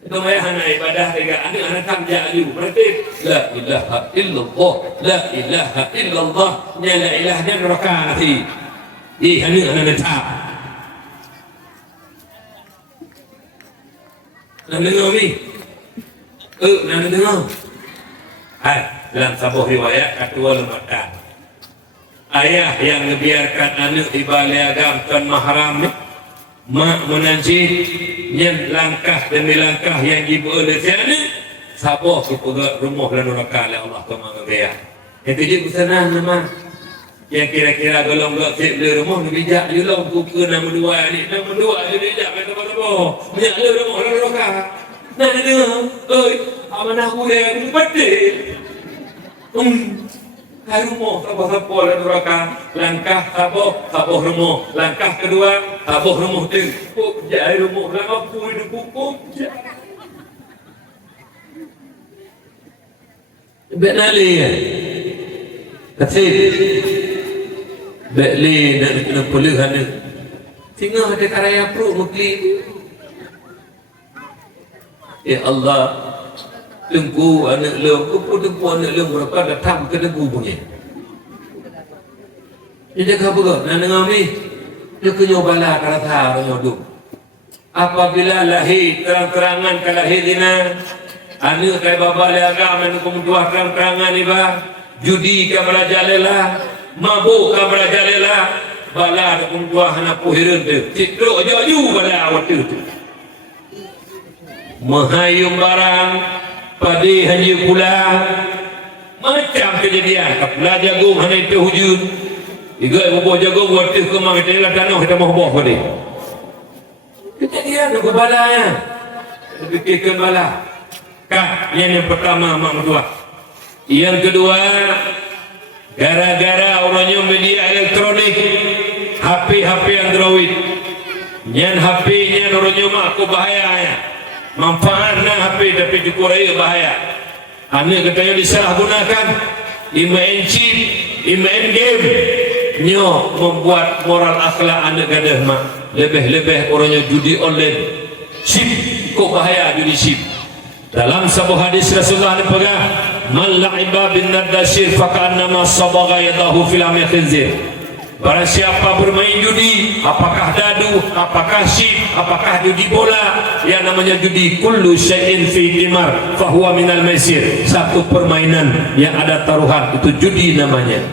itu mayahana ibadah tiga anak kam jaju merdek la ilaha illallah la ilaha illallah la ilaha dan rakaati ini anak tak nak dengar ni? Nak dengar? Hai, dalam sebuah riwayat ketua lembaga. Ayah yang membiarkan anak di balai agam tuan mahram ni, mak menanjit yang langkah demi langkah yang ibu oleh siapa? Sabar supaya rumah dan neraka oleh Allah kemana dia. Yang tujuh pesanan nama. Yang kira-kira golong gak cek le rumah ni bijak je lah buku nama dua ni nama dua je bijak kata apa bijak le rumah le roka nak dengar oi amanah aku dia ni betul hai rumah siapa le roka langkah saboh rumah langkah kedua saboh rumah tu jai rumah lama aku hidup buku benali ya kasih Beli nak boleh ada. Tinggal ada karya pro mukli. Ya Allah, tunggu anak lu, tunggu anak lu berapa datang ke tunggu punya. Ini dah apa? Nak dengar ni? Dia kenyobala kata orang hidup. Apabila lahir terang-terangan ke lahir dina, anak kaya bapa agama nak kemudian terang-terangan ni bah, judi ke merajalela. Mabuk ka berajalela bala ada umbuah anak puhiran tu citro jaju pada waktu tu menghayung barang padi hanya pula macam kejadian kapula jagung hanya itu hujud iga buah jagung waktu kemang itu lah tanah kita mau buah pada kejadian aku bala ya fikirkan bala kah yang pertama mak dua yang kedua gara-gara orangnya media elektronik HP Android nyan HP nyan orangnya mak aku bahaya manfaatnya HP tapi dikurai bahaya anak katanya disalahgunakan imain chip imain game nyo membuat moral akhlak anak gadah mak lebih orangnya judi online chip kok bahaya judi chip dalam sebuah hadis Rasulullah dipegah man la'iba bin nadashir faka'annama sabagha yadahu fil amil khinzir barang siapa bermain judi apakah dadu, apakah syib, apakah judi bola yang namanya judi kullu syai'in fi dimar fahuwa minal maisir satu permainan yang ada taruhan itu judi namanya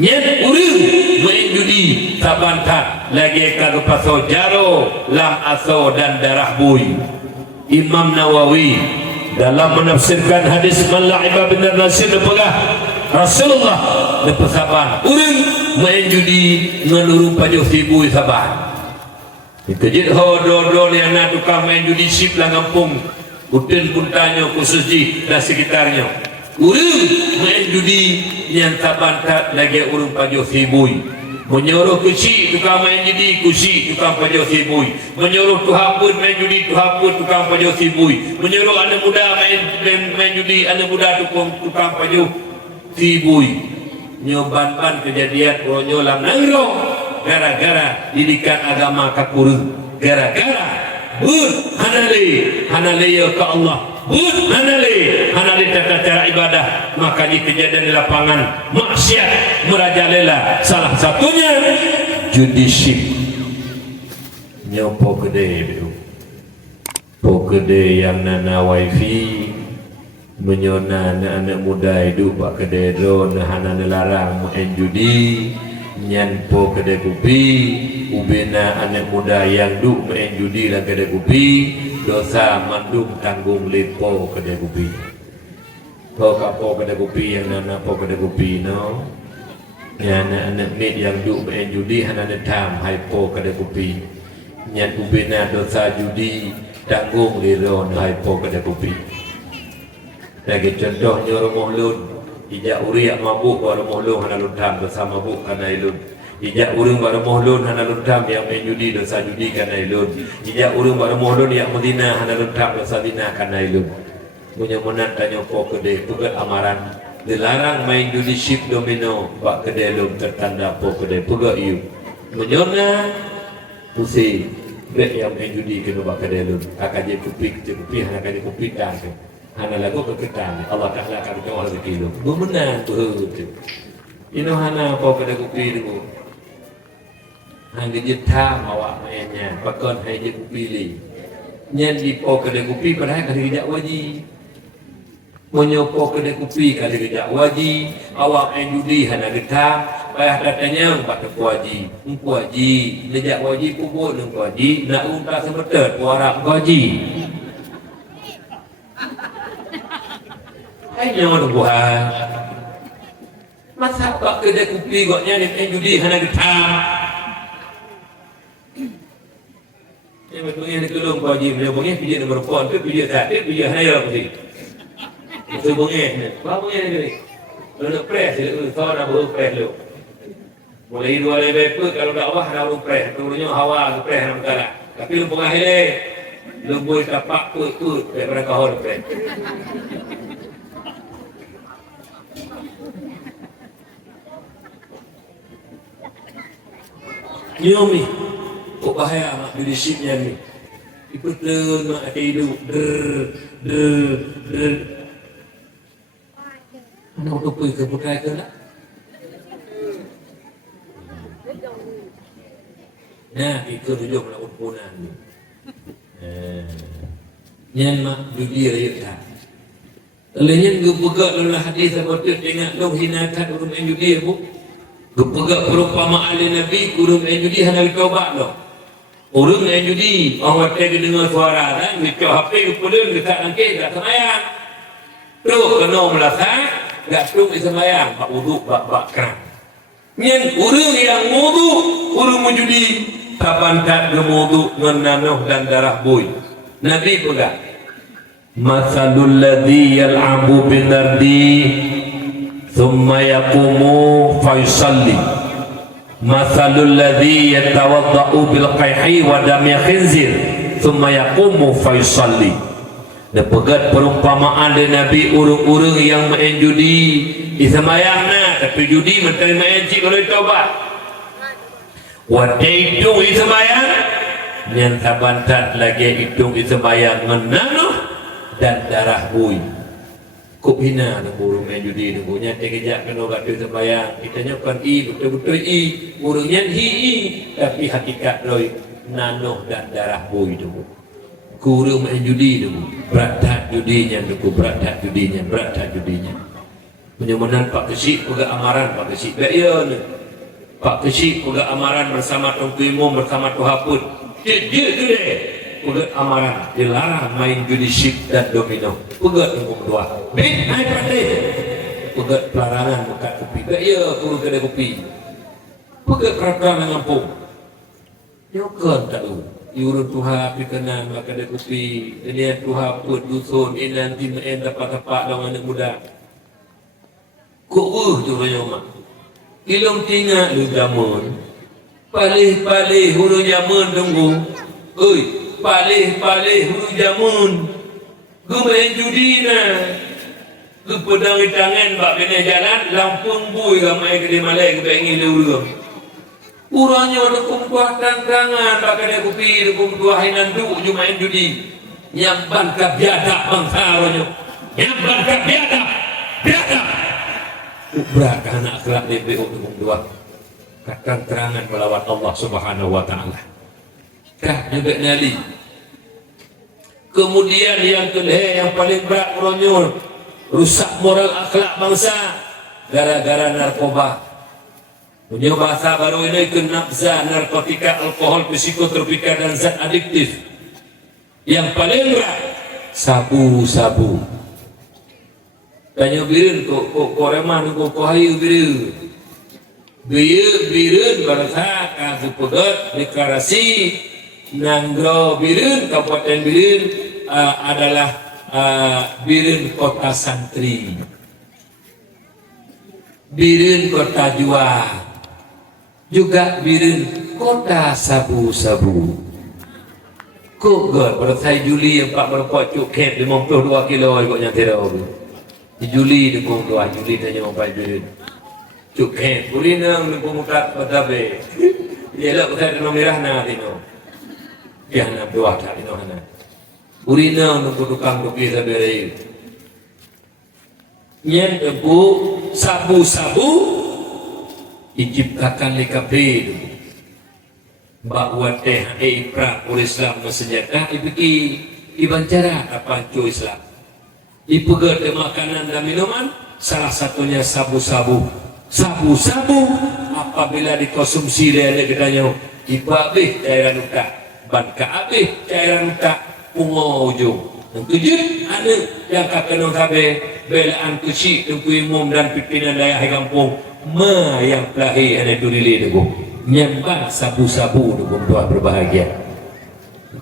nyet urang main judi tabantah lagi kagak paso jaro lam aso dan darah bui Imam Nawawi dalam menafsirkan hadis man la'iba bin nasir depegah Rasulullah depesaban urang main judi ngalurung pajoh sibu saban itu jid hododol yang nak tukang main judi sip lah kampung Udin pun tanya khusus di dan sekitarnya urang main judi yang saban tak lagi urung pajoh sibu menyuruh kusi tukang main judi kusi tukang pajoh sibui menyuruh tuhan pun main judi tuhan pun tukang pajoh sibui menyuruh anak muda main judi anak muda tukang pajoh sibui nyoban-ban kejadian orang nyolam nangro gara-gara didikan agama kakurung gara-gara hanale ya ke Allah, hanale tata cara ibadah. Maka di kejadian di lapangan maksiat merajalela, salah satunya judiship. Nyopo gede yang nana wifi menyona anak muda hidup pak kedai drone hana nelarang main judi nyan po kedai kopi ubena anak muda yang duk main judi dan kedai kopi dosa mandum tanggung lepo kedai kopi. Kau kapo kedai kopi yang nana po kedai kopi no nyan anak mid yang duk main judi hana netam hypo kedai kopi nyan ubena dosa judi tanggung liron hypo kedai kopi. Lagi contohnya rumah lun ijak uriak mabuk baru rumah hana luntam dosa mabuk kana ilun. Ijak urung baru rumah lun hana luntam yang main judi dosa judi kana ilun. Ijak urung baru rumah lun yang medina hana luntam dosa dina kana ilun. Punya menat tanya po kedai pegat amaran dilarang main judi shift domino bak kedai lun tertanda po kedai pegat iu. Menyona pusing bek yang main judi kena bak kedai lun. Akan je kupik hana kali kupik dah ke. Hana lagu keketan Allah Ta'ala akan kau rezeki lu bemenang tu ino hana apa pada kopi tu hangga jetam awak mainnya pakon hai je kopi li nyan di po kedai kopi padahal kali kejak wajib menyopo kedai kopi kali kejak wajib awak main judi hana getam payah datanya empat wajib wajib lejak wajib kubur nang wajib nak unta semetet warak wajib. Hanya orang buat masa pak kedai kopi goknya ni main judi hana getam. Yang betulnya ni kelung wajib dia bunyi pijak nombor phone tu pijak tak dia pijak hana apa sih. Itu bunyi ni. Apa bunyi ni? Kalau nak press dia tahu nak baru press lu. Mulai dua level kalau dakwah hana baru press. Turunnya hawa press hana bergerak. Tapi lu pengah hele. Lu boleh tapak put daripada kau press. Nyomi, kok bahaya mak leadershipnya ni. Ipetlen mak hidup, Mana orang pergi ke bukai ke nak? Nah, itu tujuh nak umpunan ni. Nyan mak judi raya tak. Olehnya gepegat dalam hadis sama tu tengok dong hinakan urut judi bu. Gepegak perumpamaan Nabi kurung judi hana ditobat loh. Urung judi awak tadi dengar suara kan mikir HP kemudian dekat angke dak semayang. Terus kena melasak dak terus semayang bak wuduk bak keran. Nyen urung yang wudu urung menjudi kapan tak gemudu ngenanoh dan darah boy. Nabi pegang masalul ladzi yal'abu bin nardi thumma yaqumu fa yusalli masalul ladzi yatawaddau bil qayhi wa dami khinzir thumma yaqumu fa yusalli. Dan pegat perumpamaan dari Nabi urung-urung yang main judi isamayangna tapi judi menteri main cik kalau taubat wadai hitung isamayang yang sabantat lagi hitung isamayang menanoh dan darah bui. Kok hina nak burung main judi ni punya kejap kena kat tu sembahyang kita nyokkan betul-betul burungnya hi tapi hakikat loi nanoh dan darah bui tu guru main judi tu berat judinya tu berat judinya penyemenan Pak Kesik pegak amaran Pak Kesik baik ni Pak Kesik pegak amaran bersama Tungku Imam bersama Tuhapun dia tu deh pegat amaran dilarang main judi shift dan domino pegat nombor dua naik praktik pegat pelarangan buka kopi ya turun kedai kopi pegat peraturan ngampung nyokan tak tahu iurun Tuhan perkenan kedai kopi ini Tuhan put dusun ini nanti main dapat-dapat dengan anak muda kok tu banyak mak ilung tinggal lu jamun palih-palih huru jamun tunggu oi palih-palih huru jamun gue main judi na gue pedang di tangan bak kena jalan lampung bui gue main kedai malai gue pengen lu Urangnya ada kumpuah tangan pakai dia kupi kumpuah hinan du jumain judi nyamban ka biadab bangsaronyo nyamban ka biadab ubrak anak akhlak DPO kumpuah katan terangan melawat Allah Subhanahu wa taala kah nebek nali. Kemudian yang kedua yang paling berat urangnya rusak moral akhlak bangsa gara-gara narkoba. Punya bahasa baru ini ke nafza, narkotika, alkohol, psikotropika dan zat adiktif. Yang paling berat sabu-sabu. Tanya birin kok remah kok hayu birin. Birin bangsa kazu pegat deklarasi Nanggro Birin Kabupaten Birin adalah Birin kota santri. Birin kota jual. Juga Birin kota sabu-sabu. Kok pada saya Juli 4 berpot cuket 52 kilo ikutnya terau. Di Juli 22 Juli tanya sampai Birin. Cuket kulina nunggu mukat batabe. Ialah kita dengan merah na tino. Dia nak doa tak tino hana. Kulina nunggu tukang kopi sabere. Nyen tebu sabu-sabu diciptakan lekape bahawa teh ipra oleh Islam bersenjata ibancara apa cu Islam dipegat makanan dan minuman salah satunya sabu-sabu apabila dikonsumsi lele gedanya ibabih cairan utak ban kaabih cairan utak pungo ujung tujuh ada yang kakenong sabe belaan kusi tungku imum dan pimpinan daerah kampung yang lahir ada durili debu nyembah sabu-sabu debu doa berbahagia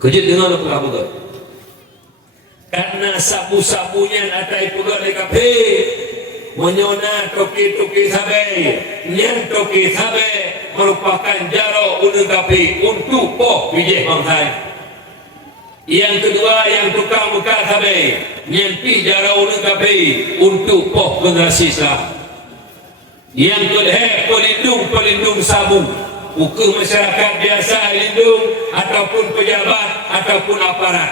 kejut dengan apa betul karena sabu-sabunya atai pegat lekape menyona toki-toki sabe nyen toki sabe merupakan jaro unengkapi untuk poh bijih bangsai. Yang kedua yang tukang muka sabe nyen pi jaro unengkapi untuk poh generasi Islam. Yang kedua pelindung sabu bukan masyarakat biasa lindung ataupun pejabat ataupun aparat.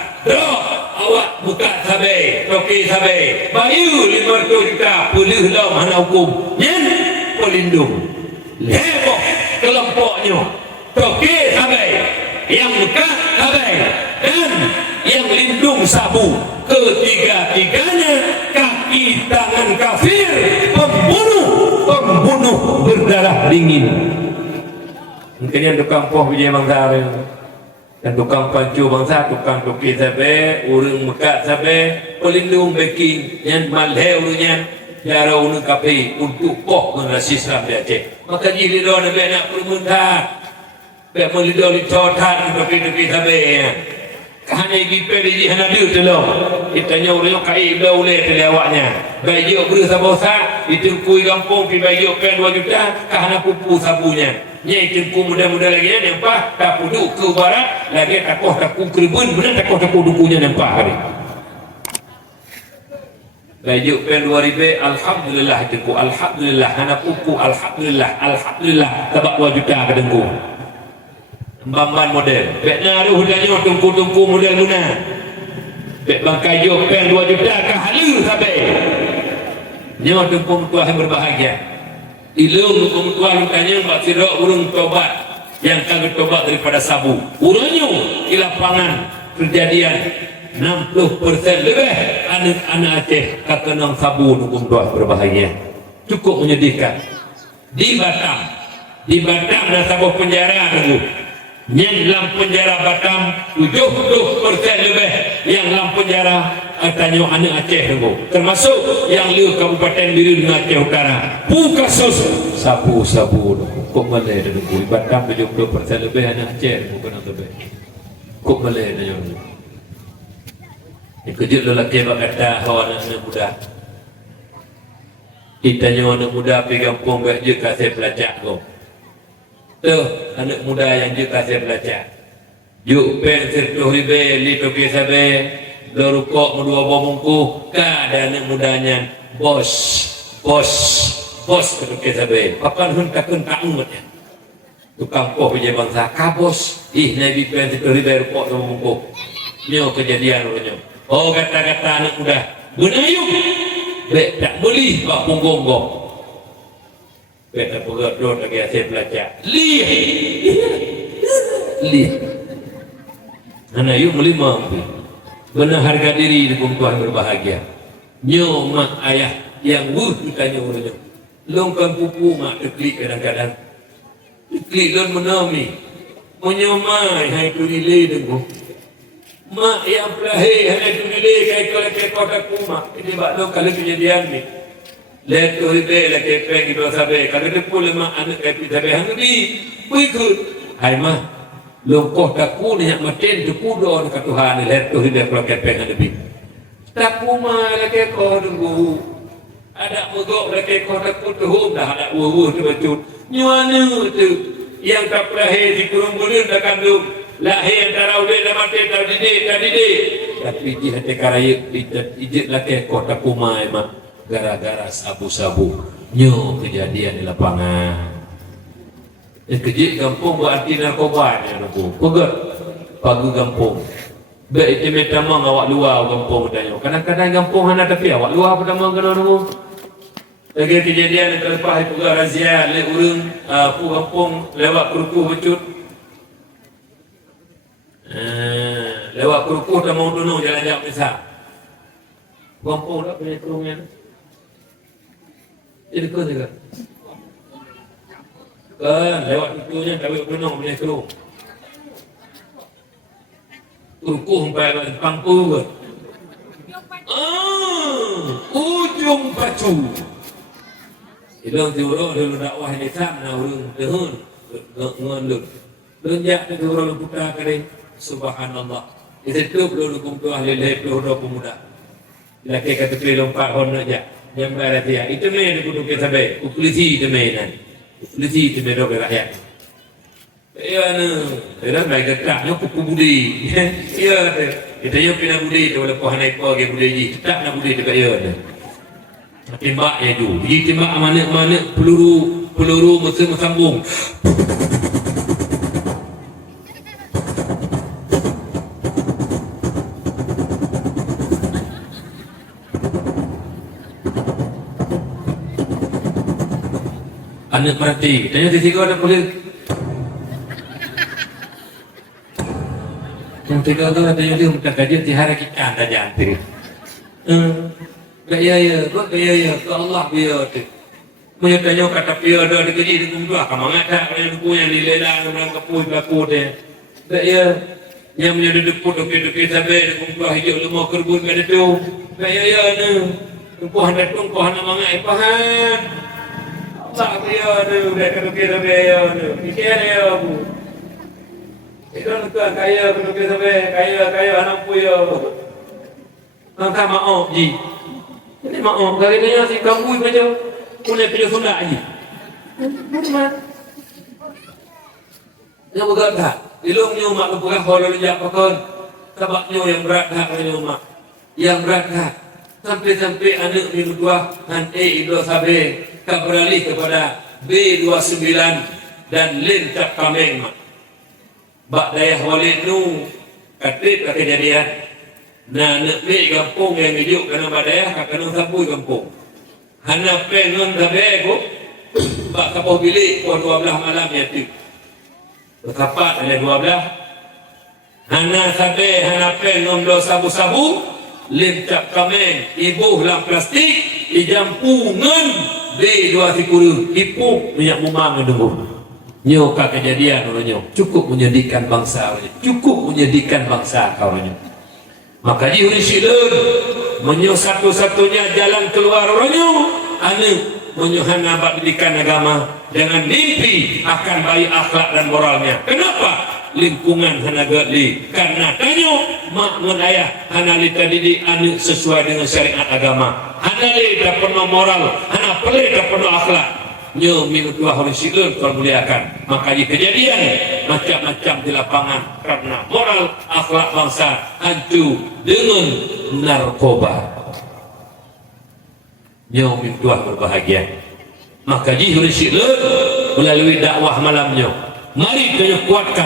Awak buka sabe toki sabe bayu 50 juta pulih lah mana hukum nyen pelindung heboh kelompoknya toki sabe yang buka sabe dan yang lindung sabu ketiga-tiganya kaki tangan kafir pembunuh berdarah dingin. Mungkin yang tukang poh bijaya bangsa dan tukang pancu bangsa, tukang toki sabe, urang mekat sabe, pelindung backing yang malhe urangnya jara urang kapi untuk poh generasi Islam di Aceh. Maka jilido nabe nak permuntah, be melido licotan toki sabe. Hanya gipe di hana dia telong. Itanya urang kai boleh tele awaknya. Bayu berusaha bosa ditungkui kampung pi bayu pen 2 juta kahana pupu sabunya. Nyai tungku muda-muda lagi nampak tak puduk ke barat lagi takoh taku keribun benar takoh dukunya nampak hari. Bayu pen 2000 alhamdulillah tungku alhamdulillah hana pupu alhamdulillah tabak 2 juta ke dengku. Bamban model bekna ada hudanya tungku model guna bek bangkai jo pen 2 juta ke halu sampai nyawa tungku tuah yang berbahagia ilung tungku tuah lukanya mbak sirok urung tobat yang kagak tobat daripada sabu urangnya di lapangan kejadian 60% lebih anak Aceh kakenang sabu tungku tuah berbahagia cukup menyedihkan di Batam dan sabu penjara tunggu yang dalam penjara Batam 70% lebih yang dalam penjara tanya anak Aceh tunggu termasuk yang liu Kabupaten Birin Aceh Utara kasus sabu-sabu kok malai tunggu di Batam 70% lebih anak Aceh bukan lebih kok malai tanya ini kejut lelaki berkata hawa anak muda ditanya anak muda pergi kampung berje kasih pelacak kau tuh anak muda yang juga saya belajar yuk pen sirtuh ribe li toki sabe dorukok medua bomongku ada anak mudanya bos ke toki sabe papan hun takun tak umatnya tukang poh punya bangsa kabos nabi pen ribe pok sama mungko nyo kejadian nyo oh kata-kata anak muda benayuk bek tak boleh bak punggung gong bek tak pegat don lagi asyik belajar lih anak yuk melima benar harga diri di Tuhan berbahagia nyo mak ayah yang ditanya olehnya longkan pupu mak teklik kadang-kadang teklik dan menami menyomai hai tu nilai dengu mak yang pelahir hai tu nilai kai kalau ke kota kuma ini bak lo kalau kejadian ni let tu ribe la ke peng do sabe kalau depul mak anak kai pi sabe hang ni ikut hai mah lo kota ku ni mak maten tu kudo ka Tuhan let tu ribe kalau ke peng lebih tak kuma la ke ko dengu ada mogok lagi kota kutuh dah ada wuh tu betul nyuana tu yang tak lahir di kurung bulan dah kandung lahir antara udah dah mati dah didik tapi dia hati karaya ijit lagi kota kumai mak gara-gara sabu-sabu nyo kejadian di lapangan kejit kampung buat anti narkoba ni aku pegat pagi kampung baik itu pertama awak luar kampung tanya kadang-kadang kampung hana tapi awak luar pertama kena nunggu lagi kejadian yang terlepas itu juga razia lek urang aku kampung lewat kerukuh becut lewat kerukuh dah mau tunung jalan jauh besar kampung tak punya kerungan jadi kau juga kan lewat itunya tak boleh tunung punya kerung kerukuh sampai pangku ke ujung pacu ilang tiuro dulu dakwah ni sana urang dehun ngon lunjak tu urang putra kering subhanallah itu dulu kumpul ahli leh do pemuda laki kata kali lompat hon aja yang baratia itu me kudu kita be ukulisi itu me nan ukulisi itu me do rakyat ya no era mai dekat yo kupu budi ya kita yo pina budi tu lepas naik pagi budi ji tak nak budi dekat yo tembaknya tu pergi tembak mana-mana peluru mesin sambung anak berhenti tanya di tiga ada boleh yang tiga tu tanya dia minta kajian tihara kita anda jangan gaya ke Allah biar tu menyatanya kata biar ada kerja di kumpulan kamangat tak yang punya dilelang orang kapui pelaku dia gaya yang menjadi deput dokter sampai di kumpulan hijau lemah kerbun kat itu gaya ni kumpulan datung kumpulan mangat pahan tak biar tu dah dokter gaya ni fikir dia aku itu nak kaya dokter sampai kaya anak puya angka maaf ji ini maaf, kali ni si kampung macam punya pilih sundak ni. Macam yang berat tak? Ilungnya mak lepas kalau dia pakai tabaknya yang berat tak kali mak. Yang berat tak? Sampai anak minggu dua dan Ibnu Sabe tak beralih kepada B29 dan Lin Cap Kameng mak. Bak daya Walid nu katib kejadian. Nah, nak pergi kampung yang hidup kena badai, kena sapu kampung. Hana pengen gabe ko, bak kapau bilik pukul 12 malam ya tu. Berkapat ada 12. Hana sabe, hana pengen do sabu-sabu, limcap kameng, ibu lam plastik, dijampungan B20 ipuk minyak mumang menunggu. Nyo kejadian orangnya cukup menyedihkan bangsa orangnya, cukup menyedihkan bangsa orangnya. Maka dia silen menyo satu-satunya jalan keluar orangnya anu menyuhan nampak pendidikan agama dengan mimpi akan baik akhlak dan moralnya. Kenapa? Lingkungan hana gali karena tanyo mak ngan ayah hana lita didik anu sesuai dengan syariat agama. Hana le dak penuh moral, hana pele dak penuh akhlak. Nyo minggu tua hari silen kau muliakan. Maka di kejadian macam-macam di lapangan karena moral akhlak bangsa hancur dengan narkoba. Nyo minggu tua berbahagia. Maka di hari silen melalui dakwah malamnya Mari kita kuatkan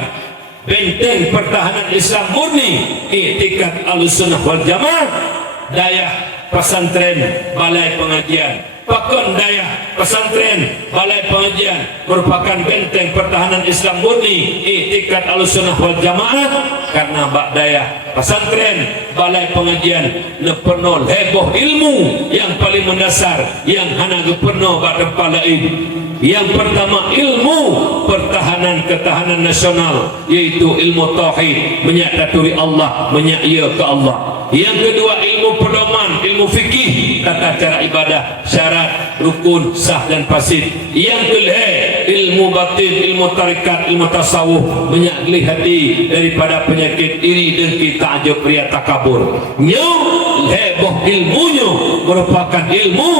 benteng pertahanan Islam murni, i'tikad Ahlussunnah wal Jamaah, daya pesantren balai pengajian, pakon daya pesantren balai pengajian merupakan benteng pertahanan Islam murni, i'tikad Ahlussunnah wal Jamaah, karena bak daya pesantren balai pengajian neperno heboh ilmu yang paling mendasar yang hana geperno bak tempat lain. Yang pertama ilmu pertahanan ketahanan nasional, yaitu ilmu tauhid, menyataturi Allah, menyaya ke Allah. Yang kedua ilmu pedoman, ilmu fikih, tata cara ibadah, syarat, rukun, sah dan fasid. Yang kedua ilmu batin, ilmu tarikat, ilmu tasawuf, menyakli hati daripada penyakit iri, dengki, ta'jub, riya, takabur. Heboh ilmunya merupakan ilmu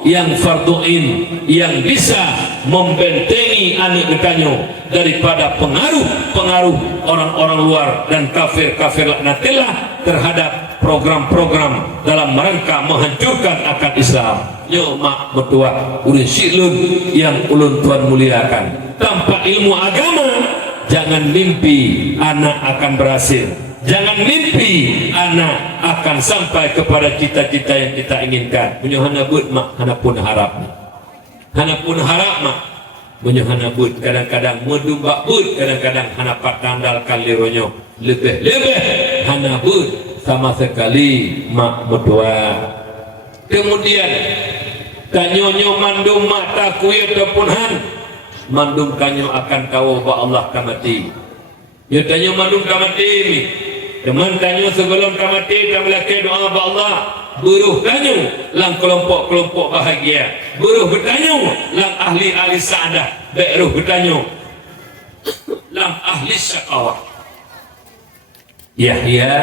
yang fardu'in, yang bisa membentengi anak nekanyo daripada pengaruh orang-orang luar dan kafir-kafir laknatillah terhadap program-program dalam rangka menghancurkan akad Islam. Yo mak mertua ulun syilun yang ulun tuan muliakan, tanpa ilmu agama jangan mimpi anak akan berhasil. Jangan mimpi anak akan sampai kepada cita-cita yang kita inginkan. Menyuhana bud mak, hana pun harap. Hana pun harap mak, menyuhana bud. Kadang-kadang medumba bud, kadang-kadang hana patandal kalironyo. Lebih-lebih hana bud sama sekali mak medua. Kemudian kanyonyo mandum mata kuya ataupun han, mandum kanyo akan kau ba Allah kamati. Ya tanyo mandum kamati ni. Teman tanyo sebelum kamati dan melaki doa ba Allah, buruh tanyo lang kelompok-kelompok bahagia. Buruh bertanyo lang ahli-ahli saadah, beruh bertanyo lang ahli syaqawah. Yahya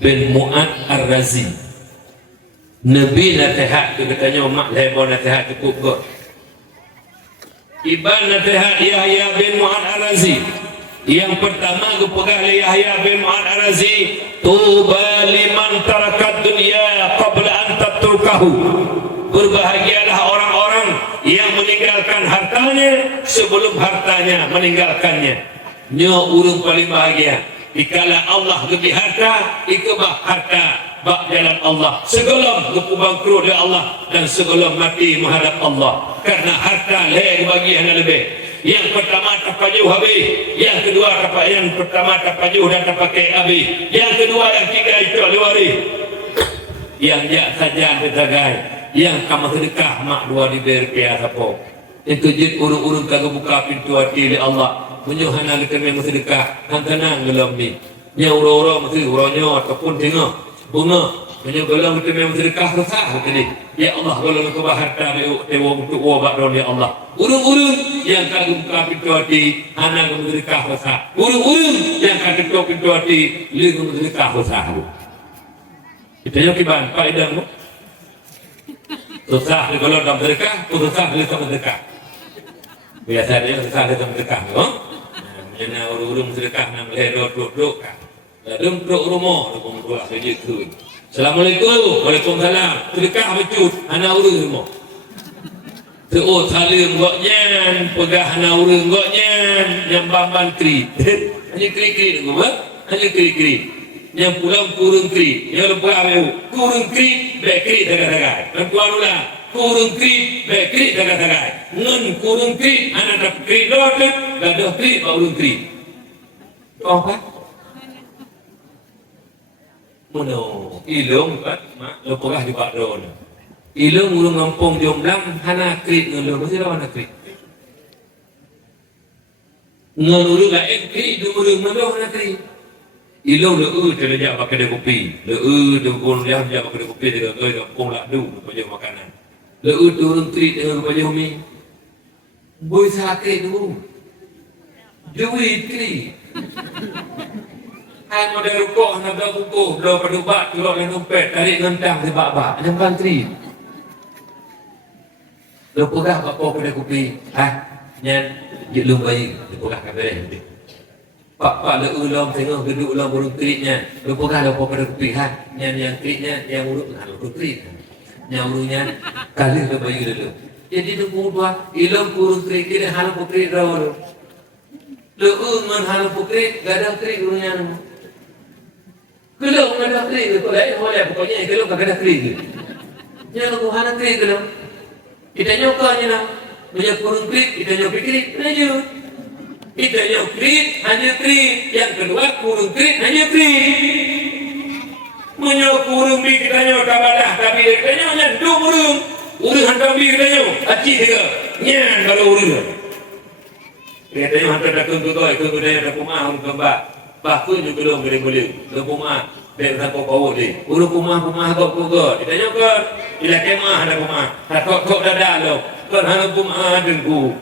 bin Mu'ad Ar-Razi, Nabi nasihat tu katanya mak lebon nasihat cukup kok. Iban nasihat Yahya bin Mu'ad Ar-Razi. Yang pertama kepegang oleh Yahya bin Mu'ad Ar-Razi, tuba liman tarakat dunia qabla an tatrukahu. Berbahagialah orang-orang yang meninggalkan hartanya sebelum hartanya meninggalkannya. Nyo urung paling bahagia dikala Allah lebih harta, ikubah harta bak jalan Allah sebelum bangkrut dari Allah dan sebelum mati menghadap Allah, karena harta leh bagi yang lebih. Yang pertama tapajuh habis, yang kedua yang pertama tapajuh dan tapakai habis, yang kedua yang tiga itu luari. Yang jak saja berdagai, yang kamu sedekah mak dua diberi piasa po. Itu jid urung-urung kagak buka pintu hati oleh Allah. Menyuhana lekan memang sedekah, kan tenang gelam ni. Nya uro-uro mesti uronyo ataupun tengok bunga. Menyuhana lekan memang sedekah resah tadi. Ya Allah kalau kau harta dewa untuk wabak don ya Allah. Urung-urung yang kagum buka pintu hati, anak kamu sedekah resah. Urung-urung yang kagum buka pintu hati, lihat kamu sedekah resah. Kita yang kiban faedahmu. Susah kalau dalam sedekah, susah bila sama sedekah. Biasanya susah dalam sedekah, no? Menjana urung-urung sedekah nam leher duduk kan. Lalu duduk rumah, duduk dua saja tu. Assalamualaikum, waalaikumsalam. Sedekah becut, anak urung rumah. Teot salim goknya, pegah anak urung goknya, yang bamban kri. Hanya kri-kri tu, hanya kri-kri. Yang pulang kurung kri, yang lepas aku kurung kri, bekri dagai-dagai. Dan tuan ulang, kurung kri, bekri dagai-dagai. Ngen kurung kri, anak dapat kri dotek, gaduh kri, urung kri. Kau apa? Mono, ilung kan, mak lepagah di Pak Don. Ilung urung ngampung jomblang, hana kri ngelung, mesti lawan kri. Ngelung lain kri, dumurung ngelung hana kri. Ilung leu terlejak pakai dia kopi. Leu dukun dia pakai dia kopi dia kampung lak du pakai makanan. Leu turun tri dengan pakai umi. Boy sakit tu. Duit tri. Hai model rukuk nak dah kukuh, dah pedubat keluar dari dompet, tarik ngentang di bak-bak, nyampan tri. Lu pegah bapak pada kopi. Nyan jelum bayi, lu pegah kabeh. Pak le ulam tengok duduk ulam burung triknya. Lu pegah bapak pada kopi. Nyan yang triknya yang urut nah lu trik. Yang urutnya kali lu bayi dulu. Jadi tu dua ilam burung trik dia hal putri rawal. Leung man halu pukrit, gadah krik urungnya. Kelong gadah krik, kau lain boleh pokoknya kelong gadah krik. Jangan kau hana krik kelong. Kita nyokanya nak, banyak kurung krik, kita nyok krik, lanjut. Kita nyok krik, hanya krik. Yang kedua kurung krik, hanya krik. Menyok kurung bi kita nyok kabalah, tapi kita nyok nyandung urung. Urung hantar bi kita nyok, acih juga. Nyan kalau urung. Kita nyok hantar dakun tutoi, itu dia ada kumah urung kembak. Bakun juga belum boleh. Ke kumah, dia tak kau deh. Urung kumah kau kau. Kita nyok kan, ila kemah ada kumah. Kau dadah lo. Kan hana kumah dengku.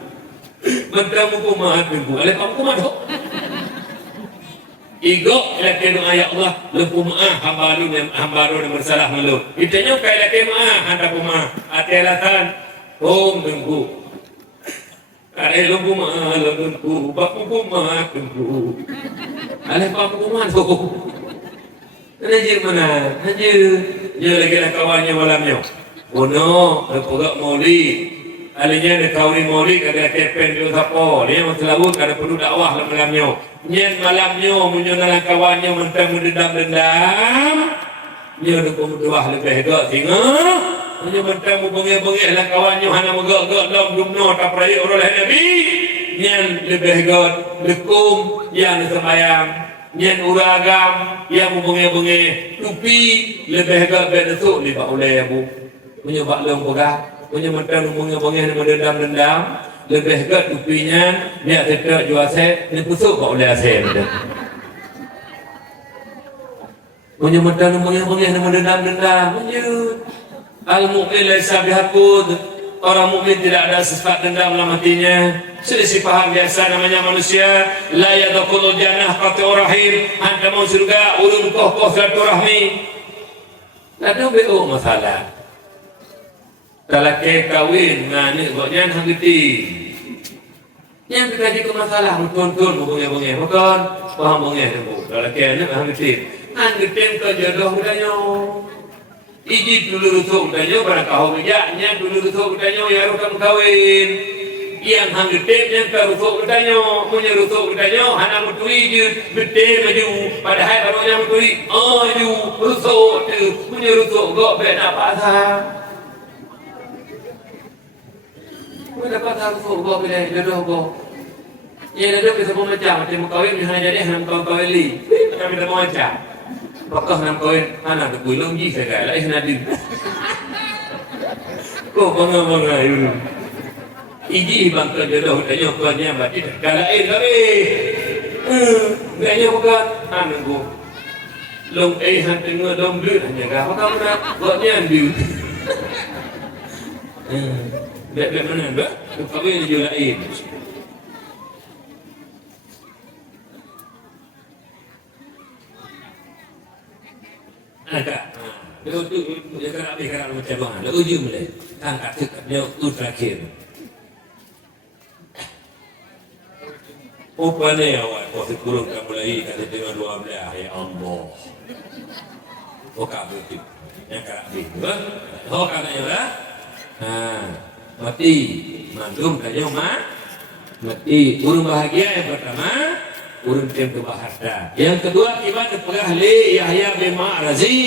Mentamu kumah dengku. Alih kamu kumah tu. Igo laki doa ya Allah lupu maah hambaru yang bersalah malu. Itanya kai laki maah handa kumah atelatan om dengku. Kare lupu maah dengku, bapu kumah dengku. Alih bapu kumah tu. Najir mana? Najir. Dia lagi nak kawannya malamnya. Oh no, lepugak mauli. Alinya ada kawin mauli kagak kepen dia sapo. Dia masih labut kada perlu dakwah malamnya. Nyen malamnya menyunalah kawannya mentang mendendam. Dia ada pemuduah lebih gak singa. Dia mentang bengih-bengih lah kawannya hana megak-gak dalam dumno tak peraya orang Nabi. Nyen lebih gak lekum yang sembayang. Nyen uragam yang bengih-bengih. Tupi lebih gak berdesuk libat oleh ibu. Punya baklong pegah. Punya mentang bengih-bengih mendendam-dendam. Lebih ke tupinya dia tetap jual set ni pusuk kau boleh asen dia punya mentang mengih-mengih nama dendam menyut al-mu'min laisa bihaqud orang mukmin tidak ada sifat dendam dalam hatinya selisih paham biasa namanya manusia la yadkhulul jannah qati'ur rahim anda mau surga ulun koh silaturahmi ada BO masalah talake kawin ngani goknya hangiti yang terjadi ke masalah tuan-tuan bengih-bengih bukan paham bengih tu talake anak hangiti hangiti ke jodoh udahnya iji dulu rusuk udahnya barang kau bejaknya dulu rusuk udahnya ya rukam kawin yang hangiti yang ke rusuk udahnya punya rusuk udahnya hana mutui je betul maju padahal barunya mutui ayu rusuk tu punya rusuk gok bena pasal dapat harus kau bila jodoh kau. Ia jodoh bisa macam kawin hanya jadi ham kawin li. Kami dah macam. Pakah ham kawin anak tu gulung ji segala ihnadir. Kau bangga itu. Iji bangka jodoh tanya kau nya mati galain kami. Gaya bukan anu kau. Long han tengah dom duit hanya kau kamu nak buatnya duit. Bek mana bek? Kawin je lain. Ada. Dia kan habis kerana macam mana? Lalu ujung boleh. Angkat dekat dia terakhir. Upane awak kau sekurung kamu lagi kata dengan 12 ya Allah. Oh kabut. Yang kerabih. Oh katanya lah. Mati mandum kaya mati urung bahagia yang pertama urung tempo bahagia yang kedua ibadah pegah li Yahya bin Ma'razi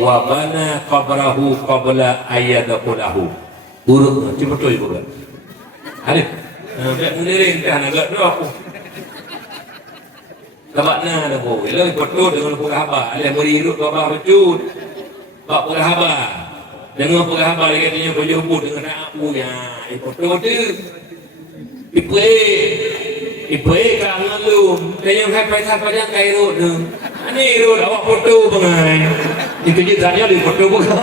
wa bana qabrahu qabla ayyadahu urung cuba tu ibu kan alif tak menering kan agak doa kabakna dah bo elo betul dengan pegah haba alih beriru kabah becut bab pegah haba dengan penghabar dia katanya boleh hubung dengan aku ya foto tu ipe kangen lu dia yang hai pada kai road tu ani road awak foto pengai itu je tanya di foto bukan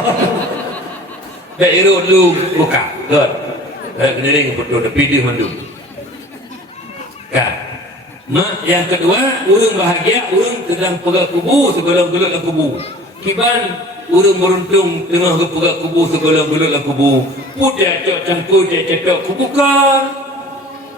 dai road lu buka god keniring foto tapi dia mandu kan mak yang kedua urang bahagia urang sedang pegang kubu sebelum gelut dalam kubu kiban urung beruntung tengah kepegak kubu segala-gala dalam kubu pudah cok cangkul dia cetok kubu kan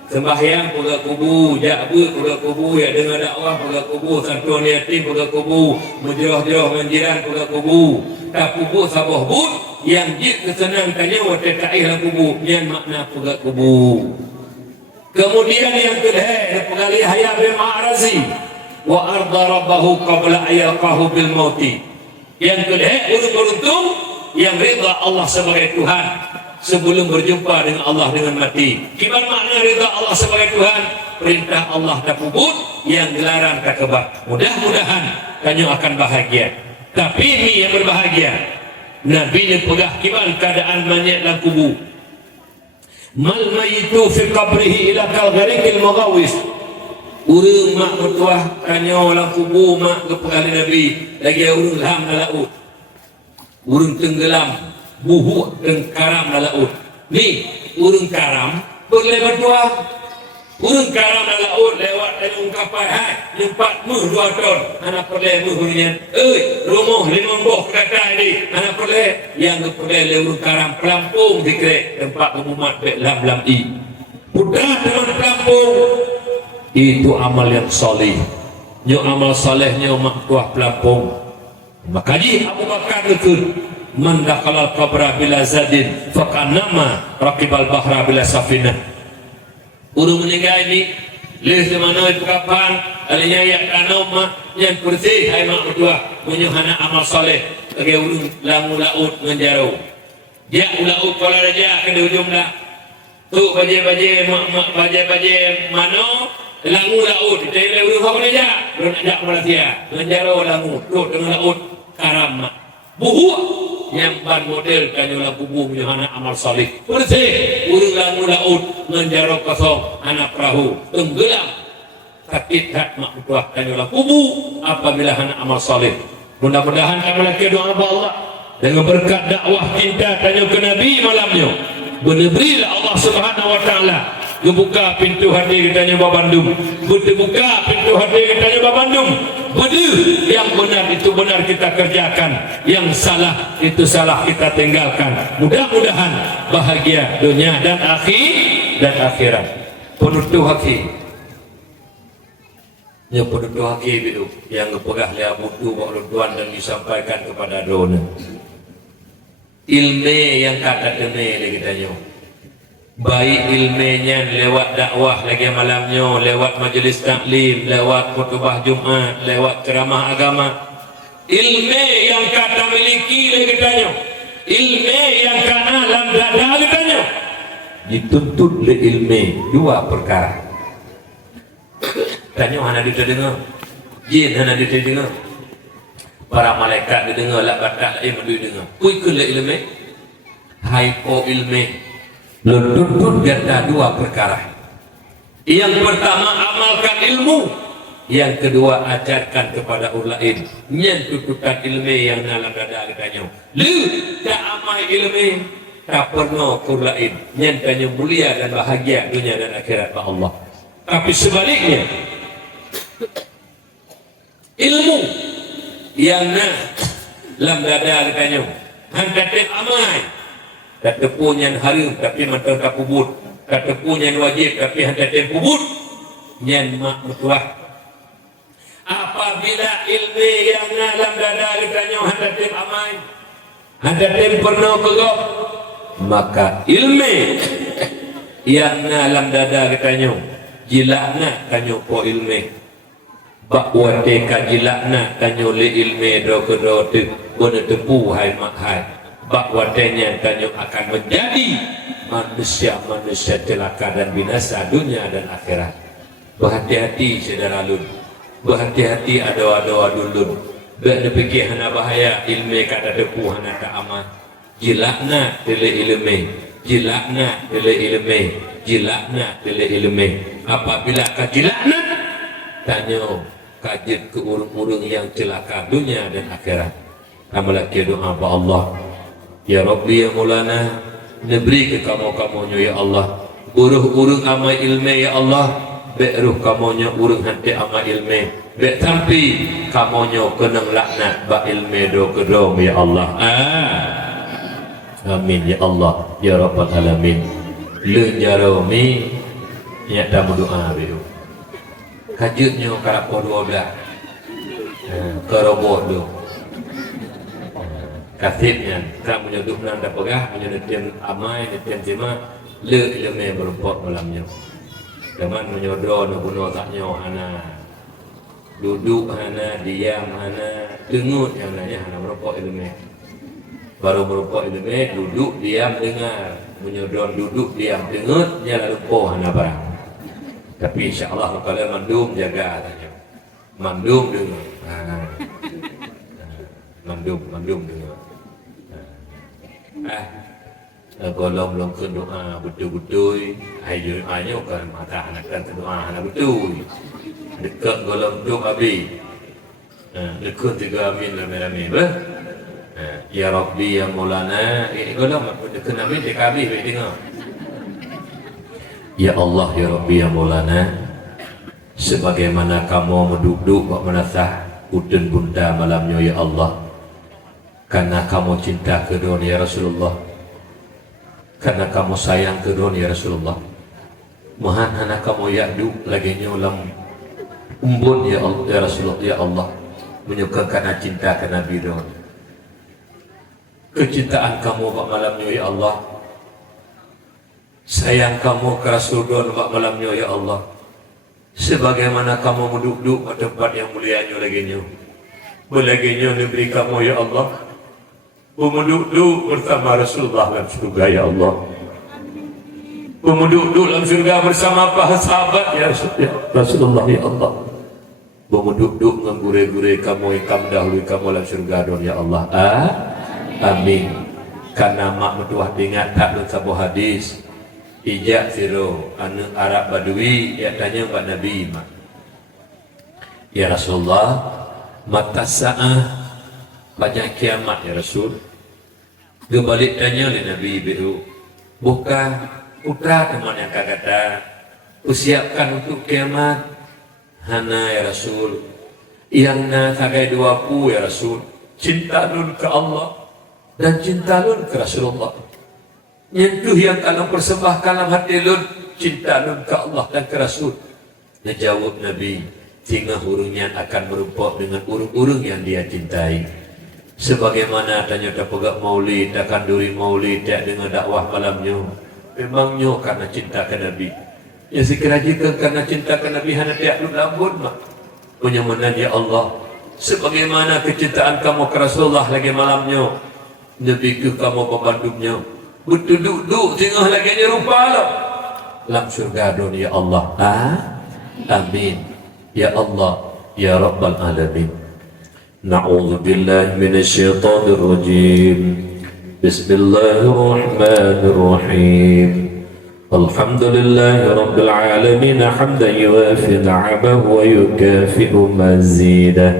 sembahyang pegak kubu jakbut pegak kubu ya dengar dakwah pegak kubu santun yatim pegak kubu menjerah-jerah menjiran pegak kubu tak kubu sabah but yang jid kesenang tanya watak kaih dalam kubu yang makna pegak kubu Kemudian yang kedua pengali Yahya bin Ma'razi wa arda rabbahu qabla ayalqahu bil mauti. Yang kedua orang beruntung yang rida Allah sebagai Tuhan sebelum berjumpa dengan Allah dengan mati. Gimana makna rida Allah sebagai Tuhan? Perintah Allah tak puput, yang dilarang tak kebak. Mudah-mudahan kamu akan bahagia. Tapi ini yang berbahagia. Nabi ni pegah gimana keadaan mayat dalam kubur. Mal mayitu fi qabrihi ila kal gharikil mughawis. Urang mak mertua kanyo dalam kubur mak ke pegah Nabi lagi urang lam dalam laut. Urang tenggelam buhuk dan karam dalam laut. Ni urang karam berlebar dua. Urang karam dalam laut lewat dalam kapal hai nyempat muh 2 ton. Anak perle muh punya. Rumah 5 boh kata ni. Anak perle yang perle le urang karam pelampung dikrek tempat umat bek lam i. Budak dengan pelampung itu amal yang soleh. Nyo amal solehnya mak tuah pelampung. Makanya Abu Bakar betul mandakal qabra bila zadin faqannama raqibal bahra bila safinah. Urung meninggal ini leh mana itu kapan alanya ya kanau mak yang bersih hai mak bertua menyuhana amal soleh bagi urung lamu laut menjaro dia laut kala raja ke ujung dah tu baje-baje mak baje-baje mano lamu laut dia urung kau raja urung ajak Malaysia menjaro lamu tu dengan laut karam mak buhu yang ban model kanyo la kubu menyuhana amal salih bersih urung lamu laut menjaro kosong anak perahu tenggelam sakit hak mak buah kanyo la kubu apabila hana amal salih. Mudah-mudahan kami laki doa Allah dengan berkat dakwah cinta kanyo ke Nabi malamnya benar-benar Allah Subhanahu wa taala membuka pintu hati kita nyoba Bandung, buka pintu hati kita nyoba Bandung. Benar yang benar itu benar kita kerjakan, yang salah itu salah kita tinggalkan. Mudah-mudahan bahagia dunia dan akhirat. Penutup haki, yang penutup haki itu yang kepegah lihat buku bawa tuan dan disampaikan kepada dona. Ilmu yang kata demi kita nyoba. Baik ilmunya lewat dakwah lagi malamnya, lewat majlis taklim, lewat khutbah Jumat, lewat ceramah agama. Ilmu yang kata miliki lagi tanya, ilmu yang kana dalam dada lagi tanya. Dituntut le ilmu 2 perkara. Tanya hana didengar, jin hana didengar, para malaikat didengar, lah batak lain mendengar. Kui ke le ilmu, hai ko ilmu. Tuntut ganda 2 perkara. Yang pertama amalkan ilmu, yang kedua ajarkan kepada orang lain. Yang tuntutan ilmu yang dalam dada katanya. Lu tak amal ilmu, tak pernah orang lain. Yang tanya mulia dan bahagia dunia dan akhirat pada Allah. Tapi sebaliknya, ilmu yang dalam dada katanya, hantatin amal. Kata punyan harum tapi mantau tak pubut. Kata punyan wajib tapi hendak tem pubut. Nyan mak mertua. Apabila ilmu yang dalam dada katanya hendak tem amai, hendak tem pernah kegop, maka ilmu yang dalam dada katanya jilakna kanyo po ilmu. Bakwa teka jilakna kanyo le ilmu do kedo te bona tempu hai mak hai. Bakwatenya kanyo akan menjadi manusia celaka dan binasa dunia dan akhirat. Berhati-hati saudara lun, berhati-hati ada-ada dulun. Bek dipikir hana bahaya ilmu kata depu hana tak aman. Jilakna tele ilmu, jilakna tele ilmu, jilakna tele ilmu. Apabila kajilakna tanyo kajit ke urung-urung yang celaka dunia dan akhirat. Amalaki doa apa Allah. Ya Rabbi ya Maulana, neberi ke kamu-kamunya ya Allah. Urung-urung amal ilmu ya Allah. Beruh kamunya urung hati amal ilmu. Bek tampi kamunya kenang laknat ba ilmu do kedom ya Allah. Amin ya Allah ya Rabbal Alamin. Lenjaro mi nyata berdoa biru. Kajutnya karapo 12. Kerobot do. Kasihnya, tak menyuduh nanda pegah, menyuduh amai, netian jema, le ilmu berupok malamnya. Teman menyodor nak guna taknya hana duduk hana diam hana dengut yang nanya hana merokok ilmu. Baru merokok ilmu duduk diam dengar, menyodor duduk diam dengut dia lalu po hana barang. Tapi insya-Allah kalau mandum jaga tanya. Mandum dengar. Mandum dengar. Golong belum ke doa betul-betul ayo ayo kan mata anakan doa anak betul dekat golong doa habis dekat tiga amin rame-rame ya Rabbi ya Maulana golong dekat amin dia habis baik dengar ya Allah ya Rabbi ya Maulana sebagaimana kamu menduduk kok menasah udun bunda malamnya ya Allah karena kamu cinta ke dunia Rasulullah, karena kamu sayang ke dunia Rasulullah. Mohon anak kamu yakdu lagi nyulam umbun ya Allah ya Rasulullah ya Allah menyukakan cinta ke Nabi don. Kecintaan kamu bak malamnya ya Allah. Sayang kamu ke Rasul don bak malamnya ya Allah. Sebagaimana kamu menduduk ke tempat yang mulianya lagi nyu. Belaginya negeri kamu ya Allah. Pemuduk bersama Rasulullah dalam surga ya Allah. Pemuduk dalam surga bersama para sahabat ya Rasulullah ya Allah. Pemuduk menggure-gure kamu yang dahulu kamu dalam surga don ya Allah. Amin. Karena mak metuah ingat tak nun sabu hadis. Ijak siro anu Arab Badui ya tanya Pak Nabi mak. Ya Rasulullah, mata sa'ah banyak kiamat ya Rasul. Dia balik tanya oleh Nabi Ibu, bukan putra teman yang kata usiapkan untuk kiamat hana ya Rasul yang na sagai dua pu ya Rasul cinta nun ke Allah dan cinta nun ke Rasulullah nyentuh yang kalau persembahkan dalam hati nun cinta nun ke Allah dan ke Rasul. Dia jawab Nabi tinggal urungnya akan merupakan dengan urung-urung yang dia cintai. Sebagaimana tanya tak pegak maulid, takkan duri maulid, tak dengar dakwah malamnya. Memangnya karena cinta ke Nabi. Ya sekira jika karena cinta ke Nabi hanya tiap lambun mak. Penyamanan ya Allah. Sebagaimana kecintaan kamu ke Rasulullah lagi malamnya. Nabi ke kamu pembandungnya. Berduduk-duduk tengah lagi ni rupa lah. Dalam syurga dunia ya Allah. Amin. Ya Allah. Ya Rabbal Alamin. نعوذ بالله من الشيطان الرجيم بسم الله الرحمن الرحيم الحمد لله رب العالمين حمدا يوافي نعمه ويكافئ مزيده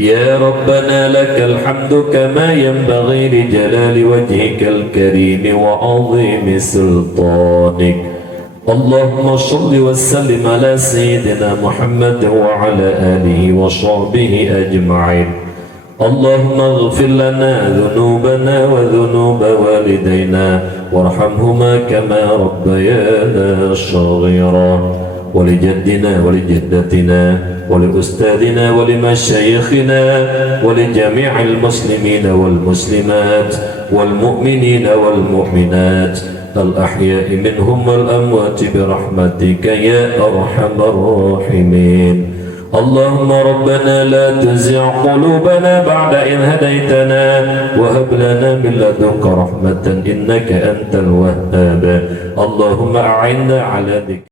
يا ربنا لك الحمد كما ينبغي لجلال وجهك الكريم وعظيم سلطانك اللهم صل وسلم على سيدنا محمد وعلى آله وصحبه أجمعين اللهم اغفر لنا ذنوبنا وذنوب والدينا وارحمهما كما ربيانا صغيرا ولجدنا ولجدتنا ولأستاذنا ولمشايخنا ولجميع المسلمين والمسلمات والمؤمنين والمؤمنات الأحياء منهم والأموات برحمتك يا أرحم الراحمين اللهم ربنا لا تزغ قلوبنا بعد إذ هديتنا وهب لنا من لدنك رحمة إنك أنت الوهاب اللهم أعنا على ذكرك